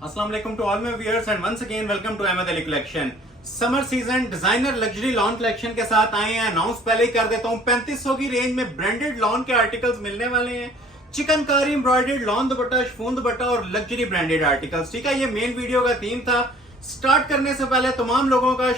अस्सलाम वालेकुम to all my viewers and once again welcome to Ahmed Ali collection. Summer season designer luxury lawn collection के साथ आए हैं। अनाउंस पहले ही कर देता हूं, 3500 की रेंज में ब्रांडेड लॉन के आर्टिकल्स मिलने वाले हैं। चिकनकारी एम्ब्रॉयडर्ड लॉन दुपट्टा, शिफॉन दुपट्टा और लग्जरी ब्रांडेड आर्टिकल्स। ठीक है, ये मेन वीडियो का थीम था। स्टार्ट करने से पहले तमाम लोगों का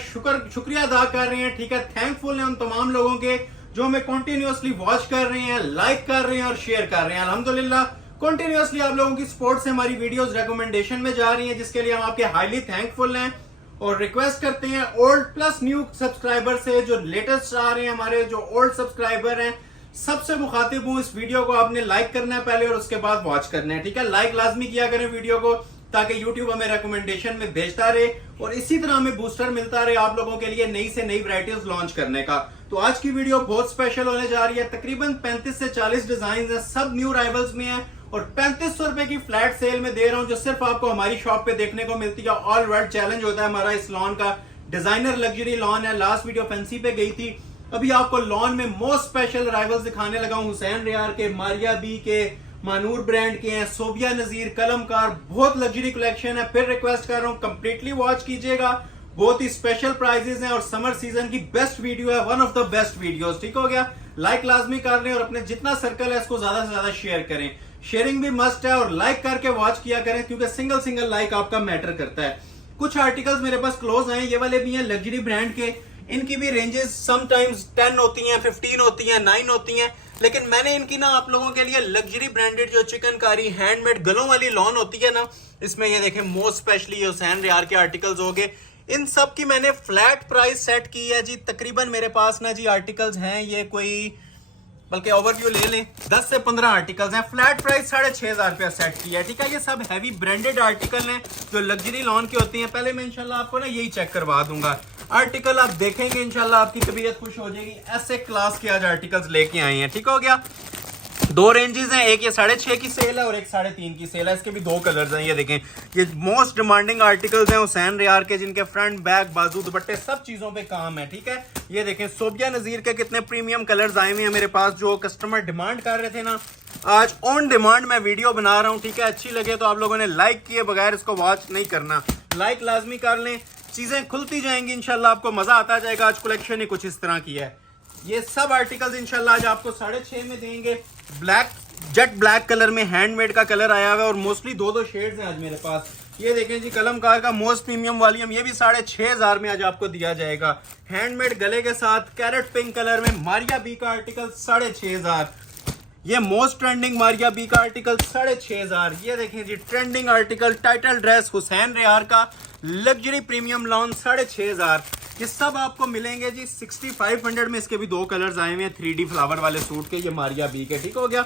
शुक्रिया अदा कर रहे हैं। ठीक है, थैंकफुल है उन तमाम लोगों के जो हमें कंटिन्यूअसली वॉच कर रहे हैं, लाइक कर रहे हैं और शेयर कर रहे हैं। अल्हम्दुलिल्लाह कंटिन्यूअसली आप लोगों की सपोर्ट से हमारी वीडियोस रिकमेंडेशन में जा रही हैं, जिसके लिए हम आपके हाईली थैंकफुल हैं और रिक्वेस्ट करते हैं ओल्ड प्लस न्यू सब्सक्राइबर से, जो लेटेस्ट आ रहे हैं हमारे जो ओल्ड सब्सक्राइबर हैं, सबसे मुखातिब हूं, इस वीडियो को आपने लाइक करना है पहले और उसके बाद वॉच करना है। ठीक है, लाइक लाजमी किया करें वीडियो को, ताकि यूट्यूब हमें रिकमेंडेशन में भेजता रहे और इसी तरह हमें बूस्टर मिलता रहे आप लोगों के लिए नई से नई वैरायटीज लॉन्च करने का। तो आज की वीडियो बहुत स्पेशल होने जा रही है। तकरीबन 35 से 40 डिजाइन है, सब न्यू राइवल्स में है और 3500 रुपए की फ्लैट सेल में दे रहा हूं, जो सिर्फ आपको हमारी शॉप पे देखने को मिलती है। ऑल वर्ल्ड चैलेंज होता है हमारा इस लॉन का। डिजाइनर लग्जरी लॉन है। लास्ट वीडियो फैंसी पे गई थी, अभी आपको लॉन में मोस्ट स्पेशल राइवल्स दिखाने लगा हूं। हुसैन रियार के, मारिया बी के, मानूर ब्रांड के हैं, सोबिया नजीर, कलमकार, बहुत लग्जरी कलेक्शन है। फिर रिक्वेस्ट कर रहा हूं कंप्लीटली वॉच कीजिएगा, बहुत ही स्पेशल प्राइजेस हैं और समर सीजन की बेस्ट वीडियो है, one of the best videos. ठीक हो गया, लाइक लाजमी कर लें और अपने जितना सर्कल है इसको ज्यादा से ज्यादा शेयर करें। शेयरिंग भी मस्ट है और लाइक करके वॉच किया करें, क्योंकि सिंगल सिंगल लाइक आपका मैटर करता है। कुछ आर्टिकल्स मेरे पास क्लोज आए, ये वाले भी हैं लग्जरी ब्रांड के। इनकी भी रेंजेस समटाइम्स 10 होती हैं, 15 होती हैं, 9 होती हैं, लेकिन मैंने इनकी ना आप लोगों के लिए लग्जरी ब्रांडेड जो चिकनकारी हैंडमेड गलों वाली लॉन होती है ना, इसमें ये देखें मोस्ट स्पेशली हुसैन रियार के आर्टिकल्स हो गए, इन सब की मैंने फ्लैट प्राइस सेट की है जी। तकरीबन मेरे पास ना जी आर्टिकल्स हैं, ये कोई बल्कि ओवरव्यू ले लें, 10 से 15 आर्टिकल्स हैं। फ्लैट प्राइस 6500 रुपया सेट किया है। ठीक है, ये सब हैवी ब्रांडेड आर्टिकल हैं जो लग्जरी लॉन की होती हैं। पहले मैं इंशाल्लाह आपको ना यही चेक करवा दूंगा। आर्टिकल आप देखेंगे इंशाल्लाह आपकी तबीयत खुश हो जाएगी। ऐसे क्लास के आज आर्टिकल्स लेके आए हैं। ठीक हो गया, दो रेंजेस हैं, एक ये 6.5 की सेल है और एक 3.5 की सेल है। इसके भी दो कलर्स हैं। ये देखें, ये मोस्ट डिमांडिंग आर्टिकल्स हैं हुसैन रियार के, जिनके फ्रंट बैक बाजू दुपट्टे सब चीजों पे काम है। ठीक है, ये देखें सोबिया नजीर के कितने प्रीमियम कलर्स आए हुए हैं मेरे पास, जो कस्टमर डिमांड कर रहे थे ना। आज ऑन डिमांड मैं वीडियो बना रहा हूँ। ठीक है, अच्छी लगे तो आप लोगों ने लाइक किए बगैर इसको वॉच नहीं करना, लाइक लाजमी कर लें। चीजें खुलती जाएंगी इंशाल्लाह, आपको मजा आता जाएगा। आज कलेक्शन ही कुछ इस तरह की है। ये सब आर्टिकल्स इंशाल्लाह आज आपको 6.5 में देंगे। ब्लैक, जेट ब्लैक कलर में हैंडमेड का कलर आया हुआ है और मोस्टली दो शेड्स हैं आज मेरे पास। ये देखें जी, कलमकार का मोस्ट प्रीमियम वॉल्यूम, ये भी 6500 में आज आपको दिया जाएगा। हैंडमेड गले के साथ कैरेट पिंक कलर में मारिया बी का आर्टिकल 6500। ये मोस्ट ट्रेंडिंग मारिया बी का आर्टिकल 6500। ये देखें जी, trending article title dress Hussain Rehar का लग्जरी प्रीमियम लॉन 6500। ये सब आपको मिलेंगे जी 6500 में। इसके भी दो कलर्स आए हुए हैं 3D फ्लावर वाले सूट के, ये मारिया बी के। ठीक हो गया,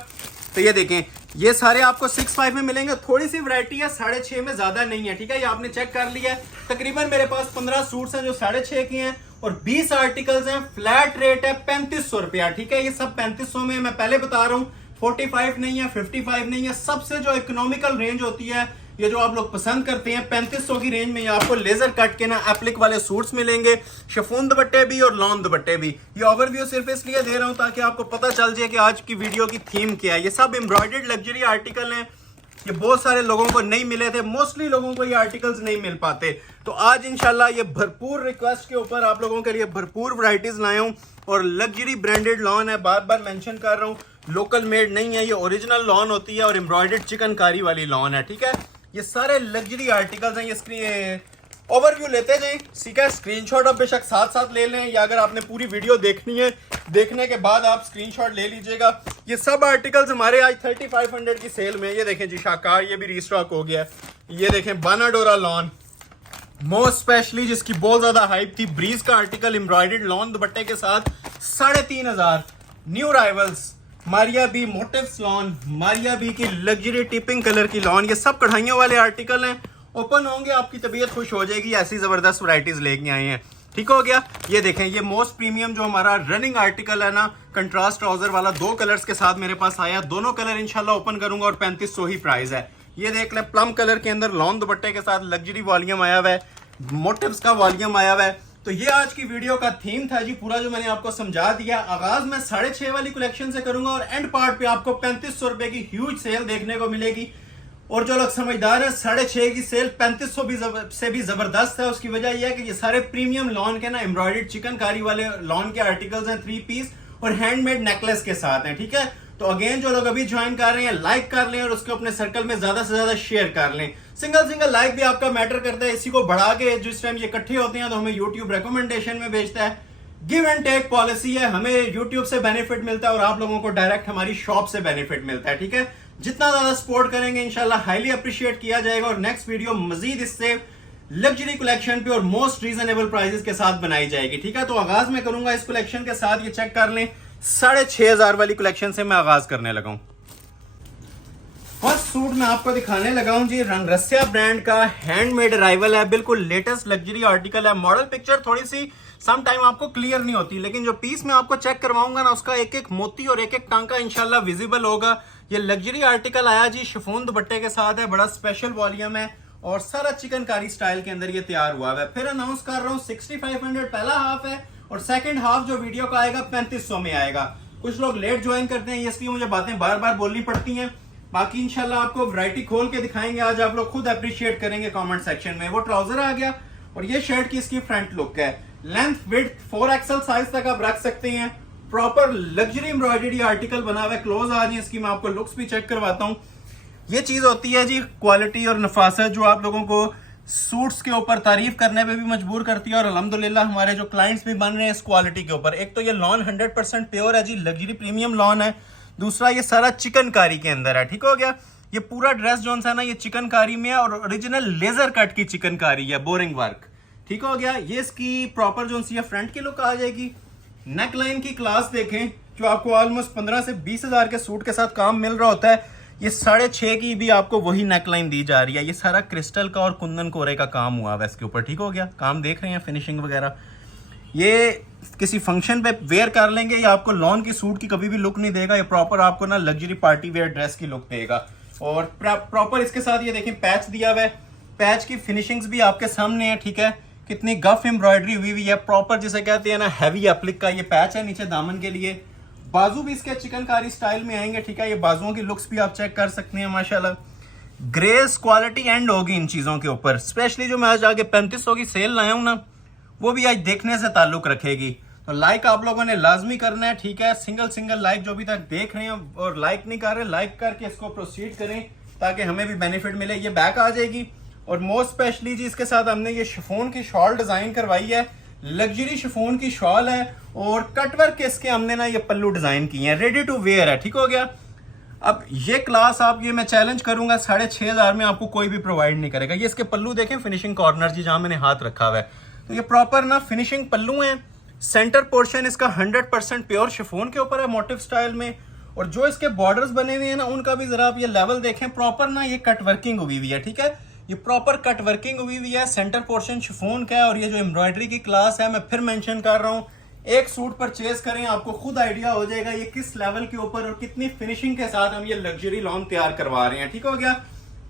तो ये देखें, ये सारे आपको 65 में मिलेंगे। थोड़ी सी वैरायटी है, 6.5 में, ज्यादा नहीं है। ठीक है, ये आपने चेक कर लिया है। तकरीबन मेरे पास 15 सूट्स हैं जो 6.5 की हैं और 20 आर्टिकल्स हैं। फ्लैट रेट है 3500 रुपया। ठीक है, ये सब 3500 में, मैं पहले बता रहा हूँ 45 नहीं है, 55 नहीं है। सबसे जो इकोनॉमिकल रेंज होती है, ये जो आप लोग पसंद करते हैं, 3500 की रेंज में आपको लेजर कट के ना एप्लिक वाले सूट्स मिलेंगे, शिफॉन दुपट्टे भी और लॉन दुपट्टे भी। ये ओवरव्यू सिर्फ इसलिए दे रहा हूं ताकि आपको पता चल जाए कि आज की वीडियो की थीम क्या है। ये सब एम्ब्रॉयडर्ड लग्जरी आर्टिकल हैं, ये बहुत सारे लोगों को नहीं मिले थे, मोस्टली लोगों को ये आर्टिकल्स नहीं मिल पाते। तो आज इंशाल्लाह ये भरपूर रिक्वेस्ट के ऊपर आप लोगों के लिए भरपूर वैरायटीज लाया हूं और लग्जरी ब्रांडेड लॉन है। बार बार मेंशन कर रहा हूं, लोकल मेड नहीं है, ये ओरिजिनल लॉन होती है और एम्ब्रॉयडर्ड चिकनकारी वाली लॉन है। ठीक है, ये सारे लग्जरी आर्टिकल्स हैं। ये स्क्रीन ओवरव्यू लेते जाएं, ठीक है। स्क्रीनशॉट आप बेशक साथ साथ ले लें, या अगर आपने पूरी वीडियो देखनी है, देखने के बाद आप स्क्रीनशॉट ले लीजिएगा। ये सब आर्टिकल्स हमारे आज 3500 की सेल में। ये देखें जी, शाकार, ये भी रीस्टॉक हो गया है। ये देखें बानाडोरा लॉन, मोस्ट स्पेशली जिसकी बहुत ज्यादा हाइप थी, ब्रीज का आर्टिकल एम्ब्रॉयडर्ड लॉन दुपट्टे के साथ 3500। New arrivals Maria B motifs lawn, Maria B की लग्जरी टिपिंग कलर की लॉन। ये सब कढ़ाइयों वाले आर्टिकल हैं, ओपन होंगे आपकी तबीयत खुश हो जाएगी। ऐसी जबरदस्त वैरायटीज लेके आए हैं। ठीक हो गया, ये देखें, ये मोस्ट प्रीमियम जो हमारा रनिंग आर्टिकल है ना, कंट्रास्ट ट्राउजर वाला, दो कलर्स के साथ मेरे पास आया। दोनों कलर इंशाल्लाह ओपन करूंगा और 3500 ही प्राइस है। ये देख लें, प्लम कलर के अंदर लॉन दुपट्टे के साथ लग्जरी वॉल्यूम आया हुआ है, मोटिव्स का वॉल्यूम आया हुआ है। तो ये आज की वीडियो का थीम था जी, पूरा जो मैंने आपको समझा दिया। आगाज मैं 6.5 वाली कलेक्शन से करूंगा और एंड पार्ट पे आपको 3500 रुपए की ह्यूज सेल देखने को मिलेगी। और जो लोग समझदार है 6.5 की सेल 3500 से भी जबरदस्त है। उसकी वजह यह है कि ये सारे प्रीमियम लॉन के ना एम्ब्रॉयडर्ड चिकनकारी वाले लॉन के आर्टिकल्स हैं, 3 पीस और हैंडमेड नेकलेस के साथ हैं, ठीक है। तो अगेन जो लोग अभी ज्वाइन कर रहे हैं लाइक कर लें और उसको अपने सर्कल में ज्यादा से ज्यादा शेयर कर लें। सिंगल लाइक भी आपका मैटर करता है। इसी को बढ़ा के जिस टाइम ये इकट्ठे होते हैं तो हमें यूट्यूब रिकमेंडेशन में भेजता है। गिव एंड टेक पॉलिसी है, हमें यूट्यूब से बेनिफिट मिलता है और आप लोगों को डायरेक्ट हमारी शॉप से बेनिफिट मिलता है, ठीक है। जितना ज्यादा सपोर्ट करेंगे इंशाल्लाह हाईली अप्रिशिएट किया जाएगा और नेक्स्ट वीडियो मजीद इससे लग्जरी कलेक्शन पे और मोस्ट रीजनेबल प्राइसेस के साथ बनाई जाएगी, ठीक है। तो आगाज मैं करूंगा इस कलेक्शन के साथ, ये चेक कर लें 6,500 वाली कलेक्शन से मैं आगाज करने लगा हूं। फर्स्ट सूट मैं आपको दिखाने लगा हूं जी, रंगरसिया ब्रांड का हैंडमेड अराइवल है, बिल्कुल लेटेस्ट लग्जरी आर्टिकल है। मॉडल पिक्चर थोड़ी सी सम टाइम आपको क्लियर नहीं होती, लेकिन जो पीस मैं आपको चेक करवाऊंगा ना उसका एक एक मोती और एक एक टांका इंशाल्लाह विजिबल होगा। ये लग्जरी आर्टिकल आया जी शिफॉन दुपट्टे के साथ है, बड़ा स्पेशल वॉल्यूम है और सारा चिकनकारी स्टाइल के अंदर ये तैयार हुआ है। फिर अनाउंस कर रहा हूँ 6500 पहला हाफ है और सेकंड हाफ जो वीडियो का आएगा 3500 में आएगा। कुछ लोग लेट ज्वाइन करते हैं इसलिए मुझे बातें बार बार बोलनी पड़ती हैं। बाकी इंशाल्लाह आपको वैरायटी खोल के दिखाएंगे आज, आप लोग खुद अप्रिशिएट करेंगे कमेंट सेक्शन में। वो ट्राउजर आ गया और ये शर्ट की इसकी फ्रंट लुक है। लेंथ विड्थ 4XL साइज तक आप रख सकते हैं। प्रॉपर लग्जरी एम्ब्रॉयडरी आर्टिकल बना हुआ है। क्लोज आ जाए इसकी, मैं आपको लुक्स भी चेक करवाता हूँ। ये चीज होती है जी क्वालिटी और नफासत जो आप लोगों को सूट्स के ऊपर तारीफ करने पे भी मजबूर करती है और अल्हम्दुलिल्लाह हमारे जो क्लाइंट्स भी बन रहे हैं इस क्वालिटी के ऊपर। एक तो ये लॉन 100% प्योर है जी, लग्जरी प्रीमियम लॉन है। दूसरा ये सारा चिकनकारी के अंदर है, ठीक हो गया। ये पूरा ड्रेस जो है ना ये चिकनकारी में है और ओरिजिनल लेजर कट की चिकनकारी है, बोरिंग वर्क, ठीक हो गया। ये इसकी प्रॉपर जो है फ्रंट की लुक आ जाएगी। नेक लाइन की क्लास देखें जो आपको ऑलमोस्ट 15 से 20 हजार के सूट के साथ काम मिल रहा होता है, ये 6.5 की भी आपको वही नेकलाइन दी जा रही है। ये सारा क्रिस्टल का और कुंदन कोरे का काम हुआ है इसके ऊपर, ठीक हो गया। काम देख रहे हैं फिनिशिंग वगैरह। ये किसी फंक्शन पे वेयर कर लेंगे, ये आपको लॉन की सूट की कभी भी लुक नहीं देगा। ये प्रॉपर आपको ना लग्जरी पार्टी वेयर ड्रेस की लुक देगा। और प्रॉपर इसके साथ ये देखें पैच दिया हुआ है, पैच की फिनिशिंग्स भी आपके सामने है, ठीक है। कितनी गफ एम्ब्रॉयडरी हुई हुई है, प्रॉपर जिसे कहते हैं ना हैवी एप्लिक का ये पैच है नीचे दामन के लिए। बाजू भी इसके चिकनकारी स्टाइल में आएंगे, ठीक है। ये बाजुओं की लुक्स भी आप चेक कर सकते हैं माशाल्लाह। ग्रेस क्वालिटी एंड होगी इन चीजों के ऊपर। स्पेशली जो मैं आज आगे 3500 की सेल लाया हूं ना वो भी आज देखने से ताल्लुक रखेगी। तो लाइक आप लोगों ने लाजमी करना है, ठीक है। सिंगल लाइक जो भी तक देख रहे हैं और लाइक नहीं कर रहे, लाइक करके इसको प्रोसीड करें ताकि हमें भी बेनिफिट मिले। ये बैक आ जाएगी और मोस्ट स्पेशली जी इसके साथ हमने ये शिफॉन की शॉल डिजाइन करवाई है, लग्जरी शिफॉन की शॉल है और कटवर्क के इसके हमने ना ये पल्लू डिजाइन किए हैं, रेडी टू वेयर है, ठीक हो गया। अब ये क्लास आप ये मैं चैलेंज करूंगा 6,500 में आपको कोई भी प्रोवाइड नहीं करेगा। ये इसके पल्लू देखें, फिनिशिंग कॉर्नर जी जहां मैंने हाथ रखा हुआ है, तो ये प्रॉपर ना फिनिशिंग पल्लू है। सेंटर पोर्शन इसका 100% प्योर शिफॉन के ऊपर है मोटिव स्टाइल में। और जो इसके बॉर्डर्स बने हुए हैं ना उनका भी जरा आप ये लेवल देखें, प्रॉपर ना ये कट वर्किंग हुई हुई है, ठीक है। ये प्रॉपर कट वर्किंग हुई हुई है, सेंटर पोर्शन शिफॉन का है। और ये जो एम्ब्रॉयडरी की क्लास है मैं फिर मेंशन कर रहा हूँ, एक सूट परचेज करें आपको खुद आइडिया हो जाएगा ये किस लेवल के ऊपर और कितनी फिनिशिंग के साथ हम ये लग्जरी लॉन तैयार करवा रहे हैं, ठीक हो गया।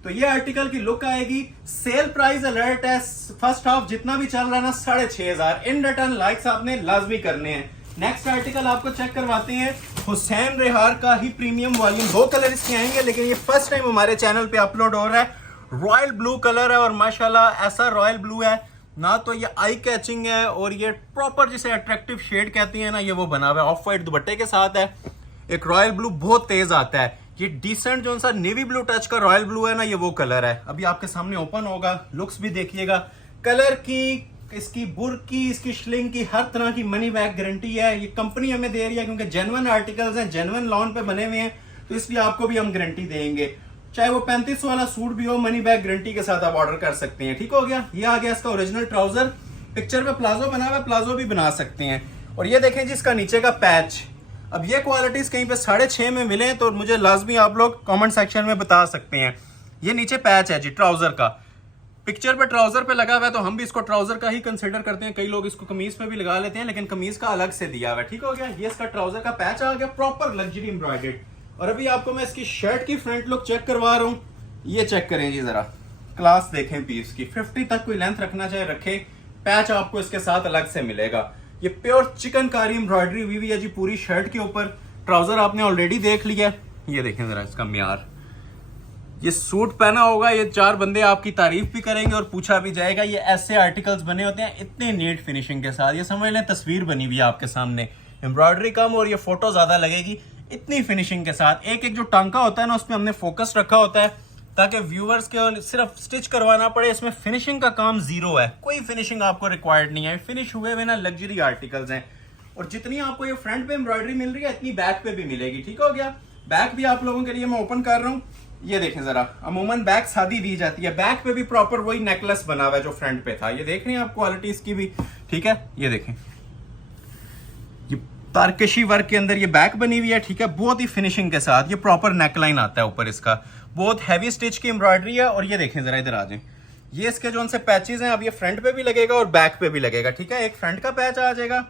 तो ये आर्टिकल की लुक आएगी। सेल प्राइस अलर्ट है, फर्स्ट हाफ जितना भी चल रहा है ना 6,500। इन रिटर्न लाइक्स आपने लाजमी करने हैं। नेक्स्ट आर्टिकल आपको चेक करवाते हैं, हुसैन रेहार का ही प्रीमियम वॉल्यूम। 2 कलर इसके आएंगे लेकिन ये फर्स्ट टाइम हमारे चैनल पे अपलोड हो रहा है। रॉयल ब्लू कलर है और माशाल्लाह ऐसा रॉयल ब्लू है ना, तो ये आई कैचिंग है और ये प्रॉपर जिसे अट्रैक्टिव शेड कहती है ना ये वो बना हुआ है। ऑफ वाइट दुपट्टे के साथ है। एक रॉयल ब्लू बहुत तेज आता है। ये डिसेंट जो सा नेवी ब्लू टच का रॉयल ब्लू है ना ये वो कलर है। अभी आपके सामने ओपन होगा, लुक्स भी देखिएगा। कलर की, इसकी बुर की, इसकी श्लिंग की, हर तरह की मनी बैक गारंटी है। ये कंपनी हमें दे रही है क्योंकि जेन्युइन आर्टिकल्स हैं, जेन्युइन लॉन पे बने हुए हैं, तो इसलिए आपको भी हम गारंटी देंगे। चाहे वो 3500 वाला सूट भी हो, मनी बैक गारंटी के साथ आप ऑर्डर कर सकते हैं, ठीक हो गया। ये आ गया इसका ओरिजिनल ट्राउजर, पिक्चर पे प्लाजो बना हुआ है, प्लाजो भी बना सकते हैं। और ये देखें जी इसका नीचे का पैच। अब ये क्वालिटीज कहीं पे 6,500 में मिले तो मुझे लाजमी आप लोग कमेंट सेक्शन में बता सकते हैं। ये नीचे पैच है जी ट्राउजर का, पिक्चर पे ट्राउजर पे लगा हुआ है तो हम भी इसको ट्राउजर का ही कंसिडर करते हैं। कई लोग इसको कमीज पे भी लगा लेते हैं लेकिन कमीज का अलग से दिया हुआ है, ठीक हो गया। ये इसका ट्राउजर का पैच आ गया, प्रॉपर लग्जरी एम्ब्रॉयडर्ड। और अभी आपको मैं इसकी शर्ट की फ्रंट लुक चेक करवा रहा हूँ। ये चेक करें जी जरा, क्लास देखें पीस की। 50 तक कोई लेंथ रखना चाहे रखे, पैच आपको इसके साथ अलग से मिलेगा। ये प्योर चिकनकारी एम्ब्रॉयडरी हुई हुई है जी पूरी शर्ट के ऊपर। ट्राउजर आपने ऑलरेडी देख लिया, ये देखें जरा इसका म्यार, ये सूट पहना होगा, ये 4 बंदे आपकी तारीफ भी करेंगे और पूछा भी जाएगा ये ऐसे आर्टिकल्स बने होते हैं इतने नीट फिनिशिंग के साथ। ये समझ लें तस्वीर बनी हुई है आपके सामने, एम्ब्रॉयडरी कम और ये फोटो ज्यादा लगेगी इतनी फिनिशिंग के साथ। एक एक जो टांका होता है ना उसमें हमने फोकस रखा होता है ताकि व्यूवर्स के सिर्फ स्टिच करवाना पड़े। इसमें फिनिशिंग का काम जीरो है, कोई फिनिशिंग आपको रिक्वायर्ड नहीं है। फिनिश हुए हुए ना लग्जरी आर्टिकल्स हैं और जितनी आपको ये फ्रंट पे एम्ब्रॉयडरी मिल रही है इतनी बैक पे भी मिलेगी। ठीक हो गया। बैक भी आप लोगों के लिए मैं ओपन कर रहा हूँ, ये देखें जरा। अमूमन बैक सादी दी जाती है, बैक पे भी प्रॉपर वही नेकलेस बना हुआ है जो फ्रंट पे था। ये देख रहे हैं आप क्वालिटी इसकी भी, ठीक है। ये देखें ये तारकशी वर्क के अंदर ये बैक बनी हुई है, ठीक है, बहुत ही फिनिशिंग के साथ। ये प्रॉपर नेकलाइन आता है ऊपर इसका, बहुत हैवी स्टिच की एम्ब्रॉयडरी है। और ये देखें जरा, इधर आ जाए, ये इसके जो उनसे पैचेस हैं अब ये फ्रंट पे भी लगेगा और बैक पे भी लगेगा, ठीक है। एक फ्रंट का पैच आ जाएगा,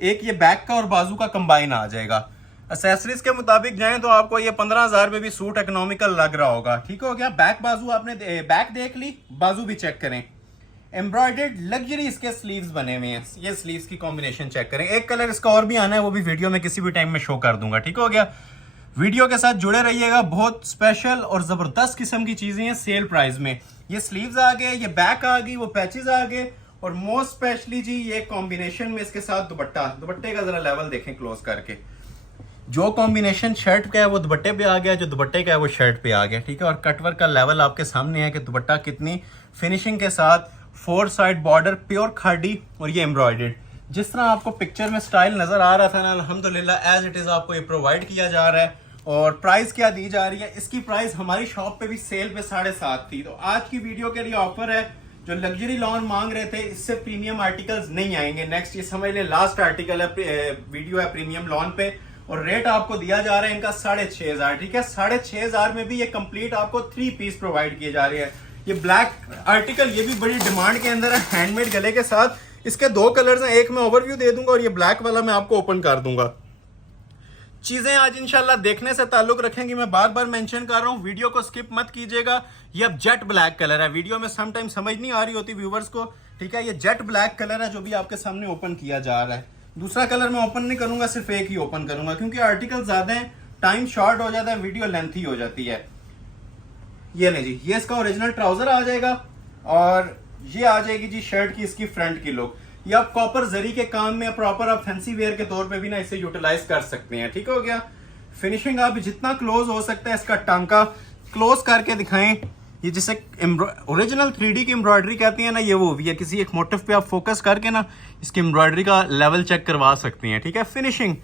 एक ये बैक का और बाजू का कंबाइन आ जाएगा। एक्सेसरीज के मुताबिक जाएं तो आपको ये 15,000 में भी सूट इकोनॉमिकल लग रहा होगा। ठीक हो गया। बैक बाजू आपने बैक देख ली, बाजू भी चेक करें। एम्ब्रॉयडर्ड लग्जरी इसके स्लीव्स बने हुए हैं, ये स्लीव्स की कॉम्बिनेशन चेक करें। एक कलर इसका और भी आना है, वो भी वीडियो में किसी भी टाइम में शो कर दूंगा। ठीक हो गया। वीडियो के साथ जुड़े रहिएगा, बहुत स्पेशल और जबरदस्त किस्म की चीजें हैं सेल प्राइस में। ये स्लीव्स आ गए, ये बैक आ गई, वो पैचेस आ गए और मोस्ट स्पेशली जी ये कॉम्बिनेशन में इसके साथ दुपट्टा। दुपट्टे का जरा लेवल देखें क्लोज करके, जो कॉम्बिनेशन शर्ट का है वो दुपट्टे पे आ गया, जो दुपट्टे का है वो शर्ट पे आ गया, ठीक है। और कटवर्क का लेवल आपके सामने है कि दुपट्टा कितनी फिनिशिंग के साथ, 4 साइड बॉर्डर प्योर खाड़ी और ये एम्ब्रॉयडर्ड। जिस तरह आपको पिक्चर में स्टाइल नजर आ रहा था ना, अल्हम्दुलिल्लाह एज इट इज आपको ये प्रोवाइड किया जा रहा है। और प्राइस क्या दी जा रही है, इसकी प्राइस हमारी शॉप पे भी सेल पे 7.5 थी। तो आज की वीडियो के लिए ऑफर है, जो लग्जरी लॉन मांग रहे थे इससे प्रीमियम आर्टिकल्स नहीं आएंगे नेक्स्ट। ये समझ ले लास्ट आर्टिकल है, वीडियो है प्रीमियम लॉन पे और रेट आपको दिया जा रहा है इनका 6,500, ठीक है। 6,500 में भी ये कंप्लीट आपको 3 पीस प्रोवाइड किए जा रहे हैं। ये ब्लैक आर्टिकल ये भी बड़ी डिमांड के अंदर है, हैंडमेड गले के साथ। इसके 2 कलर्स हैं, एक मैं ओवरव्यू दे दूंगा और ये ब्लैक वाला मैं आपको ओपन कर दूंगा। चीजें आज इंशाल्लाह देखने से ताल्लुक रखेंगी, मैं बार बार मेंशन कर रहा हूं, वीडियो को स्किप मत कीजिएगा। ये अब जेट ब्लैक कलर है, वीडियो में समटाइम समझ नहीं आ रही होती व्यूवर्स को, ठीक है। ये जेट ब्लैक कलर है जो भी आपके सामने ओपन किया जा रहा है। दूसरा कलर मैं ओपन नहीं करूंगा, सिर्फ एक ही ओपन करूंगा क्योंकि आर्टिकल ज्यादा है, टाइम शॉर्ट हो जाता है, वीडियो लेंथी हो जाती है। ये नहीं जी, ये इसका ओरिजिनल ट्राउजर आ जाएगा और ये आ जाएगी जी शर्ट की इसकी फ्रंट की लुक। ये आप कॉपर जरी के काम में प्रॉपर आप फैंसी वेयर के तौर पे भी ना इसे यूटिलाइज कर सकते हैं। ठीक हो गया। फिनिशिंग आप जितना क्लोज हो सकता है इसका टांका क्लोज करके दिखाएं। ये जिसे ओरिजिनल 3D की एम्ब्रॉयडरी कहती है ना, ये वो भी है। किसी एक मोटिव पे आप फोकस करके ना इसकी एम्ब्रॉयडरी का लेवल चेक करवा सकते हैं, ठीक है। फिनिशिंग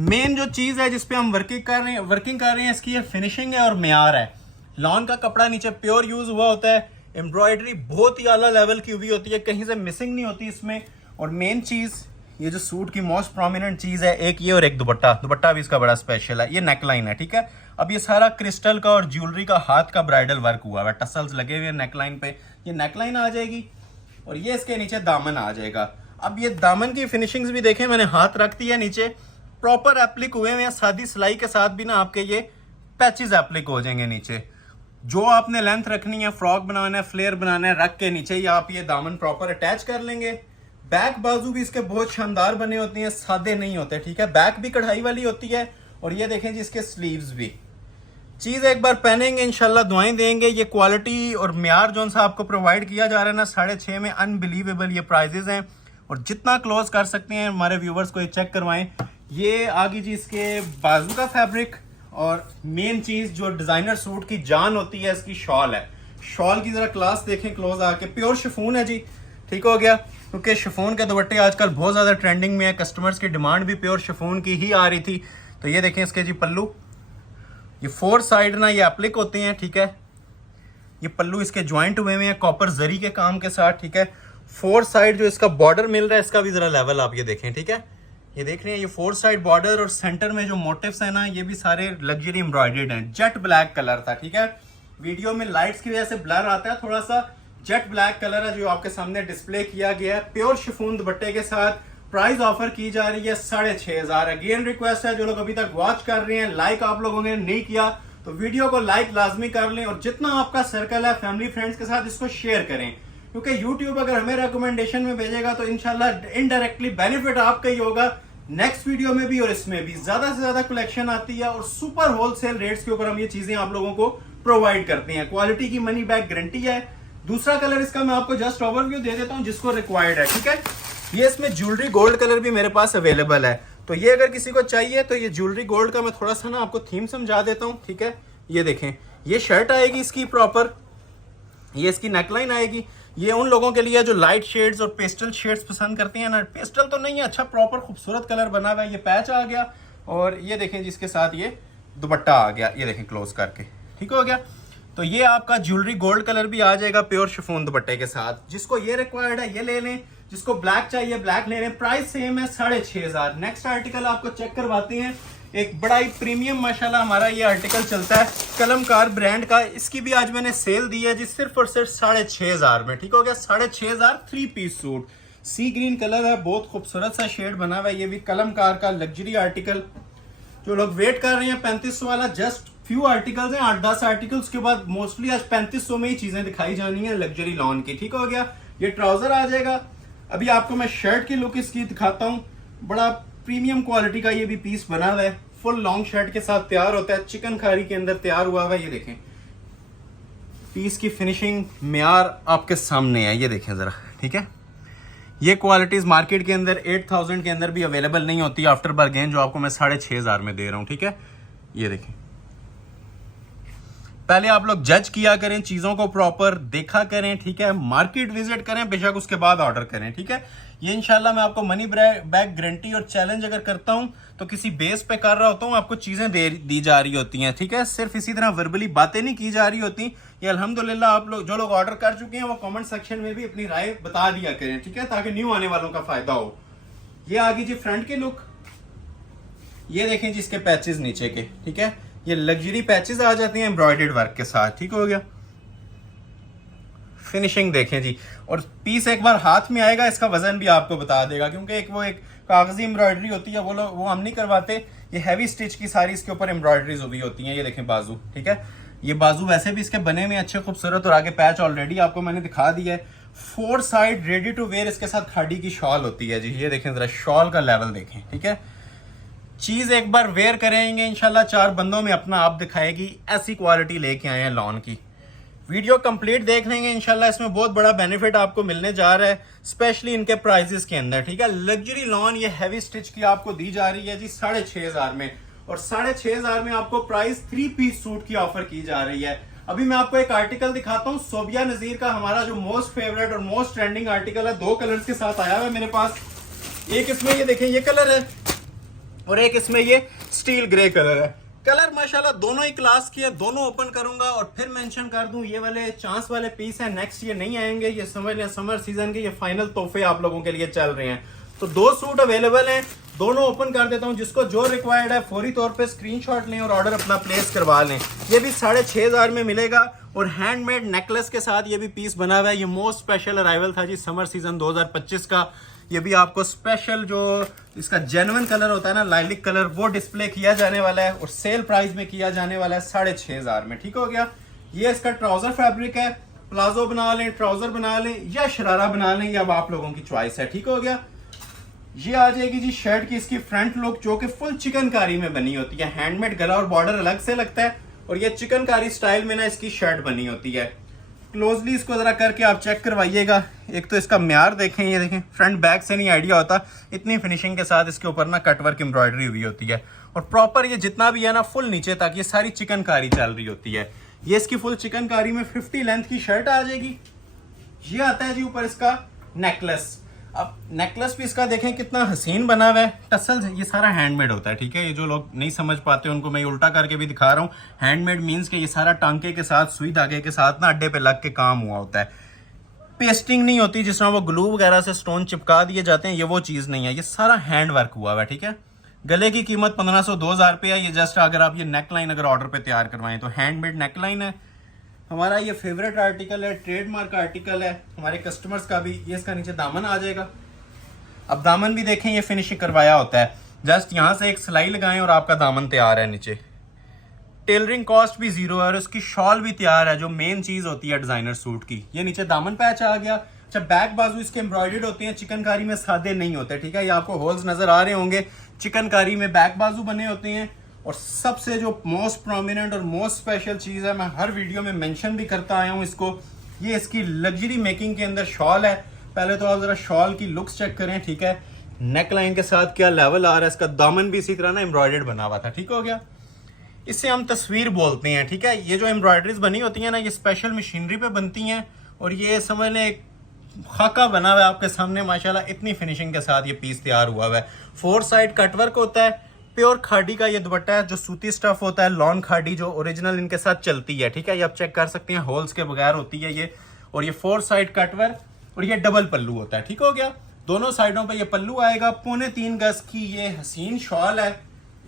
मेन जो चीज है जिसपे हम वर्किंग कर रहे हैं इसकी ये फिनिशिंग है और म्यार है। लॉन का कपड़ा नीचे प्योर यूज हुआ होता है, एम्ब्रॉयडरी बहुत ही आला लेवल की हुई होती है, कहीं से मिसिंग नहीं होती इसमें। और मेन चीज ये जो सूट की मोस्ट प्रोमिनेंट चीज है, एक ये और एक दुपट्टा। दुपट्टा भी इसका बड़ा स्पेशल है, ये नेकलाइन है, ठीक है। अब ये सारा क्रिस्टल का और ज्वेलरी का हाथ का ब्राइडल वर्क हुआ है, टसल्स लगे हुए नेकलाइन पे। ये नेकलाइन आ जाएगी और ये इसके नीचे दामन आ जाएगा। अब ये दामन की फिनिशिंग्स भी देखें, मैंने हाथ रख दिया नीचे, प्रॉपर एप्लिक हुए हैं, सादी सिलाई के साथ भी ना आपके ये पैचेस एप्लिक हो जाएंगे नीचे। जो आपने लेंथ रखनी है, फ्रॉक बनाना है, फ्लेयर बनाना है, रख के नीचे ही आप ये दामन प्रॉपर अटैच कर लेंगे। बैक बाजू भी इसके बहुत शानदार बने होते हैं, सादे नहीं होते, ठीक है। बैक भी कढ़ाई वाली होती है और ये देखें जी इसके स्लीव्स भी। चीज एक बार पहनेंगे इंशाल्लाह दुआएं देंगे। ये क्वालिटी और म्यार जो सा आपको प्रोवाइड किया जा रहा है ना 6.5 में, अनबिलीवेबल ये प्राइजेस हैं। और जितना क्लोज कर सकते हैं हमारे व्यूवर्स को ये चेक करवाएं। ये आगे जी इसके बाजू का फैब्रिक और मेन चीज जो डिजाइनर सूट की जान होती है इसकी शॉल है। शॉल की जरा क्लास देखें क्लोज आके, प्योर शिफॉन है जी, ठीक हो गया। क्योंकि शिफॉन के दुपट्टे आजकल बहुत ज्यादा ट्रेंडिंग में है, कस्टमर्स की डिमांड भी प्योर शिफॉन की ही आ रही थी। तो ये देखें इसके जी पल्लू, ये 4 साइड ना ये एप्लिक होते हैं, ठीक है। ये पल्लू इसके ज्वाइंट हुए हैं कॉपर जरी के काम के साथ, ठीक है। 4 साइड जो इसका बॉर्डर मिल रहा है इसका भी जरा लेवल आप ये देखें, ठीक है। ये देख रहे हैं ये 4 साइड बॉर्डर और सेंटर में जो मोटिव्स है ना ये भी सारे लग्जरी एम्ब्रॉयडर्ड हैं। जेट ब्लैक कलर था, ठीक है। वीडियो में लाइट्स की वजह से ब्लर आता है थोड़ा सा। जेट ब्लैक कलर है जो आपके सामने डिस्प्ले किया गया है, प्योर शिफॉन दुपट्टे के साथ। प्राइस ऑफर की जा रही है 6,500। अगेन रिक्वेस्ट है जो लोग अभी तक वॉच कर रहे हैं, लाइक आप लोगों ने नहीं किया तो वीडियो को लाइक लाजमी कर लें और जितना आपका सर्कल है फैमिली फ्रेंड्स के साथ इसको शेयर करें, क्योंकि यूट्यूब अगर हमें रिकमेंडेशन में भेजेगा तो इंशाल्लाह इनडायरेक्टली बेनिफिट आपका ही होगा। नेक्स्ट वीडियो में भी और इसमें भी ज्यादा से ज्यादा कलेक्शन आती है और सुपर होलसेल रेट्स के ऊपर हम ये चीजें आप लोगों को प्रोवाइड करते हैं। क्वालिटी की मनी बैक गारंटी है। दूसरा कलर इसका मैं आपको जस्ट ओवरव्यू दे देता हूं जिसको रिक्वायर्ड है, ठीक है। ये इसमें ज्वेलरी गोल्ड कलर भी मेरे पास अवेलेबल है, तो ये अगर किसी को चाहिए तो ये ज्वेलरी गोल्ड का मैं थोड़ा सा ना आपको थीम समझा देता हूँ, ठीक है। ये देखें, ये शर्ट आएगी इसकी प्रॉपर, ये इसकी नेकलाइन आएगी। ये उन लोगों के लिए जो लाइट शेड्स और पेस्टल शेड्स पसंद करते हैं ना, पेस्टल तो नहीं है, अच्छा प्रॉपर खूबसूरत कलर बना हुआ है। ये पैच आ गया और ये देखें जिसके साथ ये दुपट्टा आ गया, ये देखें क्लोज करके, ठीक हो गया। तो ये आपका ज्वेलरी गोल्ड कलर भी आ जाएगा प्योर शिफॉन दुपट्टे के साथ। जिसको ये रिक्वायर्ड है ये ले लें, जिसको ब्लैक चाहिए ब्लैक ले लें। प्राइस सेम है 6,500। नेक्स्ट आर्टिकल आपको चेक करवाते हैं। एक बड़ा ही प्रीमियम माशाल्लाह हमारा ये आर्टिकल चलता है कलमकार ब्रांड का। इसकी भी आज मैंने सेल दी है जी सिर्फ और सिर्फ 6,500 में, ठीक हो गया। 6,500 3 पीस सूट, सी ग्रीन कलर है, बहुत खूबसूरत सा शेड बना हुआ है। ये भी कलमकार का लग्जरी आर्टिकल। जो लोग वेट कर रहे हैं 3500 वाला, जस्ट फ्यू आर्टिकल्स हैं, 8-10 आर्टिकल्स के बाद मोस्टली आज 3500 में ही चीजें दिखाई जानी है लग्जरी लॉन की, ठीक हो गया। ये ट्राउजर आ जाएगा। अभी आपको मैं शर्ट की लुक इसकी दिखाता हूँ। बड़ा प्रीमियम क्वालिटी का ये भी पीस बना हुआ है, फुल लॉन्ग शर्ट के साथ तैयार होता है, चिकनकारी के अंदर तैयार हुआ हुआ है। ये देखें पीस की फिनिशिंग म्यार आपके सामने है, ये देखें जरा, ठीक है। ये क्वालिटीज मार्केट के अंदर 8,000 के अंदर भी अवेलेबल नहीं होती आफ्टर बार्गेन, जो आपको मैं 6,500 में दे रहा हूं, ठीक है। ये देखें, पहले आप लोग जज किया करें, चीजों को प्रॉपर देखा करें, ठीक है। मार्केट विजिट करें बेशक, उसके बाद ऑर्डर करें, ठीक है। ये इंशाल्लाह मैं आपको मनी बैक गारंटी और चैलेंज अगर करता हूं तो किसी बेस पे कर रहा होता हूं, आपको चीजें दी जा रही होती हैं, ठीक है। सिर्फ इसी तरह वर्बली बातें नहीं की जा रही होती। ये अल्हम्दुलिल्लाह आप लोग जो लोग ऑर्डर कर चुके हैं वो कमेंट सेक्शन में भी अपनी राय बता दिया करें, ठीक है, ताकि न्यू आने वालों का फायदा हो। ये आ गई जी फ्रंट की लुक। ये देखें जी इसके पैचेस नीचे के, ठीक है। ये लग्जरी पैचेस आ जाते हैं एम्ब्रॉयडर्ड वर्क के साथ, ठीक हो गया। फिनिशिंग देखें जी, और पीस एक बार हाथ में आएगा इसका वजन भी आपको बता देगा, क्योंकि एक कागजी एम्ब्रॉयडरी होती है, वो हम नहीं करवाते। ये हैवी स्टिच की सारी इसके ऊपर एम्ब्रॉयडरीज हुई होती हैं। ये देखें बाजू, ठीक है। ये बाजू वैसे भी इसके बने में अच्छे खूबसूरत, और आगे पैच ऑलरेडी आपको मैंने दिखा दिया है। 4 साइड रेडी टू वेयर इसके साथ खाड़ी की शॉल होती है जी। ये देखें जरा शॉल का लेवल देखें, ठीक है। चीज एक बार वेयर करेंगे इंशाल्लाह 4 बंदों में अपना आप दिखाएगी। ऐसी क्वालिटी लेके आए हैं लॉन की। वीडियो कंप्लीट देख लेंगे इंशाल्लाह, इसमें बहुत बड़ा बेनिफिट आपको मिलने जा रहा है, स्पेशली इनके प्राइसेस के अंदर, ठीक है। लग्जरी लॉन ये हैवी स्टिच की आपको दी जा रही है जी 6,500 में, और 6,500 में आपको प्राइस 3 पीस सूट की ऑफर की जा रही है। अभी मैं आपको एक आर्टिकल दिखाता हूँ सोबिया नजीर का, हमारा जो मोस्ट फेवरेट और मोस्ट ट्रेंडिंग आर्टिकल है। 2 कलर्स के साथ आया हुआ है मेरे पास। एक इसमें ये देखें ये कलर है, और एक इसमें ये स्टील ग्रे कलर है। कलर माशाल्लाह दोनों ही क्लास की है, दोनों ओपन करूंगा और फिर मेंशन कर दूं ये वाले चांस वाले पीस हैं, नेक्स्ट ये नहीं आएंगे। ये समझ लें समर सीजन के ये फाइनल तोहफे आप लोगों के लिए चल रहे हैं। तो 2 सूट अवेलेबल हैं, दोनों ओपन कर देता हूं। जिसको जो रिक्वायर्ड है फौरी तौर पे स्क्रीनशॉट लें और ऑर्डर अपना प्लेस करवा लें। ये भी 6,500 में मिलेगा, और हैंडमेड नेकलेस के साथ ये भी पीस बना हुआ है। ये मोस्ट स्पेशल अराइवल था जी समर सीजन 2025 का। ये भी आपको स्पेशल जो इसका जेन्युइन कलर होता है ना, लाइलिक कलर, वो डिस्प्ले किया जाने वाला है, और सेल प्राइस में किया जाने वाला है 6,500 में, ठीक हो गया। ये इसका ट्राउजर फैब्रिक है। प्लाजो बना लें, ट्राउजर बना लें, या शरारा बना लें, या अब आप लोगों की चॉइस है, ठीक हो गया। ये आ जाएगी जी शर्ट की इसकी फ्रंट लुक, जो कि फुल चिकनकारी में बनी होती है। हैंडमेड गला और बॉर्डर अलग से लगता है, और ये चिकनकारी स्टाइल में ना इसकी शर्ट बनी होती है। क्लोजली इसको जरा करके आप चेक करवाइएगा। एक तो इसका म्यार देखें, ये देखें, फ्रंट बैक से नहीं आइडिया होता, इतनी फिनिशिंग के साथ इसके ऊपर ना कटवर्क एम्ब्रॉयडरी हुई होती है, और प्रॉपर ये जितना भी है ना फुल नीचे तक ये सारी चिकनकारी चल रही होती है। ये इसकी फुल चिकनकारी में 50 लेंथ की शर्ट आ जाएगी। ये आता है जी ऊपर इसका नेकलेस। अब नेकलेस भी इसका देखें कितना हसीन बना हुआ है। टसल ये सारा हैंडमेड होता है, ठीक है। ये जो लोग नहीं समझ पाते उनको मैं उल्टा करके भी दिखा रहा हूँ। हैंडमेड मीन्स कि ये सारा टांके के साथ, सुई धागे के साथ ना अड्डे पे लग के काम हुआ होता है। पेस्टिंग नहीं होती जिस तरह वो ग्लू वगैरह से स्टोन चिपका दिए जाते हैं, ये वो चीज़ नहीं है। ये सारा हैंड वर्क हुआ हुआ है, ठीक है। गले की कीमत 1500-2000 रुपये है। ये जस्ट अगर आप ये नेकलाइन अगर ऑर्डर पे तैयार करवाएं तो हैंडमेड नेकलाइन है। हमारा ये फेवरेट आर्टिकल है, ट्रेडमार्क आर्टिकल है हमारे कस्टमर्स का भी। ये इसका नीचे दामन आ जाएगा। अब दामन भी देखें ये फिनिशिंग करवाया होता है, जस्ट यहाँ से एक सिलाई लगाएं और आपका दामन तैयार है। नीचे टेलरिंग कॉस्ट भी 0 है, और उसकी शॉल भी तैयार है, जो मेन चीज होती है डिजाइनर सूट की। ये नीचे दामन पैच आ गया। अच्छा, बैक बाजू इसके एम्ब्रॉयडर्ड होते हैं, चिकनकारी में सादे नहीं होते, ठीक है। ये आपको होल्स नजर आ रहे होंगे, चिकनकारी में बैक बाजू बने होते हैं। और सबसे जो मोस्ट प्रोमिनेंट और मोस्ट स्पेशल चीज़ है, मैं हर वीडियो में मेंशन भी करता आया हूँ इसको, ये इसकी लग्जरी मेकिंग के अंदर शॉल है। पहले तो आप ज़रा शॉल की लुक्स चेक करें, ठीक है। नेक लाइन के साथ क्या लेवल आ रहा है, इसका दामन भी इसी तरह ना एम्ब्रॉयडर्ड बना हुआ था, ठीक हो गया। इससे हम तस्वीर बोलते हैं, ठीक है। ये जो एम्ब्रॉयडरीज बनी होती हैं ना, ये स्पेशल मशीनरी पे बनती हैं और ये समझ लें एक खाका बना हुआ है आपके सामने माशाल्लाह, इतनी फिनिशिंग के साथ ये पीस तैयार हुआ हुआ है। 4 साइड कटवर्क होता है, प्योर खाड़ी का ये दुपट्टा है, जो सूती स्टफ होता है, लॉन खाड़ी जो ओरिजिनल इनके साथ चलती है, ठीक है। ये आप चेक कर सकते हैं, होल्स के बगैर होती है ये। और ये 4 साइड कटवर्क और ये डबल पल्लू होता है, ठीक हो गया। दोनों साइडों पे ये पल्लू आएगा। 3.25 गज की ये हसीन शॉल है।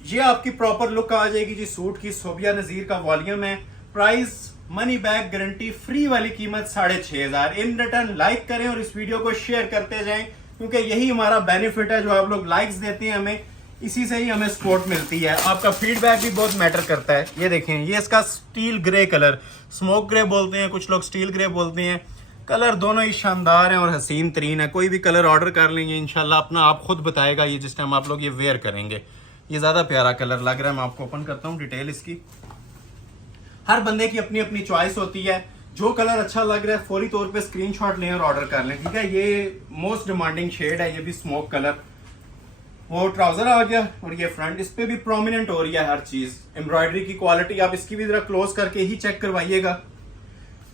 ये आपकी प्रॉपर लुक आ जाएगी जी सूट की। सोबिया नजीर का वॉल्यूम है। Price money back guarantee free वाली कीमत 6,500। इन रिटर्न लाइक करें और इस वीडियो को शेयर करते जाएं, क्योंकि यही हमारा बेनिफिट है। जो आप लोग लाइक्स देते हैं हमें, इसी से ही हमें सपोर्ट मिलती है। आपका फीडबैक भी बहुत मैटर करता है। ये देखें, ये इसका steel grey colour, smoke grey बोलते हैं कुछ लोग, स्टील ग्रे बोलते हैं। कलर दोनों ही शानदार हैं और हसीन तरीन है। कोई भी कलर ऑर्डर कर लेंगे इंशाल्लाह, अपना आप खुद बताएगा ये जिस टाइम आप लोग ये वेयर करेंगे। ये ज्यादा प्यारा कलर लग रहा है। मैं आपको ओपन करता हूँ डिटेल इसकी। हर बंदे की अपनी अपनी चॉइस होती है। जो कलर अच्छा लग रहा है फौरी तौर पे स्क्रीनशॉट लें और ऑर्डर कर लें, ठीक है। ये मोस्ट डिमांडिंग शेड है, ये भी स्मोक कलर। वो ट्राउजर आ गया और ये फ्रंट, इस पे भी प्रोमिनेंट हो रही है हर चीज। एम्ब्रॉयडरी की क्वालिटी आप इसकी भी जरा क्लोज करके ही चेक करवाइएगा,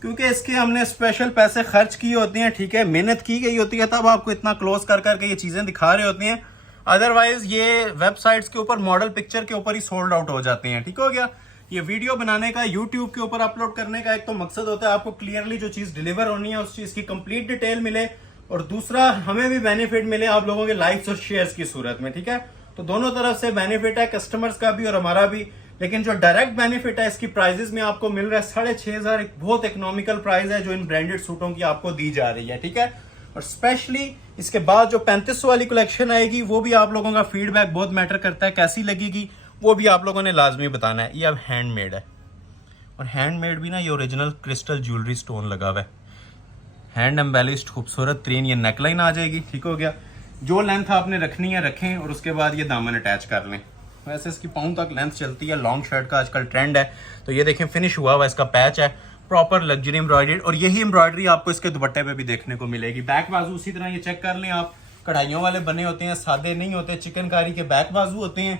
क्योंकि इसके हमने स्पेशल पैसे खर्च किए होते हैं, ठीक है। मेहनत की गई होती है, तब आपको इतना क्लोज कर करके ये चीजें दिखा रहे होते हैं। अदरवाइज ये वेबसाइट्स के ऊपर मॉडल पिक्चर के ऊपर ही सोल्ड आउट हो जाते हैं, ठीक हो गया। ये वीडियो बनाने का, यूट्यूब के ऊपर अपलोड करने का एक तो मकसद होता है आपको क्लियरली जो चीज डिलीवर होनी है उस चीज की कंप्लीट डिटेल मिले, और दूसरा हमें भी बेनिफिट मिले आप लोगों के लाइक्स और शेयर्स की सूरत में, ठीक है। तो दोनों तरफ से बेनिफिट है, कस्टमर्स का भी और हमारा भी। लेकिन जो डायरेक्ट बेनिफिट है इसकी प्राइजेस में आपको मिल रहा है 6,500। एक बहुत इकोनॉमिकल प्राइस है जो इन ब्रांडेड सूटों की आपको दी जा रही है, ठीक है। और स्पेशली इसके बाद जो 3500 वाली कलेक्शन आएगी, वो भी आप लोगों का फीडबैक बहुत मैटर करता है। कैसी लगेगी वो भी आप लोगों ने लाजमी बताना है। ये अब हैंडमेड है, और हैंडमेड भी ना ये ओरिजिनल क्रिस्टल ज्वेलरी स्टोन लगा हुआ है, हैंड एम्बेलिश्ड खूबसूरत तरीन ये नेकलाइन आ जाएगी, ठीक हो गया। जो लेंथ आपने रखनी है रखें, और उसके बाद ये दामन अटैच कर लें। वैसे इसकी पाँव तक लेंथ चलती है, लॉन्ग शर्ट का आजकल ट्रेंड है। तो ये देखें फिनिश हुआ हुआ इसका पैच है, प्रॉपर लग्जरी एम्ब्रॉयडर्ड, और यही एम्ब्रॉयडरी आपको इसके दुपट्टे पे भी देखने को मिलेगी। बैक बाजू उसी तरह ये चेक कर लें आप, कढ़ाइयों वाले बने होते हैं, सादे नहीं होते, चिकनकारी के बैक बाजू होते हैं।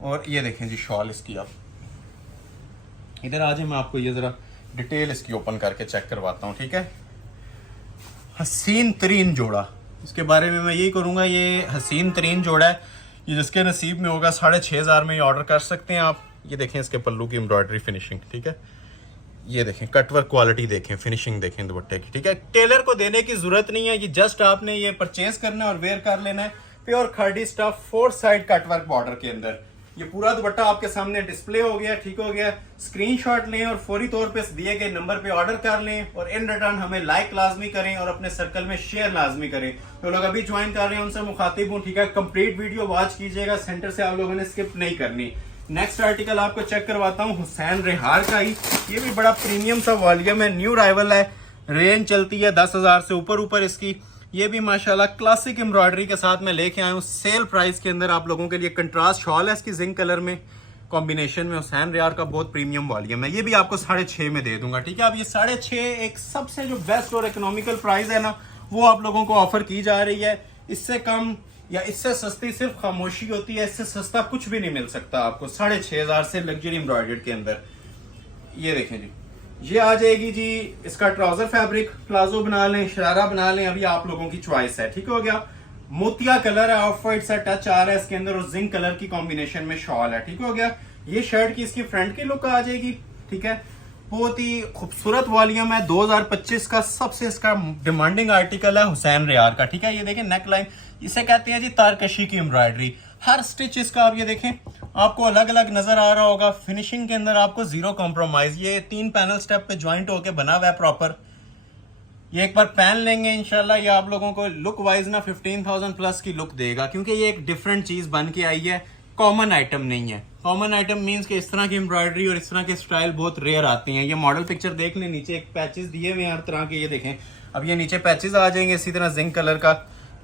और ये देखें जी शॉल इसकी, आप इधर आ जाए, मैं आपको ये जरा डिटेल इसकी ओपन करके चेक करवाता हूँ, ठीक है। हसीन तरीन जोड़ा, इसके बारे में मैं यही करूँगा, ये हसीन तरीन जोड़ा है। ये जिसके नसीब में होगा 6,500 में ये ऑर्डर कर सकते हैं आप। ये देखें इसके पल्लू की एम्ब्रॉयडरी फिनिशिंग, ठीक है। ये देखें कटवर्क क्वालिटी देखें, फिनिशिंग देखें दुपट्टे की, ठीक है। टेलर को देने की जरूरत नहीं है, ये जस्ट आपने ये परचेज करना है और वेयर कर लेना है। प्योर खाड़ी स्टफ 4 साइड कटवर्क बॉर्डर के अंदर ये पूरा दुपट्टा आपके सामने डिस्प्ले हो गया, ठीक हो गया। स्क्रीनशॉट लें और फौरी तौर पे दिए गए नंबर पे ऑर्डर कर लें, और इन रिटर्न हमें लाइक लाजमी करें और अपने सर्कल में शेयर लाजमी करें। तो लोग अभी ज्वाइन कर रहे हैं उनसे मुखातिब हूँ, ठीक है। कंप्लीट वीडियो वॉच कीजिएगा, सेंटर से आप लोगों ने स्किप नहीं करनी। नेक्स्ट आर्टिकल आपको चेक करवाता हूँ हुसैन रेहार का ही। ये भी बड़ा प्रीमियम सा वॉल्यूम है, न्यू राइवल है, रेंज चलती है 10,000 से ऊपर इसकी। ये भी माशाल्लाह क्लासिक एम्ब्रॉयडरी के साथ मैं लेके आया हूँ सेल प्राइस के अंदर आप लोगों के लिए। कंट्रास्ट शॉल है इसकी जिंक कलर में कॉम्बिनेशन में। हुसैन रेहार का बहुत प्रीमियम वॉल्यूम है। ये भी आपको 6,500 में दे दूंगा, ठीक है। अब ये 6,500 एक सबसे जो बेस्ट और इकोनॉमिकल प्राइस है ना, वो आप लोगों को ऑफर की जा रही है। इससे कम या इससे सस्ती सिर्फ खामोशी होती है, इससे सस्ता कुछ भी नहीं मिल सकता आपको 6,500 से लग्जरी एम्ब्रॉयडर्ड के अंदर। ये देखें जी, ये आ जाएगी जी इसका ट्राउजर फैब्रिक, प्लाजो बना लें, शरारा बना लें, अभी आप लोगों की चॉइस है, ठीक हो गया। मोतिया कलर है, ऑफ वाइट सा टच आ रहा है इसके अंदर, और जिंक कलर की कॉम्बिनेशन में शॉल है, ठीक हो गया। ये शर्ट की इसकी फ्रंट की लुक आ जाएगी, ठीक है। बहुत ही खूबसूरत वॉल्यूम है, 2025 का सबसे इसका डिमांडिंग आर्टिकल है हुसैन रेहार का, ठीक है। ये देखें नेक लाइन, इसे कहते हैं जी तारकशी की एम्ब्रॉयडरी। हर स्टिच इसका आप ये देखें आपको अलग अलग नजर आ रहा होगा। फिनिशिंग के अंदर आपको जीरो कॉम्प्रोमाइज, ये 3 पैनल स्टेप पे ज्वाइंट होके बना हुआ है प्रॉपर। ये एक बार पहन लेंगे इंशाल्लाह, ये आप लोगों को लुक वाइज ना 15,000 प्लस की लुक देगा, क्योंकि ये एक डिफरेंट चीज बन के आई है, कॉमन आइटम नहीं है। कॉमन आइटम मीन्स कि इस तरह की एम्ब्रॉयडरी और इस तरह के स्टाइल बहुत रेयर आती हैं। ये मॉडल पिक्चर देख लें, नीचे एक पैचेस दिए हुए हैं हर तरह के, ये देखें। अब ये नीचे पैचेस आ जाएंगे इसी तरह जिंक कलर का,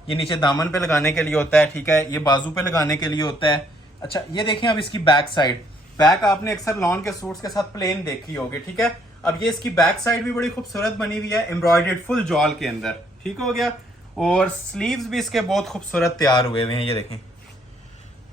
ये नीचे दामन पे लगाने के लिए होता है, ठीक है। ये बाजू पे लगाने के लिए होता है, अच्छा ये देखें अब इसकी बैक साइड, बैक आपने अक्सर लॉन के सूट्स के साथ प्लेन देखी होगी, ठीक है। अब ये इसकी बैक साइड भी बड़ी खूबसूरत बनी हुई है, एम्ब्रॉयडर्ड फुल जॉल के अंदर, ठीक हो गया। और स्लीव्स भी इसके बहुत खूबसूरत तैयार हुए हुए हैं, ये देखें।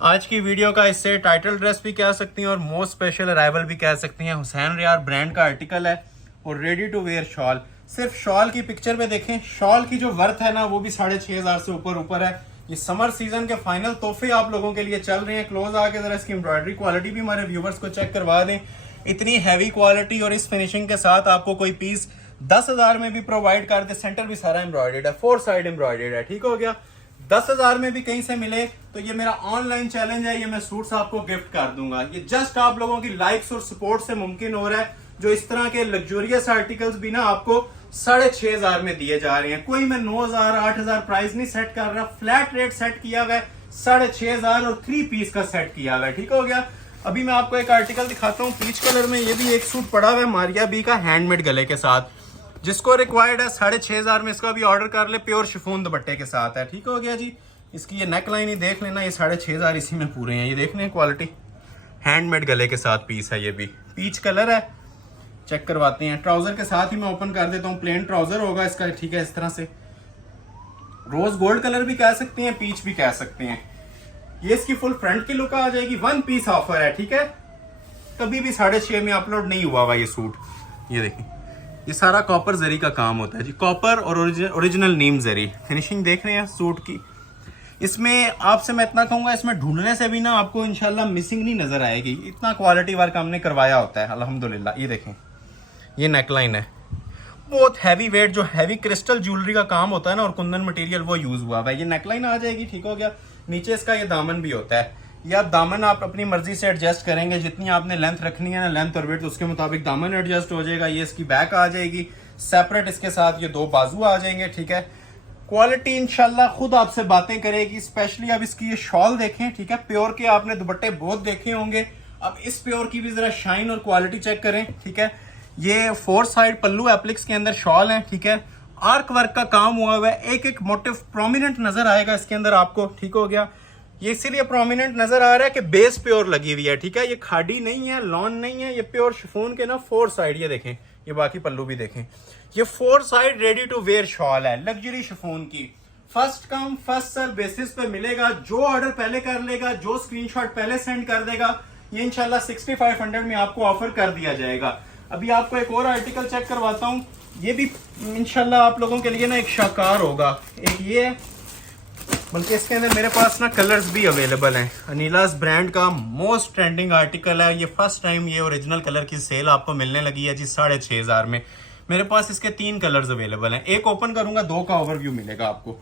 आज की वीडियो का इससे टाइटल ड्रेस भी कह सकती हैं और मोस्ट स्पेशल अराइवल भी कह सकती हैं। हुसैन रियार ब्रांड का आर्टिकल है और रेडी टू वेयर शॉल। सिर्फ शॉल की पिक्चर पे देखें, शॉल की जो वर्थ है ना वो भी 6,500 से ऊपर है। ये समर सीजन के फाइनल तोहफे आप लोगों के लिए चल रहे हैं। क्लोज आके जरा इसकी एम्ब्रॉयडरी क्वालिटी भी हमारे व्यूवर्स को चेक करवा दें। इतनी हैवी क्वालिटी और इस फिनिशिंग के साथ आपको कोई पीस 10,000 में भी प्रोवाइड कर दे। सेंटर भी सारा एम्ब्रॉयडर्ड है, 4 साइड एम्ब्रॉयडर्ड है, ठीक हो गया। 10,000 में भी कहीं से मिले तो ये मेरा ऑनलाइन चैलेंज है, ये मैं सूट्स आपको गिफ्ट कर दूंगा। ये जस्ट आप लोगों की लाइक्स और सपोर्ट से मुमकिन हो रहा है। जो इस तरह के लग्जूरियस आर्टिकल्स भी ना आपको 6,500 में दिए जा रहे हैं। कोई मैं 9,000 8,000 प्राइस नहीं सेट कर रहा, फ्लैट रेट सेट किया हुआ है 6,500 और 3 पीस का सेट किया हुआ है, ठीक हो गया। अभी मैं आपको एक आर्टिकल दिखाता हूँ पीच कलर में। ये भी एक सूट पड़ा हुआ है मारिया बी का हैंडमेड गले के साथ, जिसको रिक्वायर्ड है 6,500 में इसका भी ऑर्डर कर ले। प्योर शिफॉन दुपट्टे के साथ है, ठीक हो गया जी। इसकी ये नेक लाइन ही देख लेना, ये 6,500 इसी में पूरे हैं। ये देख लें क्वालिटी, हैंडमेड गले के साथ पीस है। ये भी पीच कलर है, चेक करवाते हैं। ट्राउजर के साथ ही मैं ओपन कर देता हूँ, प्लेन ट्राउजर होगा इसका, ठीक है। इस तरह से रोज गोल्ड कलर भी कह सकते हैं, पीच भी कह सकते हैं। ये इसकी फुल फ्रंट की लुक आ जाएगी। 1 पीस ऑफर है, ठीक है। कभी भी 6,500 में अपलोड नहीं हुआ हुआ ये सूट। ये देखिए, ये सारा कॉपर जरी का काम होता है जी, कॉपर और ओरिजिनल नीम जरी। फिनिशिंग देख रहे हैं सूट की। इसमें आपसे मैं इतना कहूंगा, इसमें ढूंढने से भी ना आपको इंशाल्लाह मिसिंग नहीं नजर आएगी। इतना क्वालिटी वर्क हमने करवाया होता है अल्हम्दुलिल्लाह। ये देखें, ये नेकलाइन है, बहुत हैवी वेट, जो हैवी क्रिस्टल ज्वेलरी का काम होता है ना और कुंदन मटेरियल वो यूज हुआ है। ये नेकलाइन आ जाएगी, ठीक हो गया। नीचे इसका ये दामन भी होता है। ये आप दामन आप अपनी मर्जी से एडजस्ट करेंगे, जितनी आपने लेंथ रखनी है ना, लेंथ और वेट, उसके मुताबिक दामन एडजस्ट हो जाएगा। ये इसकी बैक आ जाएगी सेपरेट, इसके साथ ये 2 बाजू आ जाएंगे, ठीक है। क्वालिटी इंशाल्लाह खुद आपसे बातें करेगी। स्पेशली अब इसकी ये शॉल देखें, ठीक है। प्योर के आपने दुपट्टे बहुत देखे होंगे, अब इस प्योर की भी जरा शाइन और क्वालिटी चेक करें, ठीक है। ये 4 साइड पल्लू एप्लिक्स के अंदर शॉल है, ठीक है। आर्क वर्क का काम हुआ हुआ है, एक एक मोटिव प्रोमिनेंट नजर आएगा इसके अंदर आपको, ठीक हो गया। ये इसीलिए प्रोमिनेंट नजर आ रहा है कि बेस प्योर लगी हुई है, ठीक है। ये खाड़ी नहीं है, लॉन नहीं है, ये प्योर शिफॉन के ना 4 साइड, ये देखें, ये बाकी पल्लू भी देखें। ये 4 side ready to wear shawl है लग्जरी शिफॉन की। First come first serve basis पे मिलेगा। जो ऑर्डर पहले कर लेगा, जो स्क्रीनशॉट पहले सेंड कर देगा, ये इंशाल्लाह 6,500 में आपको ऑफर कर दिया जाएगा। अभी आपको एक और आर्टिकल चेक करवाता हूँ, ये भी इंशाल्लाह आप लोगों के लिए ना एक शाकार होगा। एक ये है, बल्कि इसके अंदर मेरे पास ना कलर्स भी अवेलेबल हैं। अनीलास ब्रांड का मोस्ट ट्रेंडिंग आर्टिकल है। ये फर्स्ट टाइम ये ओरिजिनल कलर की सेल आपको मिलने लगी है जी 6,500 में। मेरे पास इसके 3 कलर्स अवेलेबल हैं। एक ओपन करूंगा, 2 का ओवरव्यू मिलेगा आपको।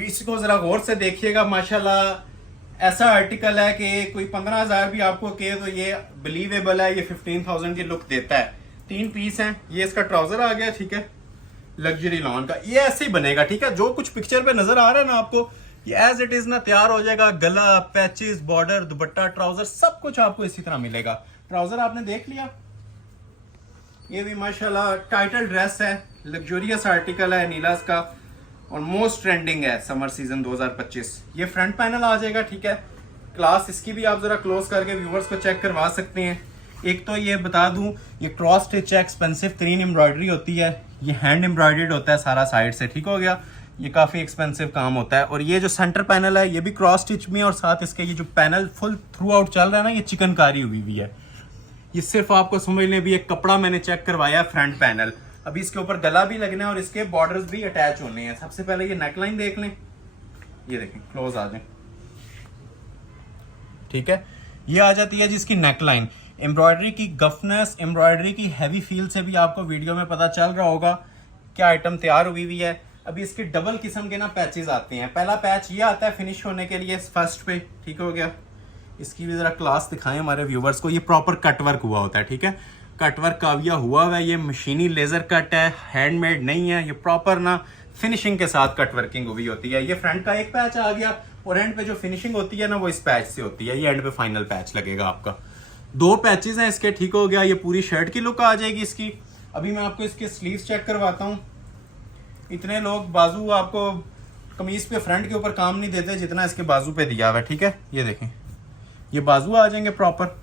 इसको जरा गौर से देखिएगा। माशाल्लाह ऐसा आर्टिकल है कि कोई 15,000 भी आपको कहे तो ये बिलीवेबल है। ये 15,000 की लुक देता है। 3 पीस हैं। ये इसका ट्राउजर आ गया, ठीक है, लग्जरी लॉन का। ये ऐसे ही बनेगा, ठीक है। जो कुछ पिक्चर पे नजर आ रहा है ना आपको, ये एज इट इज ना तैयार हो जाएगा। गला, पैचेस, बॉर्डर, दुपट्टा, ट्राउजर सब कुछ आपको इसी तरह मिलेगा। ट्राउजर आपने देख लिया। ये भी माशाल्लाह टाइटल ड्रेस है, लग्जूरियस आर्टिकल है नीलास का और मोस्ट ट्रेंडिंग है समर सीजन 2025। ये फ्रंट पैनल आ जाएगा, ठीक है। क्लास इसकी भी आप जरा क्लोज करके व्यूवर्स को चेक करवा सकते हैं। एक तो ये बता दूं, ये क्रॉस स्टिच है, एक्सपेंसिव 3 एम्ब्रॉयडरी होती है। ये हैंड एम्ब्रॉयडर्ड होता है सारा साइड से, ठीक हो गया। ये काफी एक्सपेंसिव काम होता है। और ये जो सेंटर पैनल है ये भी क्रॉस स्टिच में, और साथ इसके ये जो पैनल फुल थ्रू आउट चल रहा है ना, ये चिकनकारी हुई हुई है। ये सिर्फ आपको समझ लें भी एक कपड़ा मैंने चेक करवाया फ्रंट पैनल। अभी इसके ऊपर गला भी लगना है और इसके बॉर्डर्स भी अटैच होने हैं। सबसे पहले ये नेकलाइन देख लें, ये देखें, क्लोज आ जाए, ठीक है। ये आ जाती है जिसकी नेकलाइन। एम्ब्रॉयडरी की गफनेस, एम्ब्रॉयडरी की हैवी फील से भी आपको वीडियो में पता चल रहा होगा क्या आइटम तैयार हुई हुई है। अभी इसके डबल किस्म के ना पैचेस आते हैं। पहला पैच ये आता है फिनिश होने के लिए फर्स्ट पे, ठीक हो गया। इसकी भी जरा क्लास दिखाएं हमारे व्यूवर्स को। ये प्रॉपर कटवर्क हुआ होता है, ठीक है। कटवर्क काविया हुआ है, ये मशीनी लेजर कट है, हैंडमेड नहीं है। ये प्रॉपर ना फिनिशिंग के साथ कटवर्किंग हुई होती है। ये फ्रंट का एक पैच आ गया और एंड पे जो फिनिशिंग होती है ना वो इस पैच से होती है। ये एंड पे फाइनल पैच लगेगा आपका। 2 पैचेस हैं इसके, ठीक हो गया। ये पूरी शर्ट की लुक आ जाएगी इसकी। अभी मैं आपको इसके स्लीव्स चेक करवाता हूँ। इतने लोग बाजू आपको कमीज पे फ्रंट के ऊपर काम नहीं देते जितना इसके बाजू पे दिया हुआ है, ठीक है। ये देखें, ये बाजू आ जाएंगे प्रॉपर।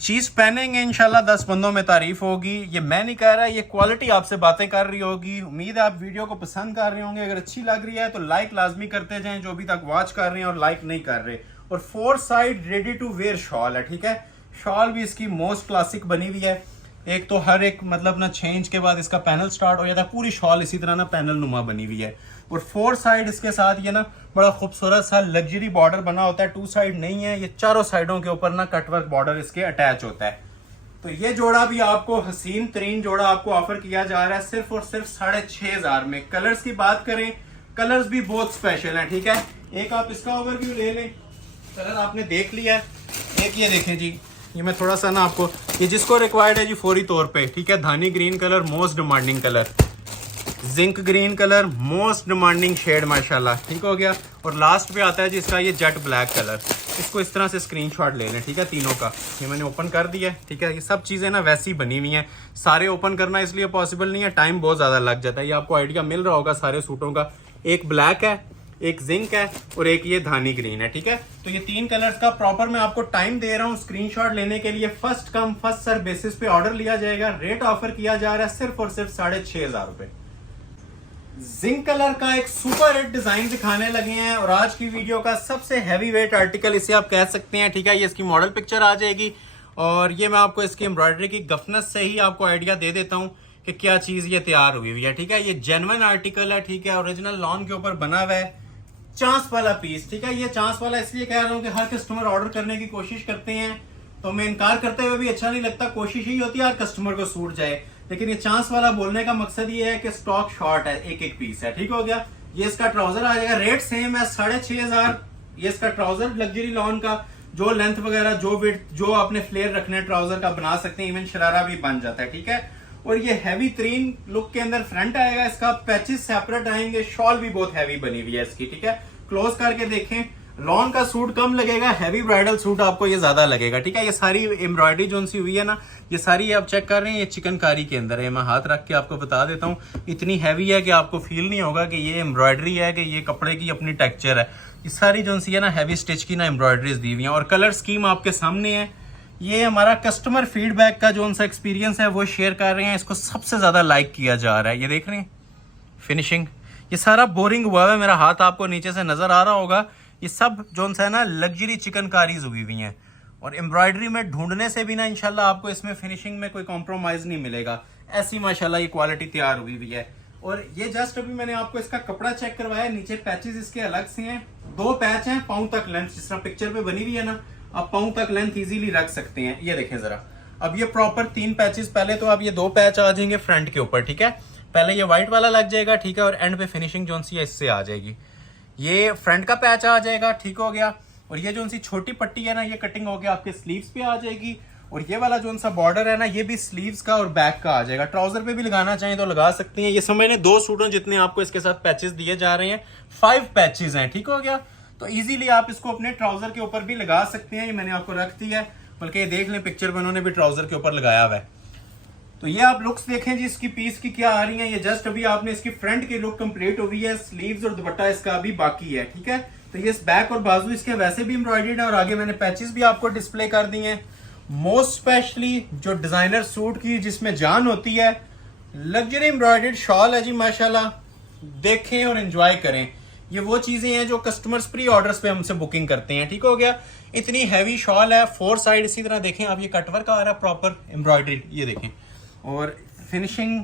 चीज पहनेंगे इंशाल्लाह 10 बंदों में तारीफ होगी। ये मैं नहीं कह रहा, ये क्वालिटी आपसे बातें कर रही होगी। उम्मीद है आप वीडियो को पसंद कर रहे होंगे। अगर अच्छी लग रही है तो लाइक लाजमी करते जाएं जो अभी तक वॉच कर रहे हैं और लाइक नहीं कर रहे। और 4 side ready to wear shawl है, ठीक है। शॉल भी इसकी मोस्ट क्लासिक बनी हुई है। एक तो हर एक मतलब ना 6 इंच के बाद इसका पैनल स्टार्ट हो जाता है, पूरी शॉल इसी तरह ना पैनल नुमा बनी हुई है। और 4 साइड इसके साथ ये ना बड़ा खूबसूरत सा लग्जरी बॉर्डर बना होता है। 2 साइड नहीं है, ये चारों साइडों के ऊपर ना कटवर्क बॉर्डर इसके अटैच होता है। तो ये जोड़ा भी आपको हसीन तरीन जोड़ा आपको ऑफर किया जा रहा है सिर्फ और सिर्फ 6,500 में। कलर्स की बात करें, कलर्स भी बहुत स्पेशल है, ठीक है। एक आप इसका ओवरव्यू ले लें, कलर आपने देख लिया है। एक ये देखें जी, ये मैं थोड़ा सा ना आपको, ये जिसको रिक्वायर्ड है जी फौरी तौर पे, ठीक है। धानी green colour most demanding colour, zinc green colour most demanding shade माशाल्लाह, ठीक हो गया। और लास्ट पे आता है जी इसका ये जेट ब्लैक कलर। इसको इस तरह से स्क्रीनशॉट ले लें, ठीक है, तीनों का। ये मैंने ओपन कर दिया है, ठीक है। ये सब चीज़ें ना वैसी बनी हुई हैं, सारे ओपन करना इसलिए पॉसिबल नहीं है, टाइम बहुत ज़्यादा लग जाता है। ये आपको आइडिया मिल रहा होगा सारे सूटों का। एक ब्लैक है, एक जिंक है और एक ये धानी ग्रीन है, ठीक है। तो ये 3 कलर्स का प्रॉपर मैं आपको टाइम दे रहा हूँ स्क्रीनशॉट लेने के लिए। First come first serve basis पे ऑर्डर लिया जाएगा। रेट ऑफर किया जा रहा है सिर्फ और सिर्फ 6,500 रुपए। जिंक कलर का एक सुपर हिट डिजाइन दिखाने लगे हैं और आज की वीडियो का सबसे हैवी वेट आर्टिकल इसे आप कह सकते हैं, ठीक है। ये इसकी मॉडल पिक्चर आ जाएगी और ये मैं आपको इसकी एम्ब्रॉयडरी की गफनेस से ही आपको आइडिया दे देता हूँ कि क्या चीज ये तैयार हुई हुई है, ठीक है। ये जेन्युइन आर्टिकल है, ठीक है। ओरिजिनल लॉन के ऊपर बना हुआ है, चांस वाला पीस, ठीक है। ये चांस वाला इसलिए कह रहा हूँ कि हर कस्टमर ऑर्डर करने की कोशिश करते हैं तो मैं इनकार करते हुए भी अच्छा नहीं लगता। कोशिश ही होती है हर कस्टमर को सूट जाए, लेकिन ये चांस वाला बोलने का मकसद ये है कि स्टॉक शॉर्ट है, एक एक पीस है, ठीक हो गया। ये इसका ट्राउजर आ जाएगा, रेट सेम है 6,500। ये इसका ट्राउजर लग्जरी लॉन का, जो लेंथ वगैरह जो विड्थ जो आपने फ्लेयर रखने ट्राउजर का बना सकते हैं, इवन शरारा भी बन जाता है, ठीक है। और ये हैवी तरीन लुक के अंदर फ्रंट आएगा, इसका पैचेस सेपरेट आएंगे। शॉल भी बहुत हैवी बनी हुई है इसकी, ठीक है। क्लोज करके देखें, लॉन का सूट कम लगेगा, हैवी ब्राइडल सूट आपको ये ज्यादा लगेगा, ठीक है। ये सारी एम्ब्रॉयडरी जो सी हुई है ना, ये सारी आप चेक कर रहे हैं, ये चिकनकारी के अंदर है। मैं हाथ रख के आपको बता देता हूँ, इतनी हैवी है कि आपको फील नहीं होगा कि ये एम्ब्रॉयडरी है, कि ये कपड़े की अपनी टेक्सचर है। ये सारी जो सी है ना हैवी स्टिच की ना एम्ब्रॉयडरीज दी हुई है और कलर स्कीम आपके सामने है। ये हमारा कस्टमर फीडबैक का जो सा एक्सपीरियंस है वो शेयर कर रहे हैं। इसको सबसे ज्यादा लाइक किया जा रहा है। ये देख रहे हैं फिनिशिंग, ये सारा बोरिंग हुआ है। मेरा हाथ आपको नीचे से नजर आ रहा होगा। ये सब जो है ना लग्जरी चिकनकारीज हुई हुई हैं और एम्ब्रॉयडरी में ढूंढने से भी ना इंशाल्लाह आपको इसमें फिनिशिंग में कोई कॉम्प्रोमाइज नहीं मिलेगा। ऐसी माशाल्लाह ये क्वालिटी तैयार हुई हुई है। और ये जस्ट अभी मैंने आपको इसका कपड़ा चेक करवाया, नीचे पैचेस इसके अलग से हैं। 2 पैच हैं पाँव तक लेंथ, जिस तरह पिक्चर पे बनी हुई है ना, आप पाँव तक लेंथ इजीली रख सकते हैं। ये देखें जरा, अब ये प्रॉपर 3 पैचेस, पहले तो अब ये 2 पैच आ जाएंगे फ्रंट के ऊपर, ठीक है। पहले ये व्हाइट वाला लग जाएगा, ठीक है, और एंड पे फिनिशिंग जो सी है इससे आ जाएगी। ये फ्रंट का पैच आ जाएगा, ठीक हो गया। और ये जो सी छोटी पट्टी है ना, ये कटिंग होकर आपके स्लीव्स पे आ जाएगी। और ये वाला जो सा बॉर्डर है ना, ये भी स्लीव्स का और बैक का आ जाएगा। ट्राउजर पे भी लगाना चाहें तो लगा सकते हैं। ये समझ लें 2 सूटों जितने आपको इसके साथ पैचेस दिए जा रहे हैं, 5 पैचेस हैं, ठीक हो गया। तो इजीली आप इसको अपने ट्राउजर के ऊपर भी लगा सकते हैं। ये मैंने आपको रख दिया है, बल्कि ये देख लें पिक्चर में उन्होंने भी ट्राउजर के ऊपर लगाया हुआ है। तो ये आप लुक्स देखें जी इसकी पीस की क्या आ रही है। ये जस्ट अभी आपने इसकी फ्रंट की लुक कंप्लीट हुई है, स्लीव्स और दुपट्टा इसका अभी बाकी है, ठीक है। तो ये बैक और बाजू इसके वैसे भी एम्ब्रॉयडर्ड है और आगे मैंने पैचेस भी आपको डिस्प्ले कर दिए हैं। मोस्ट स्पेशली जो डिजाइनर सूट की जिसमें जान होती है, लग्जरी एम्ब्रॉयडर्ड शॉल है जी माशाल्लाह। देखें और एंजॉय करें। ये वो चीजें हैं जो कस्टमर्स प्री ऑर्डर्स पे हमसे बुकिंग करते हैं, ठीक हो गया। इतनी हैवी शॉल है, 4 साइड इसी तरह देखें आप, ये कटवर्क आ रहा है प्रॉपर एम्ब्रॉयडरी, ये देखें। और फिनिशिंग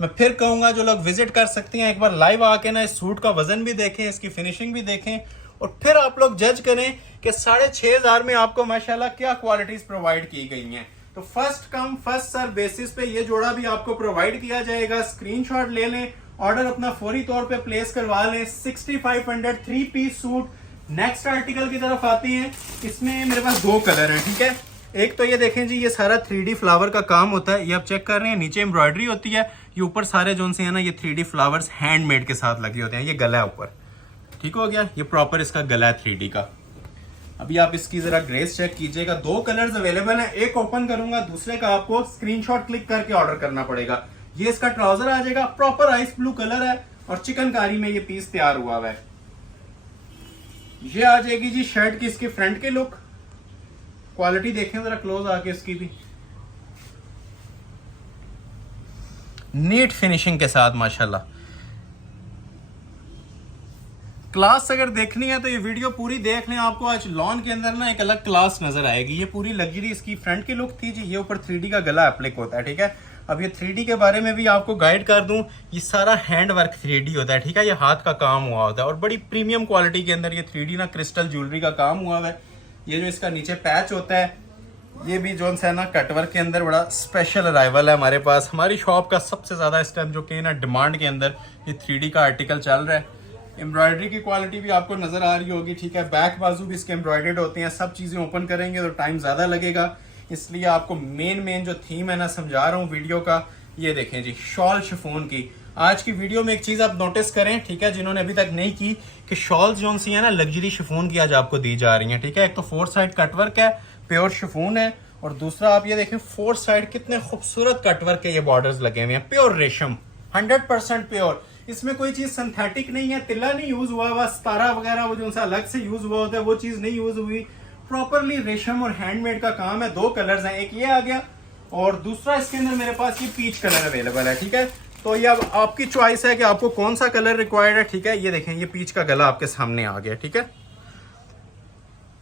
मैं फिर कहूंगा जो लोग विजिट कर सकते हैं, एक बार लाइव आके ना इस सूट का वजन भी देखें, इसकी फिनिशिंग भी देखें और फिर आप लोग जज करें कि 6,500 में आपको माशाल्लाह क्या क्वालिटीज प्रोवाइड की गई हैं। तो first come first serve basis पे ये जोड़ा भी आपको प्रोवाइड किया जाएगा। स्क्रीनशॉट ले लें, ऑर्डर अपना फौरी तौर पे प्लेस करवा लें। 6,500 3 पीस सूट। नेक्स्ट आर्टिकल की तरफ आते हैं। इसमें मेरे पास 2 कलर हैं, ठीक है। एक तो ये देखें जी, ये सारा 3D फ्लावर का काम होता है, ये आप चेक कर रहे हैं, नीचे एम्ब्रॉयडरी होती है, ये ऊपर सारे जो से है ना ये 3D फ्लावर्स हैंडमेड के साथ लगे होते हैं। ये गला है ऊपर, ठीक हो गया। ये प्रॉपर इसका गला है 3D का। अभी आप इसकी जरा ग्रेस चेक कीजिएगा। 2 कलर्स अवेलेबल हैं, एक ओपन करूंगा, दूसरे का आपको स्क्रीनशॉट क्लिक करके ऑर्डर करना पड़ेगा। ये इसका ट्राउजर आ जाएगा, प्रॉपर आइस ब्लू कलर है और चिकनकारी में ये पीस तैयार हुआ है। ये आ जाएगी जी शर्ट की इसकी फ्रंट की लुक। क्वालिटी देखें जरा क्लोज आके इसकी भी, नीट फिनिशिंग के साथ माशाल्लाह। क्लास अगर देखनी है तो ये वीडियो पूरी देख लें, आपको आज लॉन के अंदर ना एक अलग क्लास नजर आएगी। ये पूरी लग्जरी इसकी फ्रंट की लुक थी जी। ये ऊपर 3D का गला एप्लिक होता है, ठीक है। अब ये 3D के बारे में भी आपको गाइड कर दूं, ये सारा हैंड वर्क 3D होता है, ठीक है। ये हाथ का काम हुआ होता है और बड़ी प्रीमियम क्वालिटी के अंदर ये 3D ना क्रिस्टल ज्वेलरी का काम हुआ है। ये जो इसका नीचे पैच होता है, ये भी जो है ना कटवर्क के अंदर बड़ा स्पेशल अराइवल है हमारे पास। हमारी शॉप का सबसे ज्यादा इस टाइम जो कि ना डिमांड के अंदर ये 3D का आर्टिकल चल रहा है। एम्ब्रॉयडरी की क्वालिटी भी आपको नजर आ रही होगी, ठीक है। बैक बाजू भी इसके एम्ब्रॉयडर्ड होते हैं। सब चीजें ओपन करेंगे तो टाइम ज्यादा लगेगा, इसलिए आपको मेन जो थीम है ना समझा रहा हूँ वीडियो का। ये देखें जी शॉल शिफॉन की। आज की वीडियो में एक चीज आप नोटिस करें, ठीक है, जिन्होंने अभी तक नहीं की, कि शॉल्स जो सी है ना लग्जरी शिफॉन की आज आपको दी जा रही है, ठीक है। एक तो 4 साइड कटवर्क है, प्योर शिफॉन है, और दूसरा आप ये देखें 4 साइड कितने खूबसूरत कटवर्क के ये बॉर्डर्स लगे हुए हैं, प्योर रेशम, 100% प्योर। इसमें कोई चीज सिंथेटिक नहीं है, तिल्ला नहीं यूज हुआ हुआ, सितारा वगैरह वो जो सा अलग से यूज हुआ होता है वो चीज नहीं यूज हुई। प्रॉपरली रेशम और हैंडमेड का काम है। 2 कलर्स हैं, एक ये आ गया और दूसरा इसके अंदर मेरे पास ये पीच कलर अवेलेबल है, ठीक है। तो ये अब आपकी चॉइस है कि आपको कौन सा कलर रिक्वायर्ड है, ठीक है। ये देखें ये पीच का गला आपके सामने आ गया, ठीक है।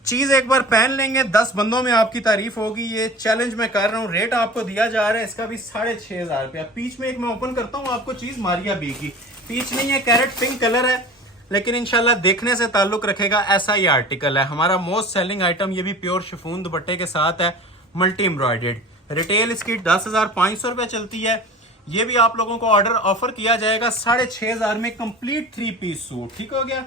चीज एक बार पहन लेंगे 10 बंदों में आपकी तारीफ होगी। ये चैलेंज मैं कर रहा हूँ। रेट आपको दिया जा रहा है इसका भी 6,500 रुपया। पीच में एक मैं ओपन करता हूँ आपको चीज मारिया बी की। पीच नहीं है, कैरेट पिंक कलर है, लेकिन इंशाल्लाह देखने से ताल्लुक रखेगा ऐसा ही आर्टिकल है। हमारा मोस्ट सेलिंग आइटम ये भी प्योर शिफॉन दुपट्टे के साथ है, मल्टी एम्ब्रॉयडर्ड। रिटेल इसकी 10,500 रुपये चलती है। ये भी आप लोगों को ऑर्डर ऑफर किया जाएगा 6,500 में कंप्लीट 3 पीस सूट, ठीक हो गया।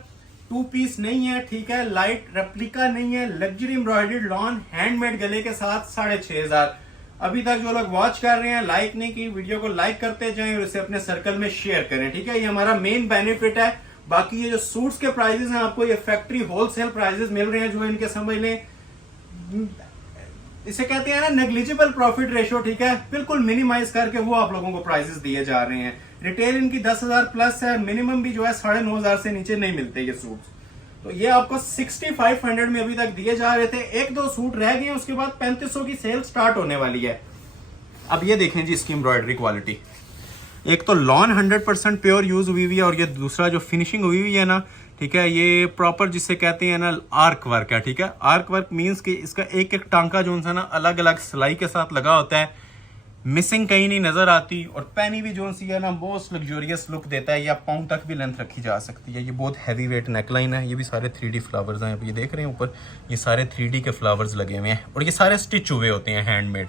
2 पीस नहीं है, ठीक है, लाइट रेप्लिका नहीं है, लग्जरी एम्ब्रॉयडर्ड लॉन हैंडमेड गले के साथ 6,500। अभी तक जो लोग वॉच कर रहे हैं, लाइक नहीं की, वीडियो को लाइक करते जाएं और इसे अपने सर्कल में शेयर करें, ठीक है। ये हमारा मेन बेनिफिट है। बाकी ये जो सूट्स के प्राइजेस हैं आपको ये फैक्ट्री होलसेल प्राइजेस मिल रहे हैं, जो इनके समझ लें इसे कहते हैं ना नेग्लिजिबल प्रॉफिट रेशियो, ठीक है, बिल्कुल मिनिमाइज करके वो आप लोगों को प्राइजेस दिए जा रहे हैं। रिटेल इनकी 10,000 प्लस है, मिनिमम भी जो है 9,500 से नीचे नहीं मिलते ये सूट्स। तो ये आपको 6,500 में अभी तक दिए जा रहे थे। 1-2 सूट रह गए, उसके बाद 3,500 की सेल स्टार्ट होने वाली है। अब ये देखें जी इसकी एम्ब्रॉयडरी क्वालिटी। एक तो लॉन 100% प्योर यूज हुई हुई है, और ये दूसरा जो फिनिशिंग हुई हुई है ना, ठीक है, ये प्रॉपर जिसे कहते हैं ना आर्क वर्क है, ठीक है। आर्क वर्क मीन्स कि इसका एक एक टांका जो है ना अलग अलग सिलाई के साथ लगा होता है, मिसिंग कहीं नहीं नजर आती, और पैनी भी जो सी है ना मोस्ट लग्जोरियस लुक देता है। या पाउंड तक भी लेंथ रखी जा सकती है। ये बहुत हैवी वेट नेकलाइन है। ये भी सारे 3D फ्लावर्स हैं, ये देख रहे हैं ऊपर, ये सारे 3D के फ्लावर्स लगे हुए हैं, और ये सारे स्टिच हुए होते हैं हैंडमेड।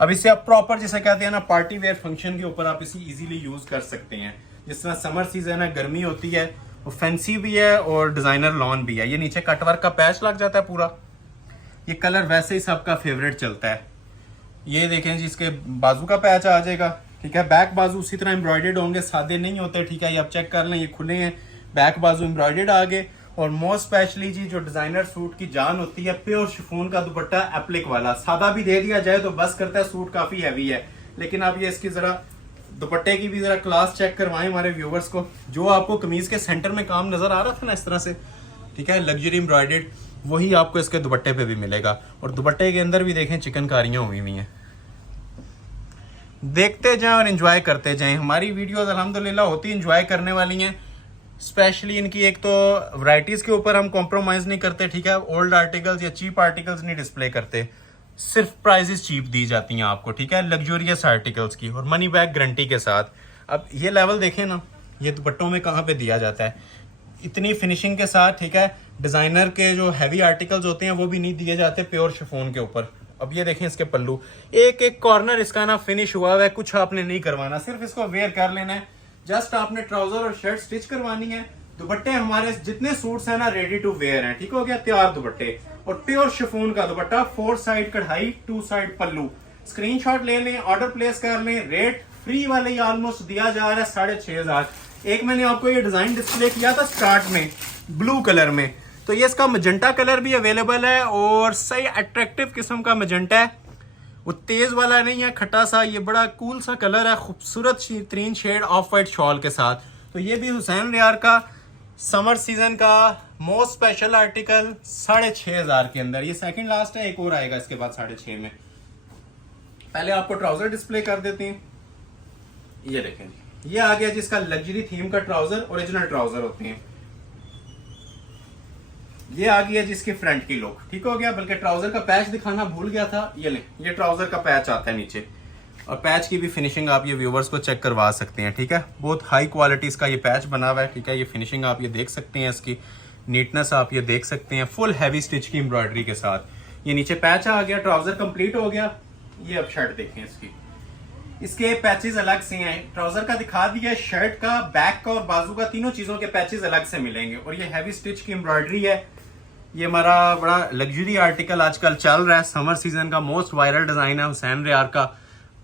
अब इसे आप प्रॉपर जिसे कहते हैं ना पार्टी वेयर फंक्शन के ऊपर आप इसे इजीली यूज कर सकते हैं। जिस तरह समर सीजन है, गर्मी होती है, वो फैंसी भी है और डिजाइनर लॉन भी है। ये नीचे कटवर्क का पैच लग जाता है पूरा। ये कलर वैसे ही सबका फेवरेट चलता है। ये देखें जी इसके बाजू का पैच आ जाएगा, ठीक है। बैक बाजू उसी तरह एम्ब्रॉयडर्ड होंगे, सादे नहीं होते, ठीक है। ये आप चेक कर लें, ये खुले हैं, बैक बाजू एम्ब्रॉयडर्ड आगे। और मोस्ट स्पेशली जी जो डिजाइनर सूट की जान होती है, प्योर शिफॉन का दुपट्टा एप्लिक वाला। सादा भी दे दिया जाए तो बस करता है, सूट काफी हैवी है। लेकिन आप ये इसकी जरा दुपट्टे की भी जरा क्लास चेक करवाएं हमारे व्यूवर्स को। जो आपको कमीज के सेंटर में काम नजर आ रहा था ना इस तरह से, ठीक है, लग्जरी एम्ब्रॉयडर्ड, वही आपको इसके दुपट्टे पे भी मिलेगा। और दुपट्टे के अंदर भी देखें चिकनकारियां हुई हुई हैं। देखते जाएं और एंजॉय करते जाएं। हमारी वीडियोस अल्हम्दुलिल्लाह होती एंजॉय करने वाली हैं। स्पेशली इनकी एक तो वैरायटीज के ऊपर हम कॉम्प्रोमाइज नहीं करते, ठीक है। ओल्ड आर्टिकल्स या चीप आर्टिकल्स नहीं डिस्प्ले करते, सिर्फ प्राइजेस चीप दी जाती हैं आपको, ठीक है, लग्जोरियस आर्टिकल्स की, और मनी बैक गारंटी के साथ। अब ये लेवल देखें ना, ये दुपट्टों में कहाँ पे दिया जाता है, इतनी फिनिशिंग के साथ, ठीक है। डिजाइनर के जो हैवी आर्टिकल्स होते हैं वो भी नहीं दिए जाते प्योर शिफॉन के ऊपर। अब ये देखें इसके पल्लू, एक एक कॉर्नर इसका ना फिनिश हुआ हुआ है, कुछ आपने नहीं करवाना, सिर्फ इसको वेयर कर लेना है। जस्ट आपने ट्राउजर और शर्ट स्टिच करवानी है। दुपट्टे हमारे जितने सूट्स हैं ना रेडी टू वेयर हैं, ठीक हो गया, तैयार दुपट्टे। और प्योर शिफॉन का दुपट्टा, 4 साइड कढ़ाई, 2 साइड पल्लू। स्क्रीनशॉट ले लें, ऑर्डर प्लेस कर लें। रेट फ्री वाले ही ऑलमोस्ट दिया जा रहा है 6,500। एक मैंने आपको ये डिजाइन डिस्प्ले किया था स्टार्ट में ब्लू कलर में, तो ये इसका मजेंटा कलर भी अवेलेबल है, और सही अट्रैक्टिव किस्म का मजेंटा है। वो तेज वाला नहीं है, खट्टा सा, ये बड़ा कूल सा कलर है, खूबसूरत तरीन शेड ऑफ वाइट शॉल के साथ। तो ये भी हुसैन रियार का समर सीजन का मोस्ट स्पेशल आर्टिकल 6,500 के अंदर। ये सेकंड लास्ट है, एक और आएगा इसके बाद 6,500 में। पहले आपको ट्राउजर डिस्प्ले कर देते हैं। ये देखें जी, ये आ गया जिसका लग्जरी थीम का ट्राउजर, ओरिजिनल ट्राउजर होते हैं। ये आ गया जिसकी फ्रंट की लुक, ठीक हो गया। बल्कि ट्राउजर का पैच दिखाना भूल गया था, ये लें, ये ट्राउजर का पैच आता है नीचे, और पैच की भी फिनिशिंग आप ये व्यूवर्स को चेक करवा सकते हैं, ठीक है। बहुत हाई क्वालिटी इसका ये पैच बना हुआ है, ठीक है। ये फिनिशिंग आप ये देख सकते हैं, इसकी नीटनेस आप ये देख सकते हैं, फुल हैवी स्टिच की एम्ब्रॉयडरी के साथ। ये नीचे पैच आ गया, ट्राउजर कंप्लीट हो गया। ये अब शर्ट देखें इसकी, इसके पैचेस अलग से हैं। ट्राउजर का दिखा दिया, शर्ट का, बैक का और बाजू का, तीनों चीजों के पैचेस अलग से मिलेंगे। और ये हैवी स्टिच की एम्ब्रॉयडरी है। ये हमारा बड़ा लग्जरी आर्टिकल आजकल चल रहा है, समर सीजन का मोस्ट वायरल डिजाइन है हुसैन रियार का।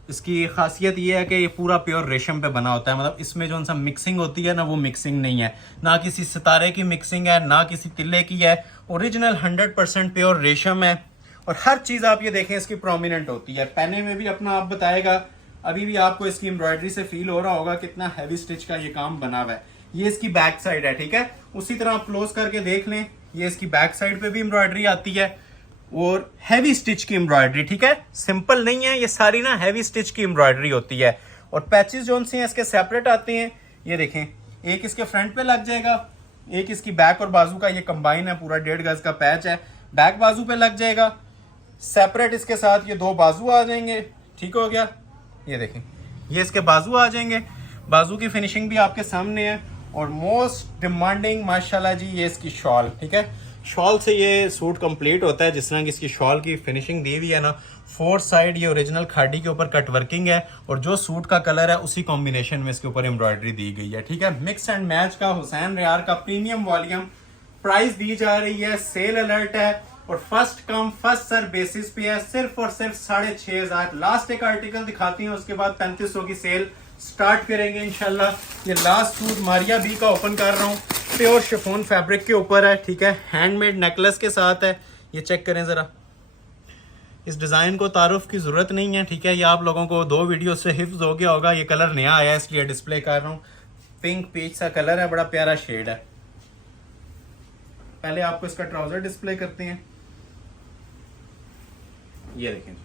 इसकी खासियत ये है कि ये पूरा प्योर रेशम पे बना होता है, मतलब इसमें जो सा मिक्सिंग होती है ना, वो मिक्सिंग नहीं है, ना किसी सितारे की मिक्सिंग है, ना किसी तिल्ले की है। ओरिजिनल 100% प्योर रेशम है। और हर चीज आप ये देखें इसकी प्रोमिनेंट होती है। पहने में भी अपना आप बताएगा, अभी भी आपको इसकी एम्ब्रॉयडरी से फील हो रहा होगा कितना हैवी स्टिच का ये काम बना हुआ है। ये इसकी बैक साइड है, ठीक है। उसी तरह आप क्लोज करके देख लें, ये इसकी बैक साइड पे भी एम्ब्रॉयडरी आती है, और हैवी स्टिच की एम्ब्रॉयडरी, ठीक है। सिंपल नहीं है ये सारी ना, हैवी स्टिच की एम्ब्रॉयडरी होती है। और पैचेस जो से हैं इसके सेपरेट आते हैं। ये देखें, एक इसके फ्रंट पे लग जाएगा, एक इसकी बैक और बाजू का ये कंबाइन है, पूरा 1.5 गज का पैच है, बैक बाजू पे लग जाएगा। सेपरेट इसके साथ ये 2 बाजू आ जाएंगे, ठीक हो गया। ये देखें, ये इसके बाजू आ जाएंगे, बाजू की फिनिशिंग भी आपके सामने है। और मोस्ट डिमांडिंग माशाल्लाह जी, ये इसकी शॉल, ठीक है। शॉल से ये सूट कंप्लीट होता है। जिस तरह की इसकी शॉल की फिनिशिंग दी हुई है ना, 4 साइड ये ओरिजिनल खाड़ी के ऊपर कट वर्किंग है, और जो सूट का कलर है उसी कॉम्बिनेशन में इसके ऊपर एम्ब्रॉयडरी दी गई है, ठीक है। मिक्स एंड मैच का हुसैन रियार का प्रीमियम वॉल्यूम प्राइस दी जा रही है, सेल अलर्ट है, और first come first serve basis पे है, सिर्फ और सिर्फ 6,500। लास्ट एक आर्टिकल दिखाती हैं, उसके बाद 3500 की सेल स्टार्ट करेंगे इंशाल्लाह। ये लास्ट सूट मारिया बी का ओपन कर रहा हूँ, प्योर शिफॉन फैब्रिक के ऊपर है, ठीक है। हैंडमेड नेकलेस के साथ है। ये चेक करें जरा, इस डिजाइन को तारुफ की जरूरत नहीं है, ठीक है। ये आप लोगों को 2 वीडियो से हिफ्ज हो गया होगा। ये कलर नया आया है इसलिए डिस्प्ले कर रहा हूँ। पिंक पीच सा कलर है, बड़ा प्यारा शेड है। पहले आपको इसका ट्राउजर डिस्प्ले करते हैं। ये देखें,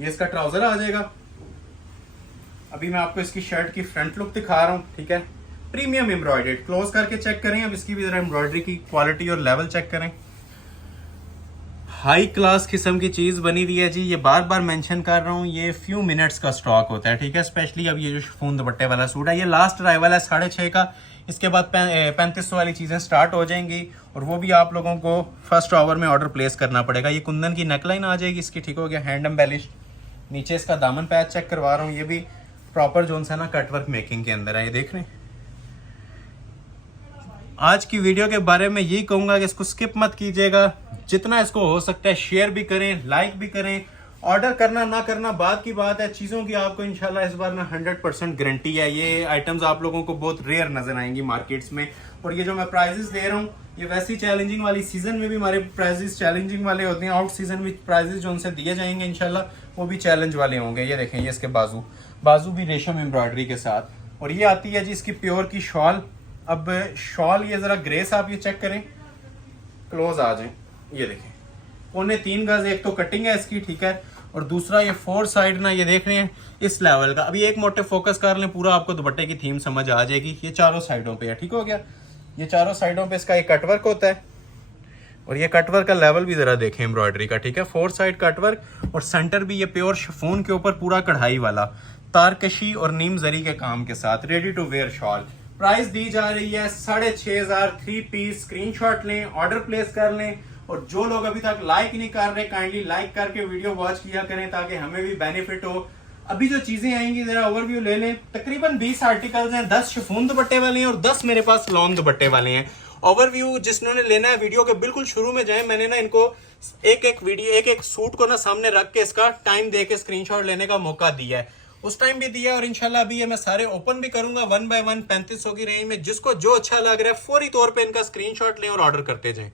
ये इसका ट्राउजर आ जाएगा। अभी मैं आपको इसकी शर्ट की फ्रंट लुक दिखा रहा हूँ, ठीक है। प्रीमियम एम्ब्रॉयडर्ड, क्लोज करके चेक करें। अब इसकी भी जरा एम्ब्रॉयडरी की क्वालिटी और लेवल चेक करें। हाई क्लास किस्म की चीज बनी हुई है जी। ये बार बार मेंशन कर रहा हूँ, ये फ्यू मिनट्स का स्टॉक होता है, ठीक है। स्पेशली अब ये जो शिफॉन दुपट्टे वाला सूट है, ये लास्ट अराइवल है 6,500 का। इसके बाद 3500 वाली चीजें स्टार्ट हो जाएंगी, और वो भी आप लोगों को फर्स्ट आवर में ऑर्डर प्लेस करना पड़ेगा। ये कुंदन की नेकलाइन आ जाएगी इसकी, ठीक हो गया, हैंड एम्बेलिश। नीचे इसका दामन पैच चेक करवा रहा हूँ, ये भी प्रॉपर जोन सा ना कटवर्क मेकिंग के अंदर है। ये देख रहे हैं। आज की वीडियो के बारे में यही कहूंगा कि इसको स्किप मत कीजिएगा, जितना इसको हो सकता है शेयर भी करें, लाइक भी करें। ऑर्डर करना ना करना बात की बात है, चीज़ों की आपको इंशाल्लाह इस बार ना 100% गारंटी है। ये आइटम्स आप लोगों को बहुत रेयर नजर आएंगी मार्केट्स में। और ये जो मैं प्राइजेस दे रहा हूँ, ये वैसी चैलेंजिंग वाली सीजन में भी हमारे प्राइजेस चैलेंजिंग वाले होते हैं। आउट सीजन में प्राइजेस जो उनसे दिए जाएंगे इंशाल्लाह वो भी चैलेंज वाले होंगे। ये देखें, ये इसके बाजू भी रेशम एम्ब्रॉयडरी के साथ। और ये आती है जी इसकी प्योर की शॉल। अब शॉल ये जरा ग्रेस आप ये चेक करें, क्लोज आ जाए। ये देखें, 3.25 गज एक तो कटिंग है इसकी, ठीक है। और दूसरा ये 4 साइड ना, ये देख रहे हैं इस लेवल का। अभी एक मोटे फोकस कर लें, पूरा आपको दुपट्टे की थीम समझ आ जाएगी। ये चारों साइडों पे है, ठीक हो गया। ये चारों साइडों पे इसका एक कटवर्क होता है, और ये कटवर्क का लेवल भी जरा देखें एम्ब्रॉयडरी का, ठीक है। 4 साइड कटवर्क, और सेंटर भी ये प्योर शिफॉन के ऊपर पूरा कढ़ाई वाला, तारकशी और नीम जरी के काम के साथ ready to wear shawl. Price दी जा रही है 6,500। 3 पीस स्क्रीनशॉट लें, ऑर्डर प्लेस कर लें। और जो लोग अभी तक लाइक नहीं कर रहे, काइंडली लाइक करके वीडियो वॉच किया करें ताकि हमें भी बेनिफिट हो। अभी जो चीजें आएंगी जरा ओवरव्यू ले लें। तकरीबन 20 आर्टिकल्स हैं, 10 शिफॉन दुपट्टे वाले हैं और 10 मेरे पास लॉन दुपट्टे वाले हैं। ओवरव्यू जिसने लेना है वीडियो के बिल्कुल शुरू में जाए, मैंने ना इनको एक सूट को ना सामने रख के इसका टाइम दे के स्क्रीनशॉट लेने का मौका दिया है, उस टाइम भी दिया। और इंशाल्लाह अभी ये मैं सारे ओपन भी करूंगा 1 बाय 1 3500 की रेंज में। जिसको जो अच्छा लग रहा है फौरी तौर पे इनका स्क्रीनशॉट लें और ऑर्डर करते जाएं।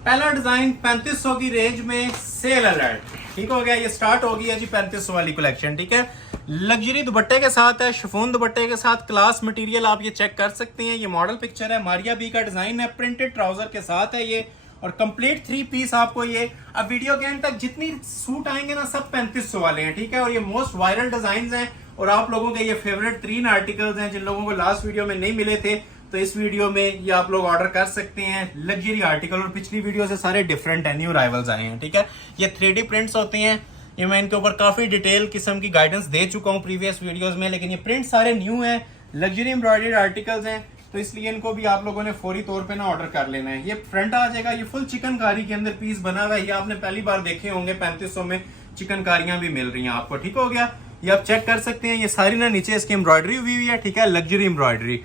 पहला डिजाइन 3500 की रेंज में, सेल अलर्ट, ठीक हो गया। ये स्टार्ट हो गई है जी 3500 वाली कलेक्शन, ठीक है। लग्जरी दुपट्टे के साथ है, शिफॉन दुपट्टे के साथ, क्लास मटेरियल आप ये चेक कर सकते हैं। ये मॉडल पिक्चर है, मारिया बी का डिजाइन है, प्रिंटेड ट्राउजर के साथ है ये, और कंप्लीट 3 पीस आपको ये। अब वीडियो के एंड तक जितनी सूट आएंगे ना सब 3500 वाले हैं, ठीक है। और ये मोस्ट वायरल डिजाइन हैं और आप लोगों के ये फेवरेट 3 आर्टिकल्स हैं जिन लोगों को लास्ट वीडियो में नहीं मिले थे, तो इस वीडियो में ये आप लोग ऑर्डर कर सकते हैं। लग्जरी आर्टिकल, और पिछली वीडियो से सारे डिफरेंट है, न्यू राइवल्स आए हैं, ठीक है। ये 3D प्रिंट्स होते हैं, ये मैं इनके ऊपर काफी डिटेल किस्म की गाइडेंस दे चुका हूँ प्रीवियस वीडियोस में, लेकिन ये प्रिंट सारे न्यू हैं, लग्जरी एम्ब्रॉयडर्ड आर्टिकल्स हैं, तो इसलिए इनको भी आप लोगों ने फौरी तौर पे ना ऑर्डर कर लेना है। ये फ्रंट आ जाएगा, ये फुल चिकनकारी के अंदर पीस बना हुआ है, ये आपने पहली बार देखे होंगे। 3500 में चिकनकारियां भी मिल रही हैं आपको, ठीक हो गया। ये आप चेक कर सकते हैं, ये सारी ना नीचे इसकी एम्ब्रॉयडरी हुई हुई है, ठीक है, लग्जरी एम्ब्रॉयडरी।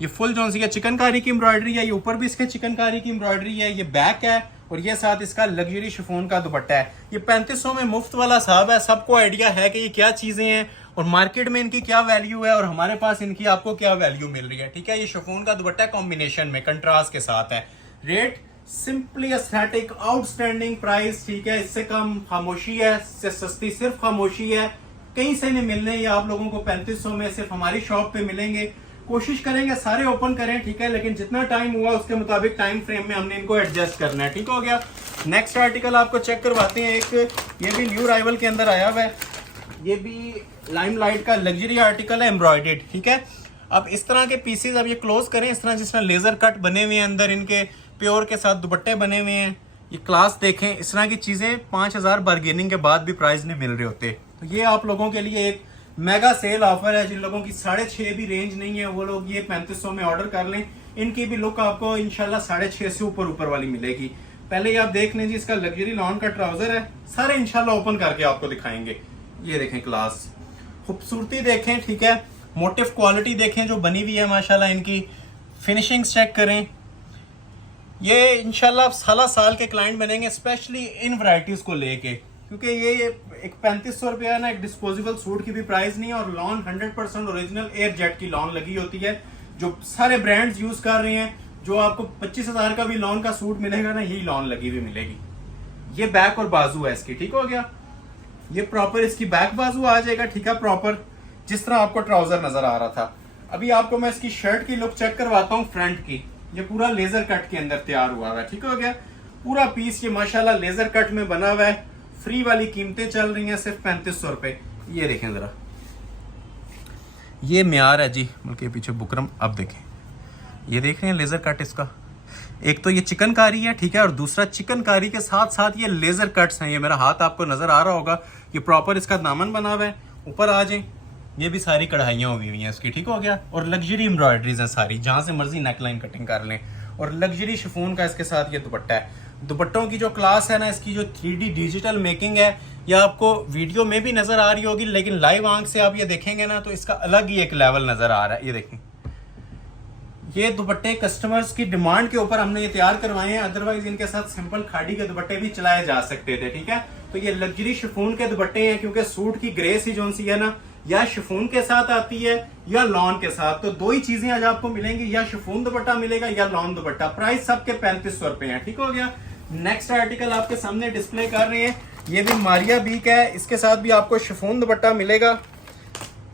ये फुल जो सी चिकनकारी की एम्ब्रॉयडरी है, ये ऊपर भी इसके चिकनकारी की एम्ब्रॉयडरी है, ये बैक है, और ये साथ इसका लग्जरी शिफॉन का दुपट्टा है। ये 3500 में मुफ्त वाला साहब है, सबको आइडिया है कि ये क्या चीजें हैं और मार्केट में इनकी क्या वैल्यू है और हमारे पास इनकी आपको क्या वैल्यू मिल रही है, ठीक है। ये शिफॉन का दुपट्टा कॉम्बिनेशन में कंट्रास्ट के साथ है। Rate simply aesthetic, outstanding price, ठीक है। इससे कम खामोशी है, इससे सस्ती सिर्फ खामोशी है, कहीं से नहीं मिलने। ये आप लोगों को 3500 में सिर्फ हमारी शॉप पे मिलेंगे। कोशिश करेंगे सारे ओपन करें, ठीक है, लेकिन जितना टाइम हुआ उसके मुताबिक टाइम फ्रेम में हमने इनको एडजस्ट करना है, ठीक हो गया। नेक्स्ट आर्टिकल आपको चेक करवाते हैं। एक ये भी न्यू राइवल के अंदर आया हुआ है, ये भी लाइमलाइट का लग्जरी आर्टिकल है, एम्ब्रॉयडर्ड, ठीक है। अब इस तरह के पीसेज अब ये क्लोज करें, इस तरह जिस तरह लेजर कट बने हुए हैं, अंदर इनके प्योर के साथ दुपट्टे बने हुए हैं। ये क्लास देखें, इस तरह की चीजें 5000 बार्गेनिंग के बाद भी प्राइस नहीं मिल रहे होते। तो ये आप लोगों के लिए एक मेगा सेल ऑफर है। जिन लोगों की 6.5 भी रेंज नहीं है वो लोग ये 3500 में ऑर्डर कर लें। इनकी भी लुक आपको इंशाल्लाह 6.5 से ऊपर वाली मिलेगी। पहले ये आप देख लें जी, इसका लग्जरी लॉन का ट्राउजर है, सारे इंशाल्लाह ओपन करके आपको दिखाएंगे। ये देखें, क्लास खूबसूरती देखें, ठीक है, मोटिव क्वालिटी देखें जो बनी हुई है माशाल्लाह, इनकी फिनिशिंग चेक करें। ये इंशाल्लाह साल साल के क्लाइंट बनेंगे, स्पेशली इन वैरायटीज को लेके, क्योंकि ये एक 3500 रुपया ना एक डिस्पोजेबल सूट की भी प्राइस नहीं है। और लॉन 100% ओरिजिनल एयर जेट की लॉन लगी होती है, जो सारे ब्रांड्स यूज कर रहे हैं। जो आपको 25,000 का भी लॉन का सूट मिलेगा ना, यही लॉन लगी हुई मिलेगी। ये बैक और बाजू है इसकी, ठीक हो गया। ये प्रॉपर इसकी बैक बाजू आ जाएगा, ठीक है, प्रॉपर जिस तरह आपको ट्राउजर नजर आ रहा था। अभी आपको मैं इसकी शर्ट की लुक चेक करवाता हूँ फ्रंट की। ये पूरा लेजर कट के अंदर तैयार हुआ है, ठीक हो गया। पूरा पीस ये माशाल्लाह लेजर कट में बना हुआ है। फ्री वाली कीमतें चल रही हैं सिर्फ 3500 रुपए। ये देखें जरा, ये म्यार है जी, बल्कि पीछे बुकरम। अब देखें, ये देख रहे हैं लेजर कट इसका। एक तो ये चिकनकारी है, ठीक है, और दूसरा चिकनकारी के साथ साथ ये लेजर कट्स हैं। ये मेरा हाथ आपको नजर आ रहा होगा, ये प्रॉपर इसका दामन बना हुआ है। ऊपर आ जाए, ये भी सारी कढ़ाइयाँ हुई हुई हैं इसकी, ठीक हो गया। और लग्जरी एम्ब्रॉयडरीज हैं सारी, जहां से मर्जी नेकलाइन कटिंग कर लें। और लग्जरी शिफॉन का इसके साथ ये दुपट्टा है। दुपट्टों की जो क्लास है ना, इसकी जो 3D डिजिटल मेकिंग है, ये आपको वीडियो में भी नजर आ रही होगी, लेकिन लाइव आंख से आप ये देखेंगे ना तो इसका अलग ही एक लेवल नजर आ रहा है। ये देखें, ये दुपट्टे कस्टमर्स की डिमांड के ऊपर हमने ये तैयार करवाए हैं, अदरवाइज इनके साथ सिंपल खाड़ी के दुपट्टे भी चलाए जा सकते थे, ठीक है। तो ये लग्जरी शिफॉन के दुपट्टे हैं, क्योंकि सूट की ग्रेस ही जो सी है ना, या शिफॉन के साथ आती है या लॉन के साथ। तो दो ही चीजें आज आपको मिलेंगी, या शिफॉन दुपट्टा मिलेगा या लॉन दुपट्टा। प्राइस सबके 3500 रुपए है, ठीक हो गया। नेक्स्ट आर्टिकल आपके सामने डिस्प्ले कर रहे हैं, ये भी मारिया बी का है, इसके साथ भी आपको शिफॉन दुपट्टा मिलेगा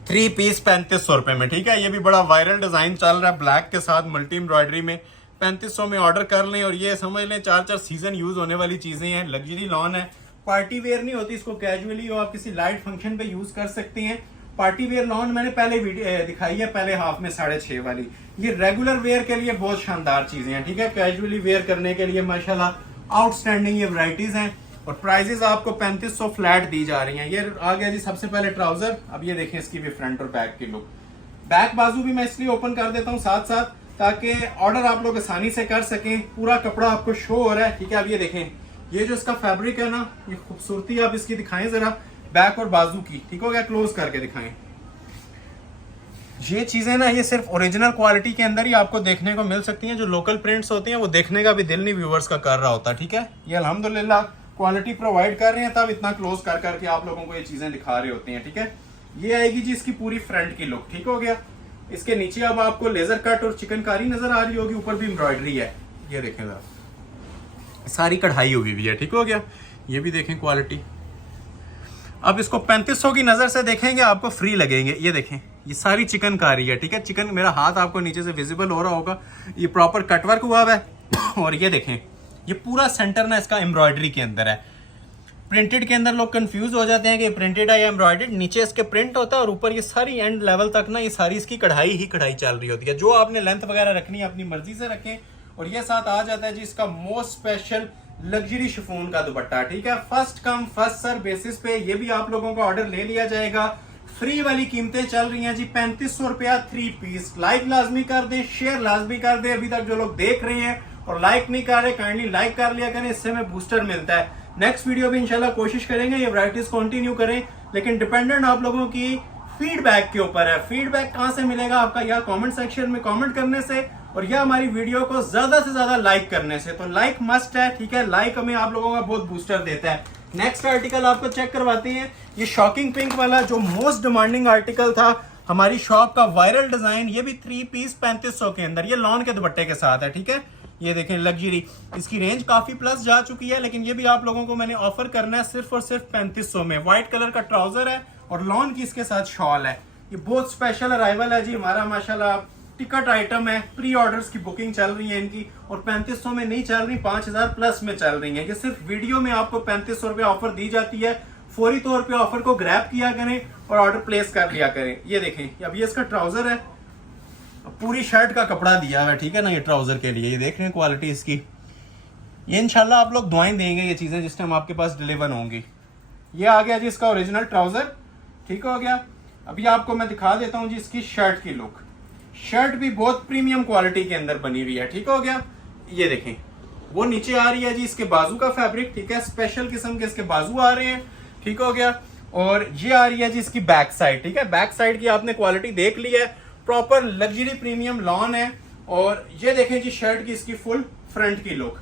3 पीस 3500 रुपए में, ठीक है। ये भी बड़ा वायरल डिजाइन चल रहा है, ब्लैक के साथ मल्टी एम्ब्रॉयडरी में। 3500 में ऑर्डर कर लें, और ये समझ लें 4 सीजन यूज होने वाली चीजें हैं। लग्जरी लॉन है, पार्टी वेयर नहीं होती, इसको कैजुअली आप किसी लाइट फंक्शन पे यूज कर सकते हैं। पार्टी वेयर लॉन मैंने पहले वीडियो दिखाई है, पहले हाफ में 6.5 वाली। ये रेगुलर वेयर के लिए बहुत शानदार चीजें हैं, ठीक है, कैजुअली वेयर करने के लिए माशाल्लाह आउटस्टैंडिंग ये वैरायटीज हैं। और प्राइजेस आपको 3500 फ्लैट दी जा रही हैं। ये आ गया जी सबसे पहले ट्राउजर। अब ये देखें इसकी भी फ्रंट और बैक की लुक। बैक बाजू भी मैं इसलिए ओपन कर देता हूँ साथ साथ, ताकि ऑर्डर आप लोग आसानी से कर सकें। पूरा कपड़ा आपको शो हो रहा है, ठीक है। अब ये देखें, ये जो इसका फैब्रिक है ना, ये खूबसूरती आप इसकी दिखाएं जरा बैक और बाजू की, ठीक हो गया, क्लोज करके दिखाएं। ये चीजें ना, ये सिर्फ ओरिजिनल क्वालिटी के अंदर ही आपको देखने को मिल सकती हैं। जो लोकल प्रिंट्स होते हैं वो देखने का भी दिल नहीं व्यूअर्स का कर रहा होता, ठीक है। ये अल्हम्दुलिल्लाह क्वालिटी प्रोवाइड कर रहे हैं, तब इतना क्लोज कर करके आप लोगों को ये चीजें दिखा रहे होते हैं, ठीक है। ये आएगी जी इसकी पूरी फ्रंट की लुक, ठीक हो गया। इसके नीचे अब आपको लेजर कट और चिकनकारी नजर आ रही होगी, ऊपर भी एम्ब्रॉयडरी है। ये देखें जरा, सारी कढ़ाई हुई है, ठीक हो गया। ये भी देखें क्वालिटी। अब इसको 3500 की नज़र से देखेंगे आपको फ्री लगेंगे। ये देखें, ये सारी चिकनकारी है, ठीक है। चिकन, मेरा हाथ आपको नीचे से विजिबल हो रहा होगा, ये प्रॉपर कटवर्क हुआ हुआ है। और ये देखें, ये पूरा सेंटर ना इसका एम्ब्रॉयडरी के अंदर है। प्रिंटेड के अंदर लोग कंफ्यूज हो जाते हैं कि प्रिंटेड है या एम्ब्रॉयडर्ड। नीचे इसके प्रिंट होता है और ऊपर ये सारी एंड लेवल तक ना ये सारी इसकी कढ़ाई ही कढ़ाई चल रही होती है। जो आपने लेंथ वगैरह रखनी है अपनी मर्जी से रखें। और ये साथ आ जाता है जी इसका मोस्ट स्पेशल लग्जरी शिफॉन का दुपट्टा, ठीक है। First come first serve basis पे ये भी आप लोगों का ऑर्डर ले लिया जाएगा। फ्री वाली कीमतें चल रही हैं जी 3500 रुपया 3 पीस। लाइक लाजमी कर दे, शेयर लाजमी कर दे। अभी तक जो लोग देख रहे हैं और लाइक नहीं कर रहे, काइंडली लाइक कर लिया करें, इससे हमें बूस्टर मिलता है। नेक्स्ट वीडियो भी इंशाल्लाह कोशिश करेंगे ये वैरायटीज कंटिन्यू करें, लेकिन डिपेंडेंट आप लोगों की फीडबैक के ऊपर है। फीडबैक कहां से मिलेगा आपका? या कमेंट सेक्शन में कमेंट करने से, और या हमारी वीडियो को ज्यादा से ज्यादा लाइक करने से। तो लाइक मस्ट है, ठीक है। लाइक हमें आप लोगों का बहुत बूस्टर देता है। नेक्स्ट आर्टिकल आपको चेक करवाते हैं। ये शॉकिंग पिंक वाला जो मोस्ट डिमांडिंग आर्टिकल था हमारी शॉप का, वायरल डिजाइन, ये भी 3 पीस 3500 के अंदर, ये लॉन के दुपट्टे के साथ है, ठीक है। ये देखें लग्जरी, इसकी रेंज काफी प्लस जा चुकी है, लेकिन ये भी आप लोगों को मैंने ऑफर करना है सिर्फ और सिर्फ 3500 में। व्हाइट कलर का ट्राउजर है और लॉन की इसके साथ शॉल है। ये बहुत स्पेशल अराइवल है जी हमारा, माशाल्लाह टिकट आइटम है। प्री ऑर्डर्स की बुकिंग चल रही है इनकी, और 3500 में नहीं चल रही, 5000 प्लस में चल रही है। ये सिर्फ वीडियो में आपको 3500 रुपया ऑफर दी जाती है। फौरी तौर पे ऑफर को ग्रैब किया करें और ऑर्डर प्लेस कर लिया करें। ये देखें, अब ये इसका ट्राउजर है, पूरी शर्ट का कपड़ा दिया हुआ है, ठीक है ना, ये ट्राउजर के लिए। ये देख रहे हैं क्वालिटी इसकी। ये इंशाल्लाह आप लोग दुआएं देंगे ये चीजें जिस टाइम आपके पास डिलीवर होंगी। ये आ गया जी इसका ओरिजिनल ट्राउजर, ठीक हो गया। अभी आपको मैं दिखा देता हूँ जी इसकी शर्ट की लुक। शर्ट भी बहुत प्रीमियम क्वालिटी के अंदर बनी हुई है, ठीक हो गया। ये देखें, वो नीचे आ रही है जी इसके बाजू का फैब्रिक, ठीक है। स्पेशल किस्म के इसके बाजू आ रहे हैं, ठीक हो गया। और ये आ रही है जी इसकी बैक साइड, ठीक है। बैक साइड की आपने क्वालिटी देख ली है, प्रॉपर लग्जरी प्रीमियम लॉन है। और ये देखें जी शर्ट की इसकी फुल फ्रंट की लुक,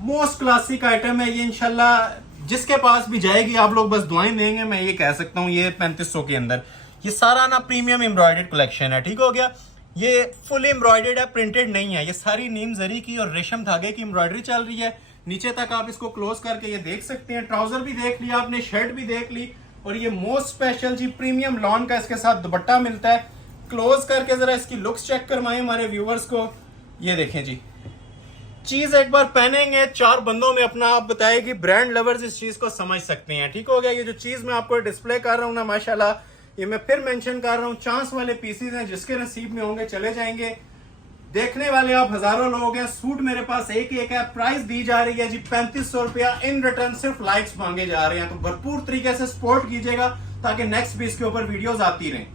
मोस्ट क्लासिक आइटम है ये। इंशाल्लाह जिसके पास भी जाएगी आप लोग बस दुआएं देंगे, मैं ये कह सकता हूँ। ये 3500 के अंदर ये सारा ना प्रीमियम एम्ब्रॉयडर्ड कलेक्शन है, ठीक हो गया। ये फुल एम्ब्रॉयडर्ड है, प्रिंटेड नहीं है। ये सारी नीम जरी की और रेशम धागे की एम्ब्रॉयडरी चल रही है। नीचे तक आप इसको क्लोज करके ये देख सकते हैं। ट्राउजर भी देख लिया आपने, शर्ट भी देख ली, और ये मोस्ट स्पेशल जी प्रीमियम लॉन का इसके साथ दुपट्टा मिलता है। क्लोज करके जरा इसकी लुक्स चेक करवाएं हमारे व्यूवर्स को। ये देखें जी, चीज एक बार पहनेंगे 4 बंदों में अपना आप बताएगी, ब्रांड लवर्स इस चीज को समझ सकते हैं, ठीक हो गया। ये जो चीज मैं आपको डिस्प्ले कर रहा हूँ ना, माशाल्लाह, ये मैं फिर मेंशन कर रहा हूँ, चांस वाले पीसीज हैं, जिसके नसीब में होंगे चले जाएंगे। देखने वाले आप हजारों लोग हैं, सूट मेरे पास एक ही एक है। प्राइस दी जा रही है जी 3500 रुपया। इन रिटर्न सिर्फ लाइक्स मांगे जा रहे हैं, तो भरपूर तरीके से सपोर्ट कीजिएगा ताकि नेक्स्ट भी इसके ऊपर वीडियोस आती रहें।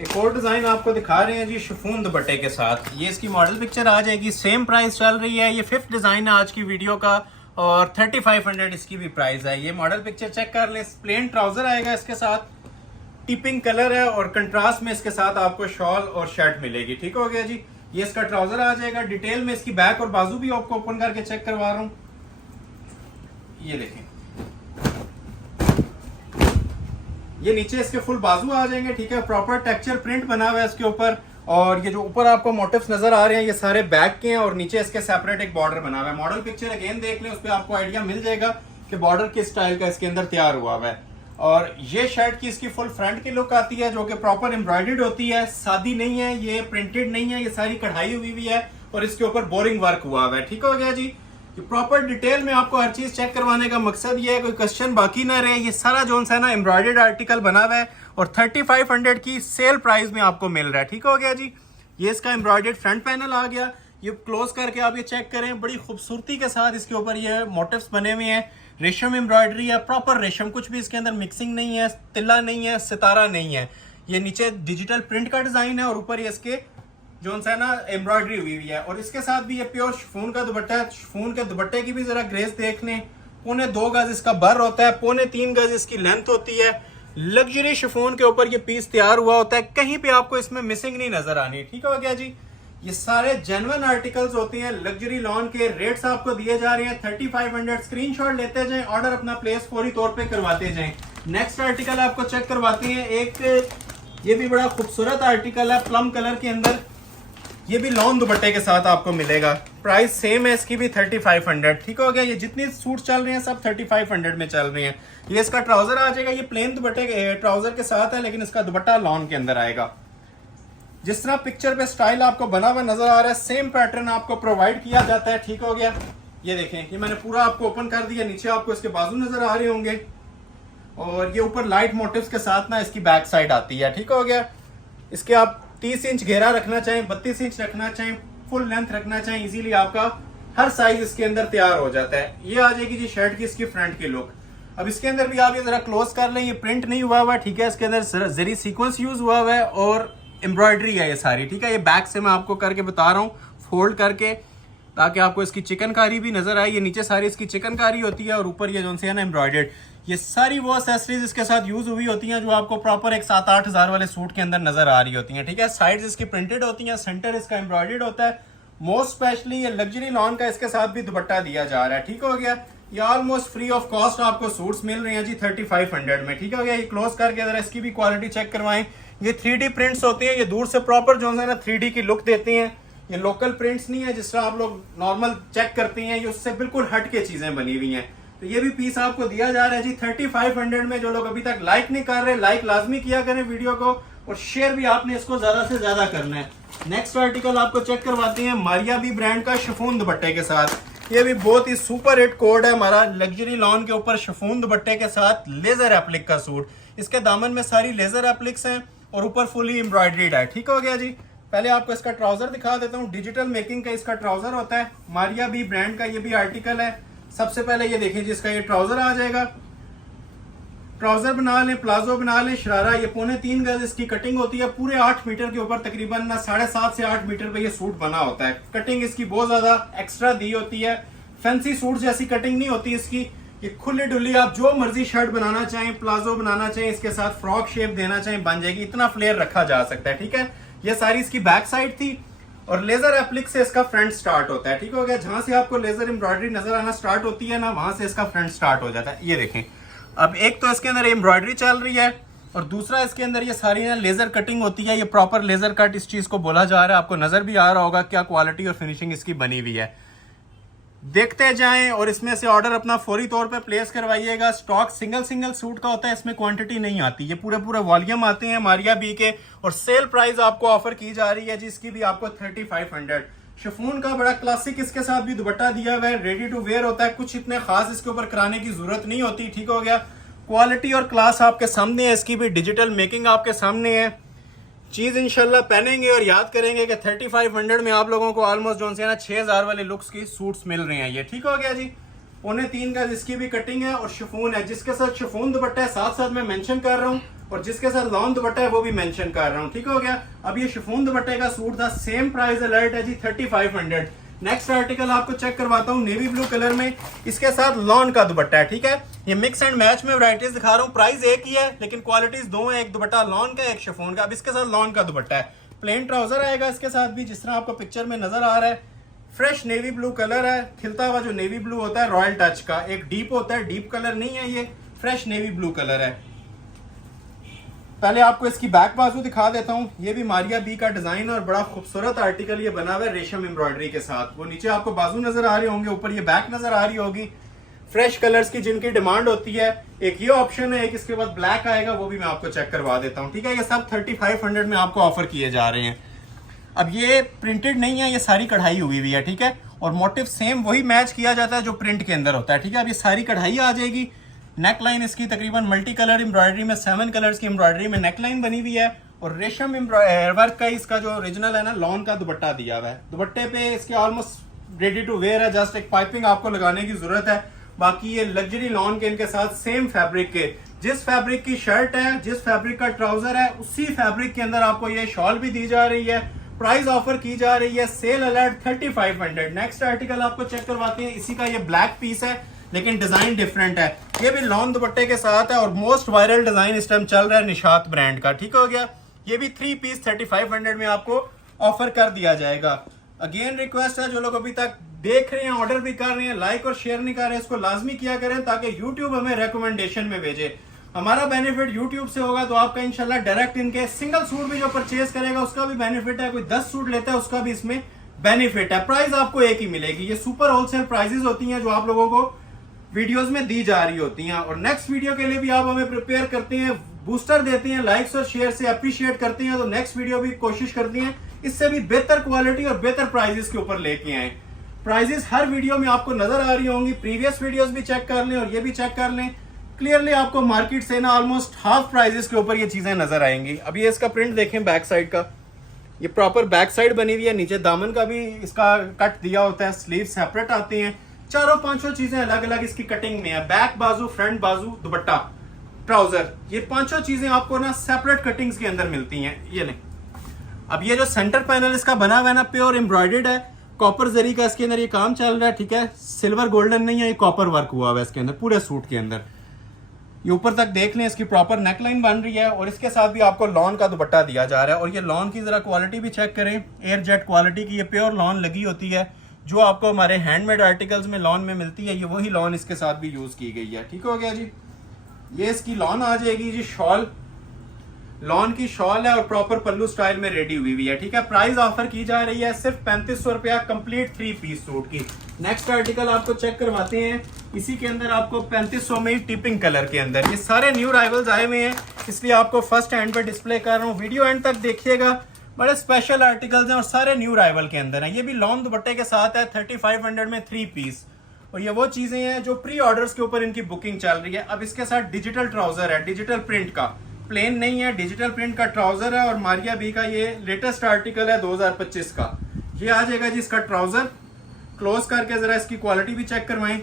एक और डिजाइन आपको दिखा रहे हैं जी शिफॉन दुपट्टे के साथ। ये इसकी मॉडल पिक्चर आ जाएगी, सेम प्राइस चल रही है। ये 5th डिजाइन है आज की वीडियो का, और 3500 इसकी भी प्राइस है। ये मॉडल पिक्चर चेक कर ले। प्लेन ट्राउजर आएगा इसके साथ, टिपिंग कलर है, और कंट्रास्ट में इसके साथ आपको शॉल और शर्ट मिलेगी, ठीक हो गया जी। ये इसका ट्राउजर आ जाएगा। डिटेल में इसकी बैक और बाजू भी आपको ओपन करके चेक करवा रहा हूं। ये देखें, ये नीचे इसके फुल बाजू आ जाएंगे, ठीक है। प्रॉपर टेक्सचर प्रिंट बना हुआ है इसके ऊपर, और ये जो ऊपर आपको मोटिव्स नजर आ रहे हैं ये सारे बैक के हैं, और नीचे इसके सेपरेट एक बॉर्डर बना हुआ है। मॉडल पिक्चर अगेन देख लें, उस पर आपको आइडिया मिल जाएगा कि बॉर्डर किस स्टाइल का इसके अंदर तैयार हुआ है। और ये शर्ट की इसकी फुल फ्रंट की लुक आती है, जो कि प्रॉपर एम्ब्रॉयडर्ड होती है, सादी नहीं है, ये प्रिंटेड नहीं है, ये सारी कढ़ाई हुई है, और इसके ऊपर बोरिंग वर्क हुआ है, ठीक हो गया जी। प्रॉपर डिटेल में आपको हर चीज चेक करवाने का मकसद ये है कोई क्वेश्चन बाकी ना रहे। ये सारा जो है ना एम्ब्रॉयडर्ड आर्टिकल बना हुआ है, और 3500 की सेल प्राइस में आपको मिल रहा है, ठीक हो गया जी। ये इसका एम्ब्रॉयडर्ड फ्रंट पैनल आ गया। ये क्लोज करके आप ये चेक करें, बड़ी खूबसूरती के साथ इसके ऊपर ये मोटिव्स बने हुए हैं। रेशम एम्ब्रॉयडरी है, प्रॉपर रेशम, कुछ भी इसके अंदर मिक्सिंग नहीं है, तिल्ला नहीं है, सितारा नहीं है। ये नीचे डिजिटल प्रिंट का डिजाइन है, और ऊपर ये इसके जो है ना एम्ब्रॉयडरी हुई है। और इसके साथ भी ये प्योर शिफॉन का दुपट्टा है। शिफॉन के दुपट्टे की भी जरा ग्रेस देख लें। 2.25 गज इसका बर होता है, 3.25 गज इसकी लेंथ होती है। लग्जरी शिफॉन के ऊपर ये पीस तैयार हुआ होता है, कहीं पे आपको इसमें मिसिंग नहीं नजर आनी, ठीक हो गया जी। ये सारे जेन्युइन आर्टिकल्स होते हैं लग्जरी लॉन के। रेट्स आपको दिए जा रहे हैं 3500। स्क्रीनशॉट लेते जाएं, ऑर्डर अपना प्लेस फौरी तौर पे करवाते जाएं। नेक्स्ट आर्टिकल आपको चेक करवाते हैं। एक ये भी बड़ा खूबसूरत आर्टिकल है, प्लम कलर के अंदर। ये भी लॉन दुपट्टे के साथ आपको मिलेगा, प्राइस सेम है इसकी भी 3500, ठीक हो गया। ये जितनी सूट चल रहे हैं सब 3500 में चल रही हैं। ये इसका ट्राउजर आ जाएगा, ये प्लेन दुपट्टे ट्राउजर के साथ है, लेकिन इसका दुपट्टा लॉन के अंदर आएगा। जिस तरह पिक्चर पे स्टाइल आपको बना हुआ नजर आ रहा है, सेम पैटर्न आपको प्रोवाइड किया जाता है, ठीक हो गया। ये देखें, ये मैंने पूरा आपको ओपन कर दिया, नीचे आपको इसके बाजू नजर आ रहे होंगे, और ये ऊपर लाइट मोटिव्स के साथ ना इसकी बैक साइड आती है, ठीक हो गया। इसके आप 30 इंच घेरा रखना चाहें, 32 इंच रखना चाहें, फुल लेंथ रखना चाहें, इजीली आपका हर साइज इसके अंदर तैयार हो जाता है। ये आ जाएगी जी शर्ट की इसकी फ्रंट की लुक। अब इसके अंदर भी आप ये जरा क्लोज कर लें, ये प्रिंट नहीं हुआ हुआ, ठीक है। इसके अंदर जरी सीक्वेंस यूज हुआ हुआ है और एम्ब्रॉयडरी है ये सारी, ठीक है। ये बैक से मैं आपको करके बता रहा हूँ, फोल्ड करके, ताकि आपको इसकी चिकनकारी भी नजर आए। ये नीचे सारी इसकी चिकनकारी होती है और ऊपर ये जो है ना एम्ब्रॉयडर्ड। ये सारी वो एक्सेसरीज इसके साथ यूज हुई होती हैं जो आपको प्रॉपर एक 7-8 हज़ार वाले सूट के अंदर नजर आ रही होती हैं, ठीक है। साइड्स इसकी प्रिंटेड होती हैं, सेंटर इसका एम्ब्रॉयडर्ड होता है। मोस्ट स्पेशली ये लग्जरी लॉन का इसके साथ भी दुपट्टा दिया जा रहा है, ठीक हो गया। ये ऑलमोस्ट फ्री ऑफ कॉस्ट आपको सूट्स मिल रहे हैं जी 3500 में, ठीक हो गया। ये क्लोज करके जरा इसकी भी क्वालिटी चेक करवाएं। ये 3D प्रिंट्स होते हैं, ये दूर से प्रॉपर जो है ना 3D की लुक देते हैं। ये लोकल प्रिंट्स नहीं है जिस तरह आप लोग नॉर्मल चेक करते हैं, ये उससे बिल्कुल हट के चीजें बनी हुई हैं। तो ये भी पीस आपको दिया जा रहा है जी 3500 में। जो लोग अभी तक लाइक नहीं कर रहे, लाइक लाजमी किया करें वीडियो को, और शेयर भी आपने इसको ज्यादा से ज्यादा करना है। नेक्स्ट आर्टिकल आपको चेक करवाते हैं मारिया बी ब्रांड का शिफॉन दुपट्टे के साथ। ये भी बहुत ही सुपर हिट कोड है हमारा, लग्जरी लॉन के ऊपर शिफॉन दुपट्टे के साथ लेजर एप्लिक का सूट। इसके दामन में सारी लेजर एप्लिक्स हैं और ऊपर फुली एम्ब्रॉयडरीड है, ठीक हो गया जी। पहले आपको इसका ट्राउजर दिखा देता हूँ। डिजिटल मेकिंग का इसका ट्राउजर होता है, मारिया बी ब्रांड का ये भी आर्टिकल है। सबसे पहले ये देखिए जिसका ये ट्राउजर आ जाएगा। ट्राउजर बना लें, प्लाजो बना लें, शरारा, ये 3.25 गज इसकी कटिंग होती है। पूरे 8 मीटर के ऊपर तकरीबन ना 7.5 से 8 मीटर पे ये सूट बना होता है। कटिंग इसकी बहुत ज्यादा एक्स्ट्रा दी होती है, फैंसी सूट जैसी कटिंग नहीं होती इसकी। ये खुली डुली आप जो मर्जी शर्ट बनाना चाहें, प्लाजो बनाना चाहें, इसके साथ फ्रॉक शेप देना चाहें, बन जाएगी। इतना फ्लेयर रखा जा सकता है, ठीक है। ये सारी इसकी बैक साइड थी और लेजर एप्लिक से इसका फ्रंट स्टार्ट होता है, ठीक हो गया। जहां से आपको लेजर एम्ब्रॉयडरी नजर आना स्टार्ट होती है ना, वहां से इसका फ्रंट स्टार्ट हो जाता है। ये देखें, अब एक तो इसके अंदर एम्ब्रॉयडरी चल रही है और दूसरा इसके अंदर ये सारी ना लेजर कटिंग होती है। ये प्रॉपर लेजर कट इस चीज को बोला जा रहा है। आपको नजर भी आ रहा होगा क्या क्वालिटी और फिनिशिंग इसकी बनी हुई है। देखते जाएं और इसमें से ऑर्डर अपना फौरी तौर पे प्लेस करवाइएगा। स्टॉक सिंगल सूट का होता है, इसमें क्वांटिटी नहीं आती। ये पूरे वॉल्यूम आते हैं मारिया बी के, और सेल प्राइस आपको ऑफर की जा रही है जिसकी भी आपको 3500। शिफॉन का बड़ा क्लासिक इसके साथ भी दुपट्टा दिया हुआ है, रेडी टू वेयर होता है। कुछ इतने खास इसके ऊपर कराने की जरूरत नहीं होती, ठीक हो गया। क्वालिटी और क्लास आपके सामने है, इसकी भी डिजिटल मेकिंग आपके सामने है। चीज इंशाल्लाह पहनेंगे और याद करेंगे कि 3500 में आप लोगों को ऑलमोस्ट जो है ना 6000 वाले लुक्स की सूट्स मिल रहे हैं। ये ठीक हो गया जी। 3.25 गज इसकी भी कटिंग है और शिफॉन है। जिसके साथ शिफॉन दुपट्टा है साथ साथ मैं मेंशन कर रहा हूँ, और जिसके साथ लॉन दुपट्टा है वो भी मेंशन कर रहा हूँ, ठीक हो गया। अब ये शिफॉन दुपट्टे का सूट था, सेम प्राइस अलर्ट है जी 3500। नेक्स्ट आर्टिकल आपको चेक करवाता हूँ नेवी ब्लू कलर में, इसके साथ लॉन का दुपट्टा है, ठीक है। ये मिक्स एंड मैच में वैरायटीज दिखा रहा हूँ। प्राइस एक ही है लेकिन क्वालिटीज दो है, एक दुपट्टा लॉन का एक शिफॉन का। अब इसके साथ लॉन का दुपट्टा है, प्लेन ट्राउजर आएगा इसके साथ भी, जिस तरह आपको पिक्चर में नजर आ रहा है। फ्रेश नेवी ब्लू कलर है, खिलता हुआ जो नेवी ब्लू होता है रॉयल टच का। एक डीप होता है, डीप कलर नहीं है, ये फ्रेश नेवी ब्लू कलर है। पहले आपको इसकी बैक बाजू दिखा देता हूँ। ये भी मारिया बी का डिजाइन और बड़ा खूबसूरत आर्टिकल ये बना हुआ है रेशम एम्ब्रॉयडरी के साथ। वो नीचे आपको बाजू नजर आ रहे होंगे, ऊपर ये बैक नजर आ रही होगी। फ्रेश कलर्स की जिनकी डिमांड होती है, एक ये ऑप्शन है, एक इसके बाद ब्लैक आएगा, वो भी मैं आपको चेक करवा देता हूँ, ठीक है। ये सब 3500 में आपको ऑफर किए जा रहे हैं। अब ये प्रिंटेड नहीं है, ये सारी कढ़ाई हुई हुई है, ठीक है। और मोटिव सेम वही मैच किया जाता है जो प्रिंट के अंदर होता है, ठीक है। अब ये सारी कढ़ाई आ जाएगी। नेक लाइन इसकी तकरीबन मल्टी कलर एम्ब्रॉयडरी में 7 कलर्स की एम्ब्रॉयडरी में नेक लाइन बनी हुई है, और रेशम वर्क का इसका जो ओरिजिनल है ना लॉन का दुपट्टा दिया हुआ है। दुपट्टे पे इसके ऑलमोस्ट रेडी टू वेयर है, जस्ट एक पाइपिंग आपको लगाने की जरूरत है। बाकी ये लग्जरी लॉन के इनके साथ सेम फैब्रिक के, जिस फैब्रिक की शर्ट है, जिस फैब्रिक का ट्राउजर है, उसी फैब्रिक के अंदर आपको ये शॉल भी दी जा रही है। प्राइस ऑफर की जा रही है, सेल अलर्ट 3500। नेक्स्ट आर्टिकल आपको चेक करवाते हैं। इसी का ये ब्लैक पीस है लेकिन डिजाइन डिफरेंट है। ये भी लॉन दुपट्टे के साथ है और मोस्ट वायरल डिजाइन इस टाइम चल रहा है निशात ब्रांड का, ठीक हो गया। ये भी 3 पीस 3500 में आपको ऑफर कर दिया जाएगा। अगेन रिक्वेस्ट है, जो लोग अभी तक देख रहे हैं, ऑर्डर भी कर रहे हैं, लाइक और शेयर नहीं कर रहे हैं, इसको लाजमी किया करें ताकि यूट्यूब हमें रिकमेंडेशन में भेजे। हमारा बेनिफिट यूट्यूब से होगा तो आपका इंशाल्लाह डायरेक्ट इनके सिंगल सूट भी जो परचेज करेगा उसका भी बेनिफिट है। कोई 10 सूट लेता है उसका भी इसमें बेनिफिट है। प्राइस आपको एक ही मिलेगी। ये सुपर होलसेल प्राइसेस होती हैं जो आप लोगों को वीडियोस में दी जा रही होती हैं। और नेक्स्ट वीडियो के लिए भी आप हमें प्रिपेयर करते हैं, बूस्टर देते हैं, लाइक्स और शेयर से अप्रिशिएट करते हैं, तो नेक्स्ट वीडियो भी कोशिश करती हैं इससे भी बेहतर क्वालिटी और बेहतर प्राइजेस के ऊपर लेके आए। प्राइजेस हर वीडियो में आपको नजर आ रही होंगी, प्रीवियस वीडियोस भी चेक कर लें और ये भी चेक कर लें, क्लियरली आपको मार्केट से ना ऑलमोस्ट हाफ प्राइजेस के ऊपर ये चीजें नजर आएंगी। अब ये इसका प्रिंट देखें बैक साइड का, ये प्रॉपर बैक साइड बनी हुई है, नीचे दामन का भी इसका कट दिया होता है, स्लीव सेपरेट आती हैं, चारों पांचों चीजें अलग अलग इसकी कटिंग में है। बैक बाजू, फ्रंट बाजू, दुपट्टा, ट्राउजर, ये पांचों चीजें आपको ना सेपरेट कटिंग्स के अंदर मिलती हैं। ये लें। अब ये जो सेंटर पैनल इसका बना हुआ है ना, प्योर एम्ब्रॉयडर्ड है, कॉपर जरी का इसके अंदर ये काम चल रहा है, ठीक है, सिल्वर गोल्डन नहीं है, ये कॉपर वर्क हुआ हुआ है इसके अंदर पूरे सूट के अंदर। ये ऊपर तक देख लें, इसकी प्रॉपर नेकलाइन बन रही है और इसके साथ भी आपको लॉन का दुपट्टा दिया जा रहा है। और ये लॉन की जरा क्वालिटी भी चेक करें, एयर जेट क्वालिटी की ये प्योर लॉन लगी होती है जो आपको हमारे हैंडमेड आर्टिकल्स में लॉन में मिलती है, ये वही लॉन इसके साथ भी यूज की गई है। ठीक हो गया जी। ये इसकी लॉन आ जाएगी जी, शॉल, लॉन की शॉल है और प्रॉपर पल्लू स्टाइल में रेडी हुई है। ठीक है, प्राइस ऑफर की जा रही है सिर्फ 3500 रुपया कंप्लीट 3 पीस सूट की। नेक्स्ट आर्टिकल आपको चेक करवाते हैं, इसी के अंदर आपको 3500 में टिपिंग कलर के अंदर, ये सारे न्यू राइवल्स आए हुए हैं इसलिए आपको फर्स्ट हैंड पे डिस्प्ले कर रहा हूँ, वीडियो एंड तक देखिएगा, बड़े स्पेशल आर्टिकल्स हैं और सारे न्यू राइवल के अंदर हैं। ये भी लॉन दुपट्टे के साथ है, 3500 में 3 पीस। और ये वो चीजें हैं जो प्री ऑर्डर्स के ऊपर इनकी बुकिंग चल रही है। अब इसके साथ डिजिटल ट्राउजर है, डिजिटल प्रिंट का, प्लेन नहीं है, डिजिटल प्रिंट का ट्राउजर है। और मारिया बी का ये लेटेस्ट आर्टिकल है 2025 का, ये आ जाएगा जी इसका ट्राउजर। क्लोज करके जरा इसकी क्वालिटी भी चेक करवाएं।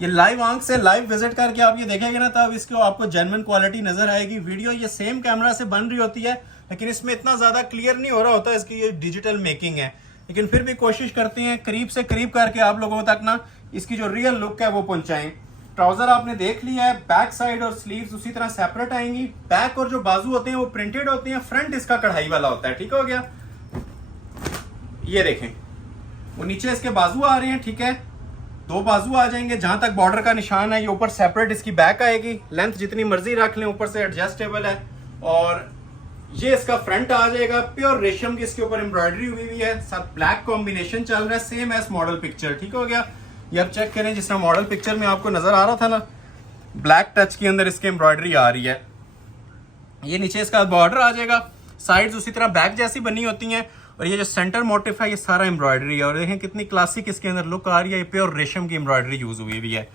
ये लाइव आंख से लाइव विजिट करके आप ये देखेंगे ना, तब इसको आपको जेन्युइन क्वालिटी नजर आएगी। वीडियो ये सेम कैमरा से बन रही होती है लेकिन इसमें इतना ज्यादा क्लियर नहीं हो रहा होता, इसकी ये डिजिटल मेकिंग है, लेकिन फिर भी कोशिश करते हैं करीब से करीब करके आप लोगों तक ना इसकी जो रियल लुक है वो पहुंचाएं। ट्राउजर आपने देख लिया है, बैक साइड और स्लीव्स उसी तरह सेपरेट आएंगी। बैक और जो बाजू होते हैं वो प्रिंटेड होते हैं, फ्रंट इसका कढ़ाई वाला होता है। ठीक हो गया। ये देखें, वो नीचे इसके बाजू आ रहे हैं, ठीक है, 2 बाजू आ जाएंगे, जहां तक बॉर्डर का निशान है। ये ऊपर सेपरेट इसकी बैक आएगी, लेंथ जितनी मर्जी रख लें, ऊपर से एडजस्टेबल है। और ये इसका फ्रंट आ जाएगा, प्योर रेशम की इसके ऊपर एम्ब्रॉयडरी हुई हुई है, साथ ब्लैक कॉम्बिनेशन चल रहा है, सेम एज मॉडल पिक्चर। ठीक हो गया। ये आप चेक करें, जिस तरह मॉडल पिक्चर में आपको नजर आ रहा था ना, ब्लैक टच के अंदर इसकी एम्ब्रॉयडरी आ रही है। ये नीचे इसका बॉर्डर आ जाएगा, साइड्स उसी तरह बैक जैसी बनी होती हैं। और ये जो सेंटर मोटिफ है ये सारा एम्ब्रॉयडरी है। और देखें कितनी क्लासिक इसके अंदर लुक आ रही है, ये प्योर रेशम की एम्ब्रॉयडरी यूज हुई हुई है।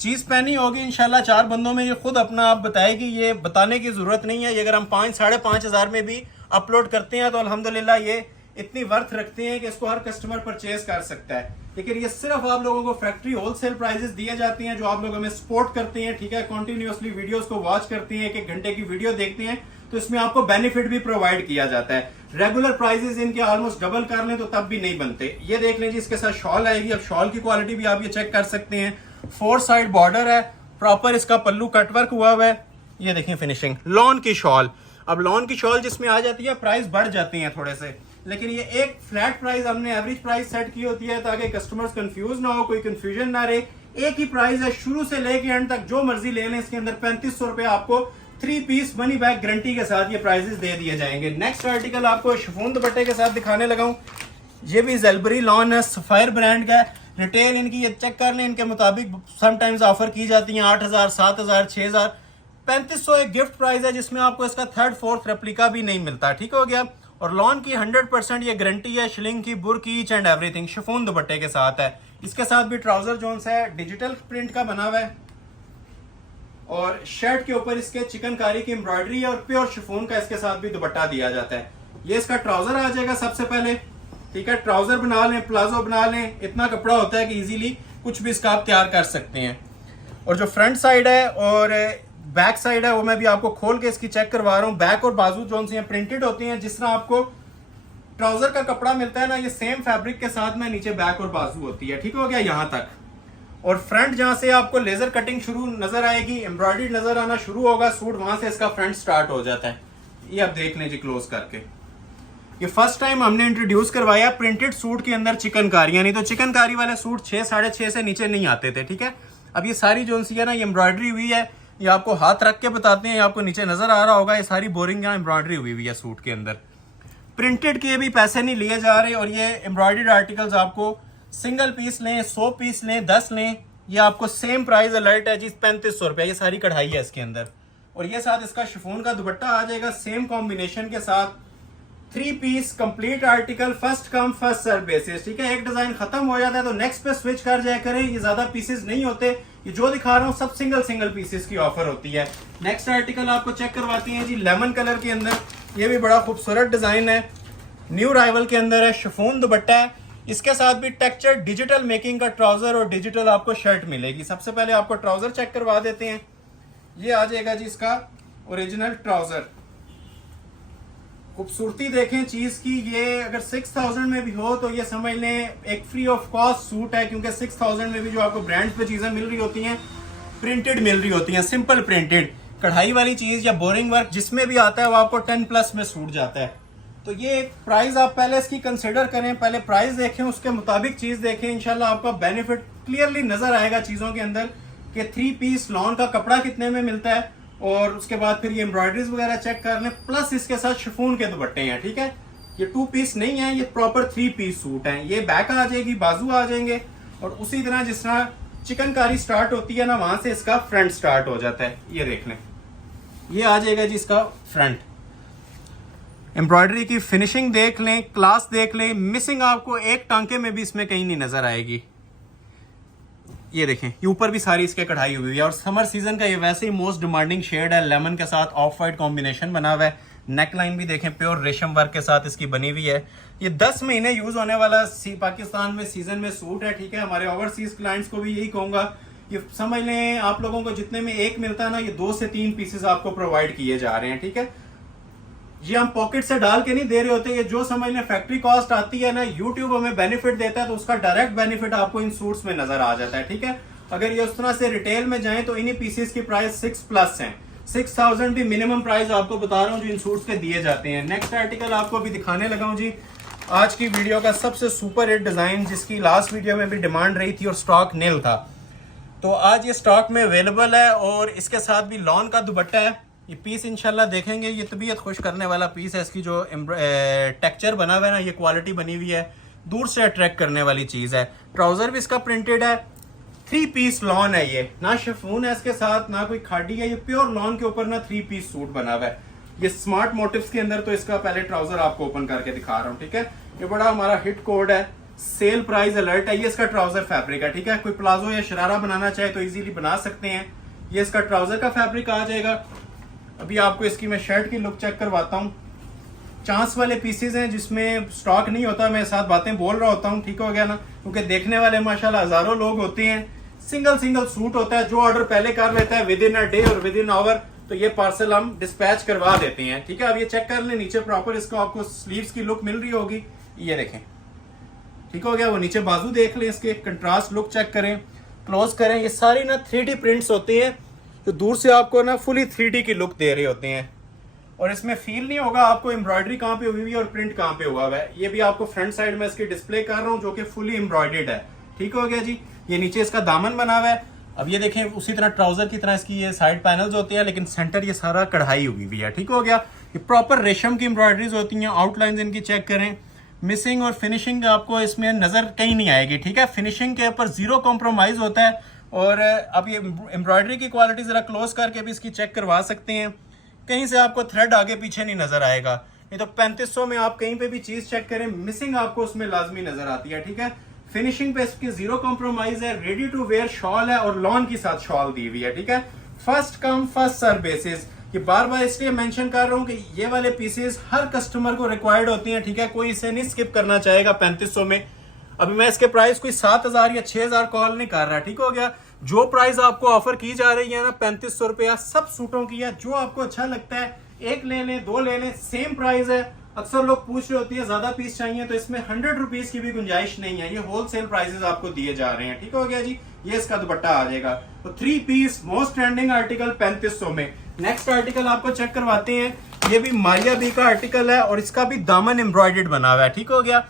चीज पहनी होगी इंशाल्लाह 4 बंदों में, ये खुद अपना आप बताएगी, ये बताने की जरूरत नहीं है। ये अगर हम 5-5.5 में भी अपलोड करते हैं तो अल्हम्दुलिल्लाह ये इतनी वर्थ रखते हैं कि इसको हर कस्टमर परचेज कर सकता है। लेकिन ये सिर्फ आप लोगों को फैक्ट्री होलसेल प्राइसेस दिए जाते हैं, जो आप लोग हमें सपोर्ट करते हैं, ठीक है, कंटिन्यूअसली वीडियोस को वॉच करते हैं, 1-1 घंटे की वीडियो देखते हैं, तो इसमें आपको बेनिफिट भी प्रोवाइड किया जाता है। रेगुलर प्राइसेस इनके ऑलमोस्ट डबल कर लें तो तब भी नहीं बनते। ये देख लें जी, इसके साथ शॉल आएगी। अब शॉल की क्वालिटी भी आप ये चेक कर सकते हैं, 4 साइड बॉर्डर है, प्रॉपर इसका पल्लू कटवर्क हुआ हुआ है। ये देखें फिनिशिंग, लॉन की शॉल। अब लॉन की शॉल जिसमें आ जाती है, प्राइस बढ़ जाती है थोड़े से, लेकिन ये एक फ्लैट प्राइस हमने एवरेज प्राइस सेट की होती है ताकि कस्टमर्स कंफ्यूज ना हो, कोई कंफ्यूजन ना रहे। एक ही प्राइस है शुरू से लेके एंड तक, जो मर्जी ले लें। इसके अंदर 3500 रुपए आपको 3 पीस मनी बैक गारंटी के साथ ये प्राइसेस दे दिए जाएंगे। नेक्स्ट आर्टिकल आपको शिफॉन दुपट्टे के साथ दिखाने लगा हूं। ये भी ज़ेलबरी लॉन है, सफायर ब्रांड का है। रिटेल इनकी ये चेक कर लें, इनके मुताबिक समटाइम्स ऑफर की जाती है 8000, 7000, 6000। 3500 एक गिफ्ट प्राइस है जिसमें आपको इसका 3rd 4th रेप्लिका भी नहीं मिलता। ठीक हो गया। और लॉन की 100% ये गारंटी है, शिलिंग की, बुर की, ईच एंड एवरीथिंग शिफॉन दुपट्टे के साथ है। इसके साथ भी ट्राउजर जोन्स है, डिजिटल प्रिंट का बना हुआ है और शर्ट के ऊपर इसके चिकनकारी की एम्ब्रॉयडरी है और प्योर शिफॉन का इसके साथ भी दुपट्टा दिया जाता है। ये इसका ट्राउजर आ जाएगा सबसे पहले, ठीक है। ट्राउजर बना लें, प्लाजो बना लें, इतना कपड़ा होता है कि इजीली कुछ भी इसका आप तैयार कर सकते हैं। और जो फ्रंट साइड है और बैक साइड है वो मैं भी आपको खोल के इसकी चेक करवा रहा हूँ। बैक और बाजू जो से प्रिंटेड होती हैं, जिस तरह आपको ट्राउजर का कपड़ा मिलता है ना, ये सेम फैब्रिक के साथ में नीचे बैक और बाजू होती है। ठीक हो गया यहाँ तक। और फ्रंट जहां से आपको लेजर कटिंग शुरू नजर आएगी, एम्ब्रॉयडरी नजर आना शुरू होगा सूट, वहां से इसका फ्रंट स्टार्ट हो जाता है। ये आप देख लें जी क्लोज करके। ये फर्स्ट टाइम हमने इंट्रोड्यूस करवाया प्रिंटेड सूट के अंदर चिकनकारी, नहीं तो चिकनकारी वाले सूट 6-6.5 से नीचे नहीं आते थे। ठीक है। अब ये सारी जो सी है ना, ये एम्ब्रॉयडरी हुई है, ये आपको हाथ रख के बताते हैं, आपको नीचे नजर आ रहा होगा, ये सारी बोरिंग यहाँ एम्ब्रॉयडरी हुई है सूट के अंदर। प्रिंटेड के भी पैसे नहीं लिए जा रहे। और ये एम्ब्रॉयडर्ड आर्टिकल्स आपको सिंगल पीस लें, 100 पीस लें, 10 लें, ये आपको सेम प्राइस अलर्ट है जी, 3500 रुपये। ये सारी कढ़ाई है इसके अंदर। और ये साथ इसका शिफॉन का दुपट्टा आ जाएगा सेम कॉम्बिनेशन के साथ। 3 piece complete article, first come first serve basis, ठीक है। एक डिजाइन खत्म हो जाता है तो नेक्स्ट पे स्विच कर जाया करें। ये ज्यादा पीसेस नहीं होते, ये जो दिखा रहा हूँ सब सिंगल सिंगल पीसेस की ऑफर होती है। नेक्स्ट आर्टिकल आपको चेक करवाती हैं जी, लेमन कलर के अंदर। ये भी बड़ा खूबसूरत डिजाइन है, न्यू राइवल के अंदर है, शिफॉन दुपट्टा है। इसके साथ भी टेक्सचर डिजिटल मेकिंग का ट्राउजर और डिजिटल आपको शर्ट मिलेगी। सबसे पहले आपको ट्राउजर चेक करवा देते हैं। ये आ जाएगा जी इसका ओरिजिनल ट्राउजर। खूबसूरती देखें चीज की, ये अगर 6000 में भी हो तो ये समझ लें एक फ्री ऑफ कॉस्ट सूट है, क्योंकि 6000 में भी जो आपको ब्रांड पे चीजें मिल रही होती हैं प्रिंटेड मिल रही होती हैं, सिंपल प्रिंटेड। कढ़ाई वाली चीज या बोरिंग वर्क जिसमें भी आता है वो आपको 10+ में सूट जाता है। तो ये प्राइस आप पहले इसकी कंसिडर करें, पहले प्राइस देखें, उसके मुताबिक चीज देखें। इंशाल्लाह आपका बेनिफिट क्लियरली नजर आएगा चीजों के अंदर कि 3 पीस लॉन का कपड़ा कितने में मिलता है। और उसके बाद फिर ये एम्ब्रॉयडरीज वगैरह चेक कर लें, प्लस इसके साथ शिफॉन के दुपट्टे हैं, ठीक है। ये 2 पीस नहीं है, ये प्रॉपर 3 पीस सूट है। ये बैक आ जाएगी, बाजू आ जाएंगे, और उसी तरह जिस तरह चिकनकारी स्टार्ट होती है ना, वहां से इसका फ्रंट स्टार्ट हो जाता है। ये देख लें, ये आ जाएगा जी इसका फ्रंट। एम्ब्रॉयडरी की फिनिशिंग देख लें, क्लास देख लें, मिसिंग आपको एक टांके में भी इसमें कहीं नहीं नजर आएगी। ये देखें, ये ऊपर भी सारी इसके कढ़ाई हुई है। और समर सीजन का ये वैसे ही मोस्ट डिमांडिंग शेड है, लेमन के साथ ऑफ वाइट कॉम्बिनेशन बना हुआ है। नेक लाइन भी देखें प्योर रेशम वर्क के साथ इसकी बनी हुई है। ये 10 महीने यूज होने वाला पाकिस्तान में सीजन में सूट है, ठीक है। हमारे ओवरसीज क्लाइंट्स को भी यही कहूंगा, ये समझ लें आप लोगों को जितने में एक मिलता है ना, ये 2 से 3 पीसेस आपको प्रोवाइड किए जा रहे हैं, ठीक है। ये हम पॉकेट से डाल के नहीं दे रहे होते, ये जो समझ लें फैक्ट्री कॉस्ट आती है ना, यूट्यूब हमें बेनिफिट देता है तो उसका डायरेक्ट बेनिफिट आपको इन सूट्स में नजर आ जाता है, ठीक है। अगर ये उस तरह से रिटेल में जाएं तो इन्हीं पीसेस की प्राइस 6+ हैं। 6000 भी मिनिमम प्राइस आपको बता रहा हूँ जो इन सूट्स के दिए जाते हैं। नेक्स्ट आर्टिकल आपको अभी दिखाने लगा हूँ जी, आज की वीडियो का सबसे सुपर हिट डिजाइन, जिसकी लास्ट वीडियो में भी डिमांड रही थी और स्टॉक नील था, तो आज ये स्टॉक में अवेलेबल है। और इसके साथ भी लॉन का दुपट्टा है। ये पीस इंशाल्लाह देखेंगे, ये तबीयत खुश करने वाला पीस है। इसकी जो टेक्सचर बना हुआ है ना, ये क्वालिटी बनी हुई है, दूर से अट्रैक्ट करने वाली चीज है। ट्राउजर भी इसका प्रिंटेड है, 3 पीस लॉन है। ये ना शिफॉन है इसके साथ, ना कोई खाड़ी है, ये प्योर लॉन के ऊपर ना 3 पीस सूट बना हुआ है। ये स्मार्ट मोटिव्स के अंदर, तो इसका पहले ट्राउजर आपको ओपन करके दिखा रहा हूँ, ठीक है। ये बड़ा हमारा हिट कोड है, सेल प्राइस अलर्ट है। ये इसका ट्राउजर फैब्रिक है, ठीक है। कोई प्लाजो या शरारा बनाना चाहे तो इजीली बना सकते हैं। ये इसका ट्राउजर का फैब्रिक आ जाएगा। अभी आपको इसकी मैं शर्ट की लुक चेक करवाता हूँ। चांस वाले पीसेस हैं जिसमें स्टॉक नहीं होता, मैं साथ बातें बोल रहा होता हूँ, ठीक हो गया ना, क्योंकि देखने वाले माशाल्लाह हजारों लोग होते हैं। सिंगल सिंगल सूट होता है, जो ऑर्डर पहले कर लेता है विद इन अ डे और विद इन आवर, तो ये पार्सल हम डिस्पैच करवा देते हैं, ठीक है। अब ये चेक कर लें, नीचे प्रॉपर इसको आपको स्लीव्स की लुक मिल रही होगी, ये देखें, ठीक हो गया। वो नीचे बाजू देख लें, इसके कंट्रास्ट लुक चेक करें, क्लोज करें। ये सारी ना 3D प्रिंट्स होते हैं, तो दूर से आपको ना फुली 3D की लुक दे रहे होते हैं। और इसमें फील नहीं होगा आपको एम्ब्रॉयडरी कहाँ पे हुई है और प्रिंट कहाँ पे हुआ है। ये भी आपको फ्रंट साइड में इसकी डिस्प्ले कर रहा हूँ, जो कि फुली एम्ब्रॉयडर्ड है, ठीक हो गया जी। ये नीचे इसका दामन बना हुआ है। अब ये देखें, उसी तरह ट्राउजर की तरह इसकी ये साइड पैनल्स होते हैं, लेकिन सेंटर ये सारा कढ़ाई हुई हुई है, ठीक हो गया। ये प्रॉपर रेशम की एम्ब्रॉयडरीज होती हैं। आउटलाइंस इनकी चेक करें, मिसिंग और फिनिशिंग आपको इसमें नजर कहीं नहीं आएगी, ठीक है। फिनिशिंग के ऊपर 0 कॉम्प्रोमाइज होता है। और अब ये एम्ब्रॉयडरी की क्वालिटी जरा क्लोज करके भी इसकी चेक करवा सकते हैं, कहीं से आपको थ्रेड आगे पीछे नहीं नजर आएगा। ये तो 3500 में आप कहीं पे भी चीज चेक करें, मिसिंग आपको उसमें लाजमी नजर आती है, ठीक है। फिनिशिंग पे इसकी 0 कॉम्प्रोमाइज है। रेडी टू वेयर शॉल है और लॉन के साथ शॉल दी हुई है, ठीक है। First come first serve basis. ये बार बार इसलिए मेंशन कर रहा हूँ कि ये वाले पीसेस हर कस्टमर को रिक्वायर्ड होती हैं, ठीक है। कोई इसे नहीं स्किप करना चाहेगा 3500 में। अभी मैं इसके प्राइस कोई 7000 या 6000 कॉल नहीं कर रहा, ठीक हो गया। जो प्राइस आपको ऑफर की जा रही है ना 3500 रुपया, सब सूटों की है। जो आपको अच्छा लगता है, एक ले लें, 2 ले लें, सेम प्राइस है। अक्सर लोग पूछ रहे होती है ज्यादा पीस चाहिए, तो इसमें 100 रुपीज की भी गुंजाइश नहीं है। ये होलसेल प्राइसेस आपको दिए जा रहे हैं, ठीक हो गया जी। ये इसका दुपट्टा आ जाएगा। तो 3 पीस मोस्ट ट्रेंडिंग आर्टिकल 3500 में। नेक्स्ट आर्टिकल आपको चेक करवाते हैं। ये भी मारिया बी का आर्टिकल है और इसका भी दामन एम्ब्रॉयडर्ड बना हुआ है, ठीक हो गया।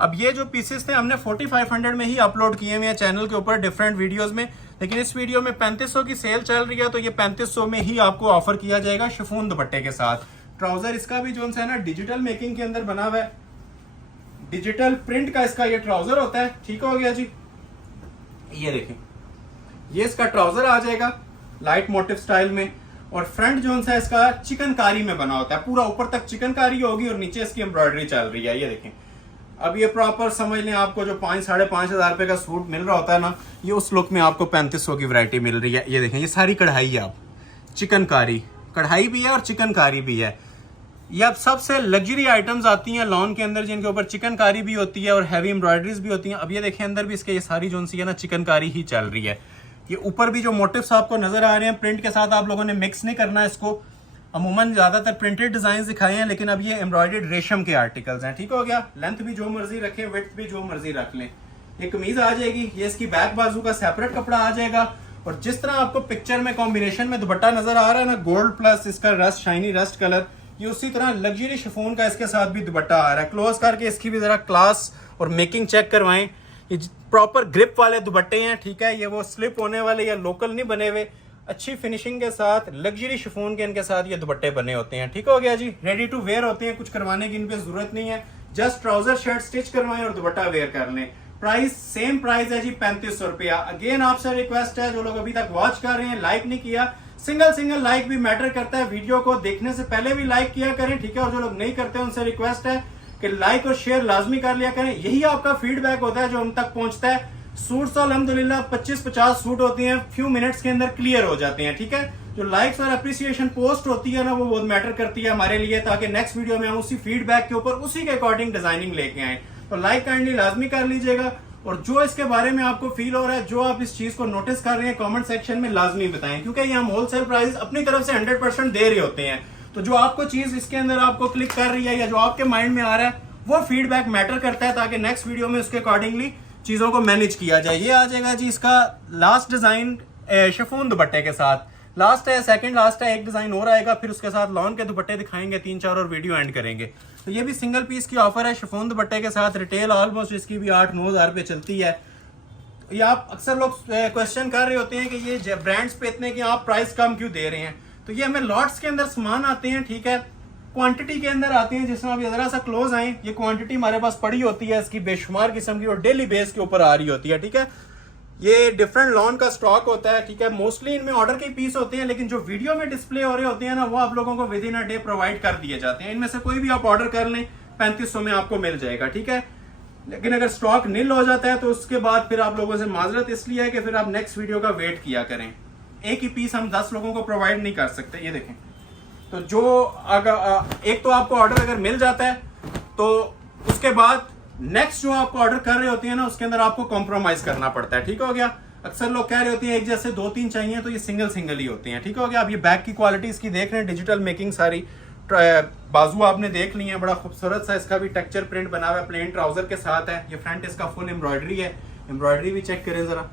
अब ये जो पीसेस थे हमने 4500 में ही अपलोड किए हुए हैं चैनल के ऊपर डिफरेंट वीडियोस में, लेकिन इस वीडियो में 3500 की सेल चल रही है, तो ये 3500 में ही आपको ऑफर किया जाएगा शिफॉन दुपट्टे के साथ। ट्राउजर इसका भी जो है ना डिजिटल मेकिंग के अंदर बना हुआ है, डिजिटल प्रिंट का इसका ये ट्राउजर होता है। ठीक हो गया जी। ये देखें, ये इसका ट्राउजर आ जाएगा लाइट मोटिव स्टाइल में, और फ्रंट जो है इसका चिकनकारी में बना होता है, पूरा ऊपर तक चिकनकारी होगी और नीचे इसकी एम्ब्रॉयडरी चल रही है। ये देखें, अब ये प्रॉपर समझ लें, आपको जो 5-5.5 रुपए का सूट मिल रहा होता है ना, ये उस लुक में आपको 3500 की वैरायटी मिल रही है। ये देखें, ये सारी कढ़ाई है, आप चिकनकारी कढ़ाई भी है और चिकनकारी भी है। ये अब सबसे लग्जरी आइटम्स आती हैं लॉन के अंदर, जिनके ऊपर चिकनकारी भी होती है और हैवी एम्ब्रॉयडरीज भी होती हैं। अब ये देखें, अंदर भी इसके ये सारी जो सी है ना चिकनकारी ही चल रही है। ये ऊपर भी जो मोटिव्स आपको नजर आ रहे हैं प्रिंट के साथ, आप लोगों ने मिक्स नहीं करना है इसको। अमूमन ज्यादातर प्रिंटेड डिजाइन दिखाए हैं, लेकिन अब ये एम्ब्रॉयडर्ड रेशम के आर्टिकल्स हैं। ठीक हो गया। लेंथ भी जो मर्जी रखें, विड्थ भी जो मर्जी रख लें। ये कमीज आ जाएगी, ये इसकी बैक बाजू का सेपरेट कपड़ा आ जाएगा, और जिस तरह आपको पिक्चर में कॉम्बिनेशन में दुपट्टा नजर आ रहा है ना, गोल्ड प्लस इसका रस्ट, शाइनी रस्ट कलर, ये उसी तरह लग्जरी शिफॉन का इसके साथ भी दुपट्टा आ रहा है। क्लोज करके इसकी भी जरा क्लास और मेकिंग चेक करवाएं। ये प्रॉपर ग्रिप वाले दुपट्टे हैं, ठीक है, ये वो स्लिप होने वाले या लोकल नहीं बने हुए, अच्छी फिनिशिंग के साथ लग्जरी शिफॉन के इनके साथ ये दुपट्टे बने होते हैं। ठीक हो गया जी। रेडी टू वेयर होते हैं, कुछ करवाने की इन पे जरूरत नहीं है, जस्ट ट्राउजर शर्ट स्टिच करवाएं और दुपट्टा वेयर कर लें। प्राइस सेम प्राइस है जी, 3500 रुपया। अगेन आपसे रिक्वेस्ट है, जो लोग अभी तक वॉच कर रहे हैं, लाइक नहीं किया, सिंगल लाइक भी मैटर करता है, वीडियो को देखने से पहले भी लाइक किया करें, ठीक है। और जो लोग नहीं करते उनसे रिक्वेस्ट है कि लाइक और शेयर लाजमी कर लिया करें, यही आपका फीडबैक होता है जो हम तक पहुंचता है। सूट्स तो अल्हम्दुलिल्लाह 25-50 सूट होती हैं, फ्यू मिनट्स के अंदर क्लियर हो जाते हैं, ठीक है। जो लाइक्स और अप्रिसिएशन पोस्ट होती है ना, वो बहुत मैटर करती है हमारे लिए, ताकि नेक्स्ट वीडियो में हम उसी फीडबैक के ऊपर उसी के अकॉर्डिंग डिजाइनिंग लेके आए। तो लाइक काइंडली लाजमी कर लीजिएगा, और जो इसके बारे में आपको फील हो रहा है, जो आप इस चीज को नोटिस कर रहे हैं, कमेंट सेक्शन में लाजमी बताएं, क्योंकि ये हम होलसेल प्राइस अपनी तरफ से 100% दे रहे होते हैं। तो जो आपको चीज इसके अंदर आपको क्लिक कर रही है या जो आपके माइंड में आ रहा है, वो फीडबैक मैटर करता है, ताकि नेक्स्ट वीडियो में उसके अकॉर्डिंगली चीजों को मैनेज किया जाए। ये आ जाएगा जी इसका लास्ट डिजाइन शिफॉन दुपट्टे के साथ, लास्ट है, सेकंड लास्ट है, एक डिजाइन और आएगा, फिर उसके साथ लॉन के दुपट्टे दिखाएंगे 3-4 और वीडियो एंड करेंगे। तो ये भी सिंगल पीस की ऑफर है शिफॉन दुपट्टे के साथ, रिटेल ऑलमोस्ट इसकी भी 8-9 हज़ार रुपये चलती है। ये आप अक्सर लोग क्वेश्चन कर रहे होते हैं कि ये ब्रांड्स पे इतने कि आप प्राइस कम क्यों दे रहे हैं। तो ये हमें लॉट्स के अंदर सामान आते हैं, ठीक है, क्वांटिटी के अंदर आते हैं। जिसमें अभी जरा सा क्लोज आए, ये क्वांटिटी हमारे पास पड़ी होती है इसकी बेशुमार किस्म की, और डेली बेस के ऊपर आ रही होती है, ठीक है। ये डिफरेंट लॉन का स्टॉक होता है, ठीक है। मोस्टली इनमें ऑर्डर के पीस होते हैं, लेकिन जो वीडियो में डिस्प्ले हो रहे होते हैं ना, वो आप लोगों को with in a day provide कर दिए जाते हैं। इनमें से कोई भी आप ऑर्डर कर लें, 3500 में आपको मिल जाएगा, ठीक है। लेकिन अगर स्टॉक नील हो जाता है तो उसके बाद फिर आप लोगों से माजरत इसलिए है कि फिर आप नेक्स्ट वीडियो का वेट किया करें। एक ही पीस हम 10 लोगों को प्रोवाइड नहीं कर सकते। ये देखें, तो जो अगर एक तो आपको ऑर्डर अगर मिल जाता है, तो उसके बाद नेक्स्ट जो आपको ऑर्डर कर रहे होते हैं ना, उसके अंदर आपको कॉम्प्रोमाइज करना पड़ता है, ठीक हो गया। अक्सर लोग कह रहे होते हैं एक जैसे 2-3 चाहिए, तो ये सिंगल ही होते हैं, ठीक हो गया। अब ये बैक की क्वालिटी इसकी देख रहे हैं, डिजिटल मेकिंग सारी, बाजू आपने देख ली है, बड़ा खूबसूरत सा इसका भी टेक्सचर प्रिंट बना हुआ है, प्लेन ट्राउजर के साथ है। ये फ्रंट इसका फुल एम्ब्रॉयडरी है, एम्ब्रॉयडरी भी चेक करें जरा।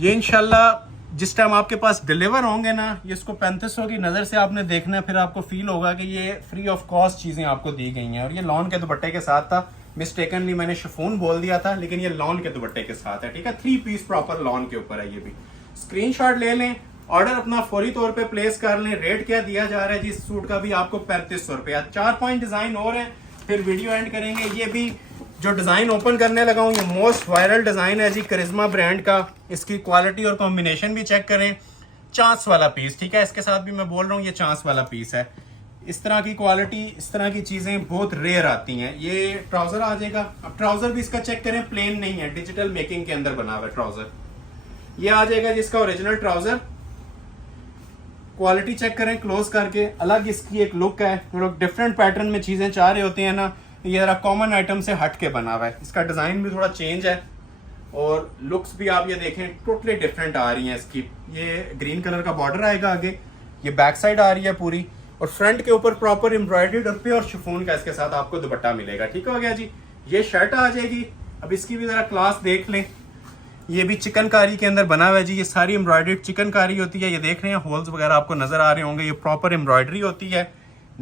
ये इंशाल्लाह जिस टाइम आपके पास डिलीवर होंगे ना, ये इसको 3500 की नजर से आपने देखना है, फिर आपको फील होगा कि ये फ्री ऑफ कॉस्ट चीजें आपको दी गई हैं। और ये लॉन के दुपट्टे के साथ था, मिस्टेकनली मैंने शिफॉन बोल दिया था, लेकिन ये लॉन के दुपट्टे के साथ है, ठीक है। 3 पीस प्रॉपर लॉन के ऊपर है। ये भी स्क्रीनशॉट ले लें, ऑर्डर अपना फौरी तौर पे प्लेस कर लें। रेट क्या दिया जा रहा है जी इस सूट का भी आपको 3500 रुपया। 4 पॉइंट डिजाइन और है, फिर वीडियो एंड करेंगे। ये भी जो डिजाइन ओपन करने लगा हूँ, ये मोस्ट वायरल डिजाइन है जी, करिश्मा ब्रांड का। इसकी क्वालिटी और कॉम्बिनेशन भी चेक करें, चांस वाला पीस, ठीक है। इसके साथ भी मैं बोल रहा हूँ ये चांस वाला पीस है। इस तरह की क्वालिटी, इस तरह की चीजें बहुत रेयर आती हैं। ये ट्राउजर आ जाएगा। अब ट्राउजर भी इसका चेक करें, प्लेन नहीं है, डिजिटल मेकिंग के अंदर बना हुआ है ट्राउजर। ये आ जाएगा जिसका ओरिजिनल ट्राउजर। क्वालिटी चेक करें क्लोज करके, अलग इसकी एक लुक है। लोग डिफरेंट पैटर्न में चीजें चाह रहे होते हैं ना, ये जरा कॉमन आइटम से हट के बना हुआ है। इसका डिजाइन भी थोड़ा चेंज है, और लुक्स भी आप ये देखें टोटली डिफरेंट आ रही हैं इसकी। ये ग्रीन कलर का बॉर्डर आएगा आगे, ये बैक साइड आ रही है पूरी, और फ्रंट के ऊपर प्रॉपर एम्ब्रॉयडर्ड और प्योर शिफॉन का इसके साथ आपको दुपट्टा मिलेगा, ठीक हो गया जी। ये शर्ट आ जाएगी। अब इसकी भी जरा क्लास देख लें। ये भी चिकनकारी के अंदर बना हुआ है जी, ये सारी एम्ब्रॉयडर्ड चिकनकारी होती है। ये देख रहे हैं होल्स वगैरह आपको नजर आ रहे होंगे, ये प्रॉपर एम्ब्रॉयडरी होती है।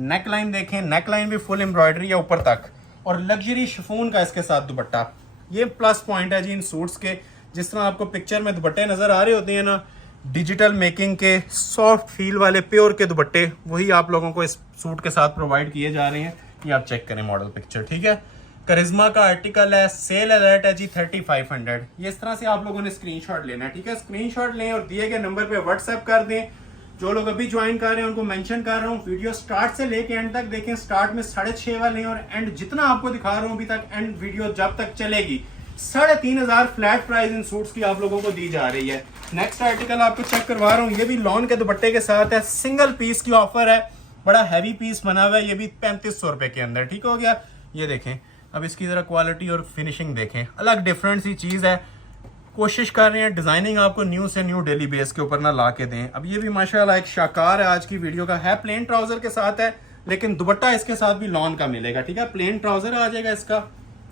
नेक लाइन देखें, नेक लाइन भी फुल एम्ब्रॉयडरी है ऊपर तक, और लग्जरी शिफॉन का इसके साथ दुपट्टा। ये प्लस पॉइंट है जी इन सूट्स के। जिस तरह आपको पिक्चर में दुपट्टे नजर आ रहे होते हैं ना, डिजिटल मेकिंग के सॉफ्ट फील वाले प्योर के दुपट्टे वही आप लोगों को इस सूट के साथ प्रोवाइड किए जा रहे हैं। ये आप चेक करें मॉडल पिक्चर, ठीक है। करिश्मा का आर्टिकल है, सेल अलर्ट है जी 3500। ये इस तरह से आप लोगों ने स्क्रीनशॉट लेना है, ठीक है। स्क्रीनशॉट लें और दिए गए नंबर पे व्हाट्सएप कर दें। जो लोग अभी ज्वाइन कर रहे हैं उनको मेंशन कर रहा हूँ, वीडियो स्टार्ट से लेके एंड तक देखें। स्टार्ट में 6:30 वाले हैं और एंड जितना आपको दिखा रहा हूँ अभी तक, एंड वीडियो जब तक चलेगी 3500 फ्लैट प्राइस इन सूट्स की आप लोगों को दी जा रही है। नेक्स्ट आर्टिकल आपको चेक करवा रहा हूँ, ये भी लॉन के दुपट्टे के साथ है, सिंगल पीस की ऑफर है, बड़ा हैवी पीस बना हुआ है, ये भी 3500 रुपए के अंदर, ठीक हो गया। ये देखें, अब इसकी जरा क्वालिटी और फिनिशिंग देखें, अलग डिफरेंट सी चीज है। कोशिश कर रहे हैं डिजाइनिंग आपको न्यू से न्यू डेली बेस के ऊपर ना ला के दें। अब ये भी माशाल्लाह एक शाकार है आज की वीडियो का, है प्लेन ट्राउजर के साथ है, लेकिन दुपट्टा इसके साथ भी लॉन का मिलेगा, ठीक है। प्लेन ट्राउजर आ जाएगा इसका,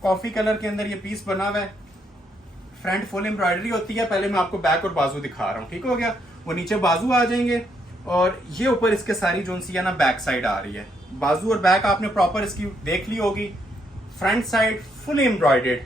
कॉफी कलर के अंदर ये पीस बना हुआ है, फ्रंट फुल एम्ब्रॉयडरी होती है। पहले मैं आपको बैक और बाजू दिखा रहा हूँ, ठीक हो गया। वो नीचे बाजू आ जाएंगे और ये ऊपर इसके सारी जो सी है ना बैक साइड आ रही है। बाजू और बैक आपने प्रॉपर इसकी देख ली होगी। फ्रंट साइड फुल एम्ब्रॉयडर्ड,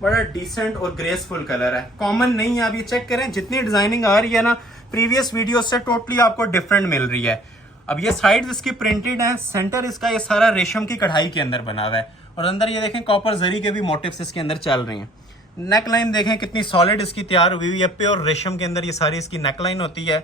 बड़ा डिसेंट और ग्रेसफुल कलर है, कॉमन नहीं है। आप ये चेक करें, जितनी डिजाइनिंग आ रही है ना प्रीवियस वीडियो से टोटली आपको डिफरेंट मिल रही है। अब ये साइड इसकी प्रिंटेड है, सेंटर इसका ये सारा रेशम की कढ़ाई के अंदर बना हुआ है और अंदर ये देखें कॉपर जरी के भी मोटिव्स इसके अंदर चल रहे हैं। नेक लाइन देखें कितनी सॉलिड इसकी तैयार हुई हुई है, प्योर रेशम के अंदर ये सारी इसकी नेक लाइन होती है।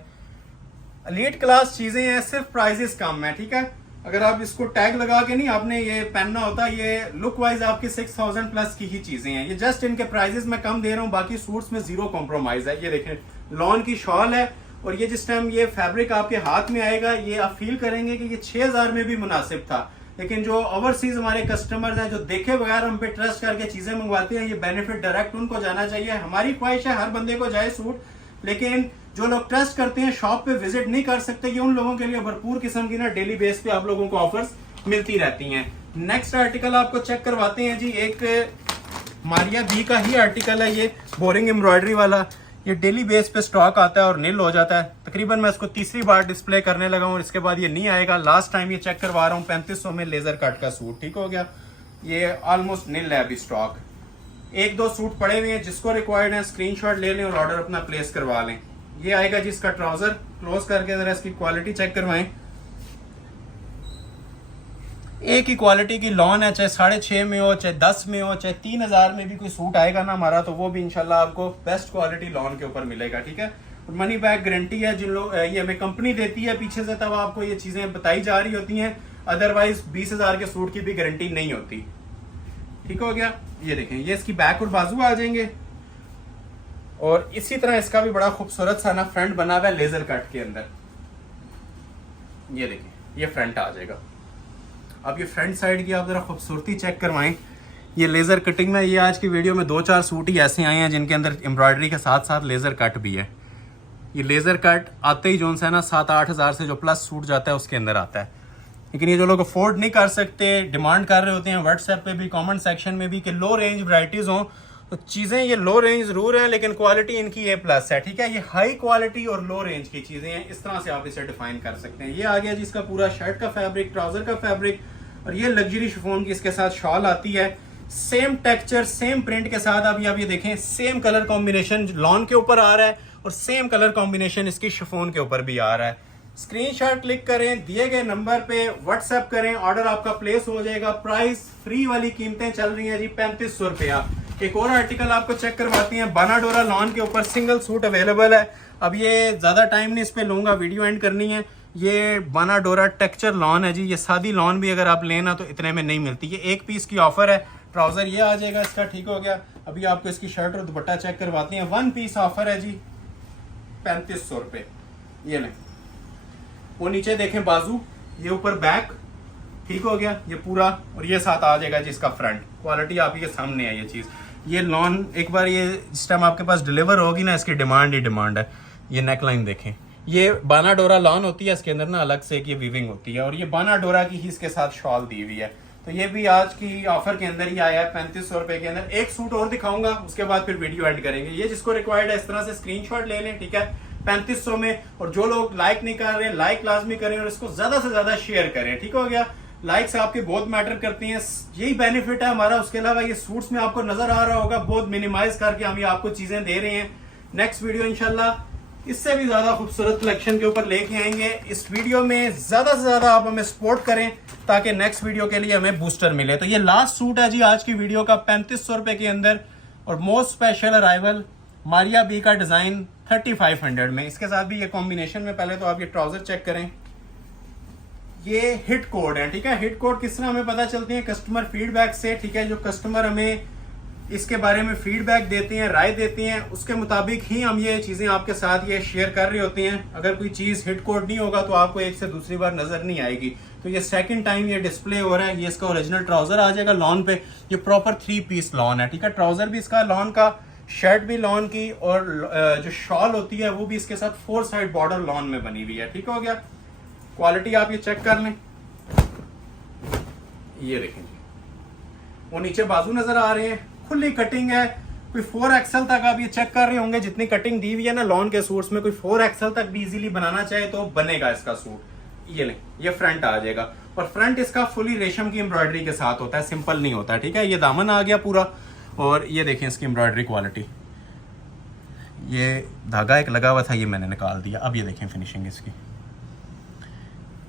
एलीट क्लास चीजें हैं, सिर्फ प्राइसेस कम है, ठीक है। अगर आप इसको टैग लगा के नहीं आपने ये पहनना होता, ये लुक वाइज आपकी 6000 प्लस की ही चीजें हैं। ये जस्ट इनके प्राइसेस मैं कम दे रहा हूँ, बाकी सूट्स में जीरो कॉम्प्रोमाइज है। ये देखें लॉन की शॉल है और ये जिस टाइम ये फैब्रिक आपके हाथ में आएगा ये आप फील करेंगे कि ये 6000 में भी मुनासिब था। लेकिन जो ओवरसीज हमारे कस्टमर्स हैं जो देखे बगैर हम पे ट्रस्ट करके चीजें मंगवाते हैं, ये बेनिफिट डायरेक्ट उनको जाना चाहिए। हमारी ख्वाहिश है हर बंदे को जाए सूट, लेकिन जो लोग ट्रस्ट करते हैं शॉप पे विजिट नहीं कर सकते, ये उन लोगों के लिए भरपूर किस्म की ना डेली बेस पे आप लोगों को ऑफर्स मिलती रहती हैं। नेक्स्ट आर्टिकल आपको चेक करवाते हैं जी, एक मारिया बी का ही आर्टिकल है, ये बोरिंग एम्ब्रॉयडरी वाला। ये डेली बेस पे स्टॉक आता है और नील हो जाता है। तकरीबन मैं इसको तीसरी बार डिस्प्ले करने लगा हूँ, इसके बाद ये नहीं आएगा। लास्ट टाइम ये चेक करवा रहा हूँ 3500 में लेजर कट का सूट, ठीक हो गया। ये ऑलमोस्ट नील है अभी स्टॉक, एक दो सूट पड़े हुए हैं, जिसको रिक्वायर्ड है स्क्रीनशॉट ले लें और ऑर्डर अपना प्लेस करवा लें। ये आएगा जी इसका ट्राउजर, क्लोज करके जरा इसकी क्वालिटी चेक करवाएं। एक ही क्वालिटी की लॉन है, चाहे 6.5 में हो, चाहे 10 में हो, चाहे 3000 में भी कोई सूट आएगा ना हमारा, तो वो भी इंशाल्लाह आपको बेस्ट क्वालिटी लॉन के ऊपर मिलेगा, ठीक है। और मनी बैक गारंटी है, जिन लोग ये हमें कंपनी देती है पीछे से, तब आपको ये चीजें बताई जा रही होती हैं। अदरवाइज 20000 के सूट की भी गारंटी नहीं होती, ठीक हो गया। ये देखें, ये इसकी बैक और बाजू आ जाएंगे और इसी तरह इसका भी बड़ा खूबसूरत सा ना फ्रंट बना हुआ है लेजर कट के अंदर। ये देखें, ये फ्रंट आ जाएगा। अब ये फ्रंट साइड की आप जरा खूबसूरती चेक करवाएं। ये लेजर कटिंग में, ये आज की वीडियो में 2-4 सूट ही ऐसे आए हैं जिनके अंदर एम्ब्रॉयडरी के साथ साथ लेजर कट भी है। ये लेजर कट आते ही जोन सा है ना 7-8 हज़ार से जो प्लस सूट जाता है उसके अंदर आता है। लेकिन ये जो लोग अफोर्ड नहीं कर सकते, डिमांड कर रहे होते हैं व्हाट्सएप पे भी, कमेंट सेक्शन में भी कि लो रेंज वैरायटीज हों, तो चीज़ें ये लो रेंज जरूर है लेकिन क्वालिटी इनकी A+ है, ठीक है। ये हाई क्वालिटी और लो रेंज की चीज़ें हैं, इस तरह से आप इसे डिफाइन कर सकते हैं। ये आ गया जी इसका पूरा शर्ट का फैब्रिक, ट्राउजर का फैब्रिक, और ये लग्जरी शिफॉन की इसके साथ शॉल आती है। सेम टेक्सचर सेम प्रिंट के साथ आप ये देखें, सेम कलर कॉम्बिनेशन लॉन के ऊपर आ रहा है और सेम कलर कॉम्बिनेशन इसकी शिफॉन के ऊपर भी आ रहा है। स्क्रीनशॉट क्लिक करें, दिए गए नंबर पे व्हाट्सएप करें, ऑर्डर आपका प्लेस हो जाएगा। प्राइस फ्री वाली कीमतें चल रही हैं जी 3500 रुपया। एक और आर्टिकल आपको चेक करवाती हैं, बनाडोरा लॉन के ऊपर सिंगल सूट अवेलेबल है। अब ये ज्यादा टाइम नहीं इस पे लूंगा, वीडियो एंड करनी है। ये बनाडोरा टेक्सचर लॉन है जी, ये सादी लॉन भी अगर आप लेना तो इतने में नहीं मिलती। ये एक पीस की ऑफर है। ट्राउजर ये आ जाएगा इसका, ठीक हो गया। अभी आपको इसकी शर्ट और दुपट्टा चेक करवाते हैं। 1 पीस ऑफर है जी 3500 रुपए। ये लें, वो नीचे देखें बाजू, ये ऊपर बैक, ठीक हो गया ये पूरा, और ये साथ आ जाएगा जी इसका फ्रंट। क्वालिटी आपके सामने है ये चीज। ये लॉन एक बार ये जिस टाइम आपके पास डिलीवर होगी ना, इसकी डिमांड ही डिमांड है। ये नेक लाइन देखें, ये बानाडोरा लॉन होती है, इसके अंदर ना अलग से एक ये वीविंग होती है और ये बानाडोरा की ही इसके साथ शॉल दी हुई है। तो ये भी आज की ऑफर के अंदर ही आया है 3500 रुपए के अंदर। एक सूट और दिखाऊंगा, उसके बाद फिर वीडियो एंड करेंगे। ये जिसको रिक्वायर्ड है इस तरह से स्क्रीनशॉट ले लें, ठीक है, 3500 में। और जो लोग लाइक नहीं कर रहे, लाइक लाजमी करें और इसको ज्यादा से ज्यादा शेयर करें, ठीक हो गया। लाइक्स आपके बहुत मैटर करती हैं, यही बेनिफिट है हमारा। उसके अलावा ये सूट्स में आपको नजर आ रहा होगा बहुत मिनिमाइज करके हम ये आपको चीजें दे रहे हैं। नेक्स्ट वीडियो इंशाल्लाह इससे भी ज्यादा खूबसूरत कलेक्शन के ऊपर लेके आएंगे। इस वीडियो में ज्यादा से ज्यादा आप हमें सपोर्ट करें ताकि नेक्स्ट वीडियो के लिए हमें बूस्टर मिले। तो ये लास्ट सूट है जी आज की वीडियो का 3500 रुपए के अंदर, और most special arrival Maria B का डिजाइन 3500 में। इसके साथ भी ये कॉम्बिनेशन में, पहले तो आप ये ट्राउजर चेक करें, ये हिट कोड है, ठीक है। हिट कोड किस तरह हमें पता चलती है? कस्टमर फीडबैक से, ठीक है। जो कस्टमर हमें इसके बारे में फीडबैक देती हैं, राय देती हैं, उसके मुताबिक ही हम ये चीजें आपके साथ ये शेयर कर रही होती हैं। अगर कोई चीज हिट कोड नहीं होगा तो आपको एक से दूसरी बार नजर नहीं आएगी। तो ये सेकंड टाइम ये डिस्प्ले हो रहा है। ये इसका ओरिजिनल ट्राउजर आ जाएगा लॉन पे। ये प्रॉपर 3 पीस लॉन है, ठीक है। ट्राउजर भी इसका लॉन का, शर्ट भी लॉन की, और जो शॉल होती है वो भी इसके साथ 4 साइड बॉर्डर लॉन में बनी हुई है, ठीक हो गया। क्वालिटी आप ये चेक कर लें, ये देखें जी, वो नीचे बाजू नजर आ रहे हैं, खुली कटिंग है। कोई 4XL तक आप ये चेक कर रहे होंगे, जितनी कटिंग दी हुई है ना लॉन के सूट्स में, कोई 4XL तक भी इजीली बनाना चाहे तो बनेगा इसका सूट। ये लें, ये फ्रंट आ जाएगा, और फ्रंट इसका फुली रेशम की एम्ब्रॉयडरी के साथ होता है, सिंपल नहीं होता, ठीक है। ये दामन आ गया पूरा, और ये देखें इसकी एम्ब्रॉयडरी क्वालिटी। ये धागा एक लगा हुआ था, ये मैंने निकाल दिया। अब ये देखें फिनिशिंग इसकी,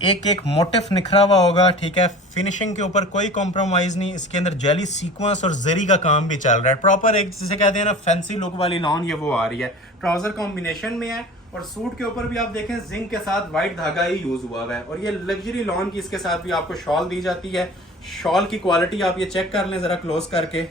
एक एक मोटिफ निखरा हुआ होगा, ठीक है। फिनिशिंग के ऊपर कोई कॉम्प्रोमाइज नहीं। इसके अंदर जेली सीक्वेंस और जरी का काम भी चल रहा है। प्रॉपर एक जिसे कहते हैं ना फैंसी लुक वाली लॉन, ये वो आ रही है। ट्राउजर कॉम्बिनेशन में है, और सूट के ऊपर भी आप देखें जिंक के साथ व्हाइट धागा ही यूज हुआ है। और ये लग्जरी लॉन की, इसके साथ भी आपको शॉल दी जाती है। शॉल की क्वालिटी आप ये चेक कर लें जरा क्लोज करके।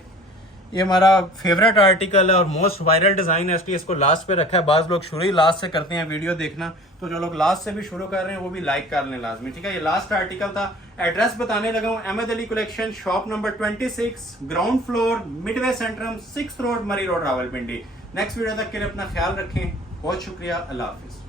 ये हमारा फेवरेट आर्टिकल है और मोस्ट वायरल डिजाइन है, इसलिए इसको लास्ट पे रखा है। बाज लोग शुरू ही लास्ट से करते हैं वीडियो देखना, तो जो लोग लास्ट से भी शुरू कर रहे हैं वो भी लाइक कर लें लाजमी, ठीक है। ये लास्ट आर्टिकल था। एड्रेस बताने लगा हूँ, Ahmed Ali collection, shop number 26, ground floor, midway centrum, 6th road, Murree road, Rawalpindi. Next video तक के लिए अपना ख्याल रखें। बहुत शुक्रिया, अल्लाह हाफिज।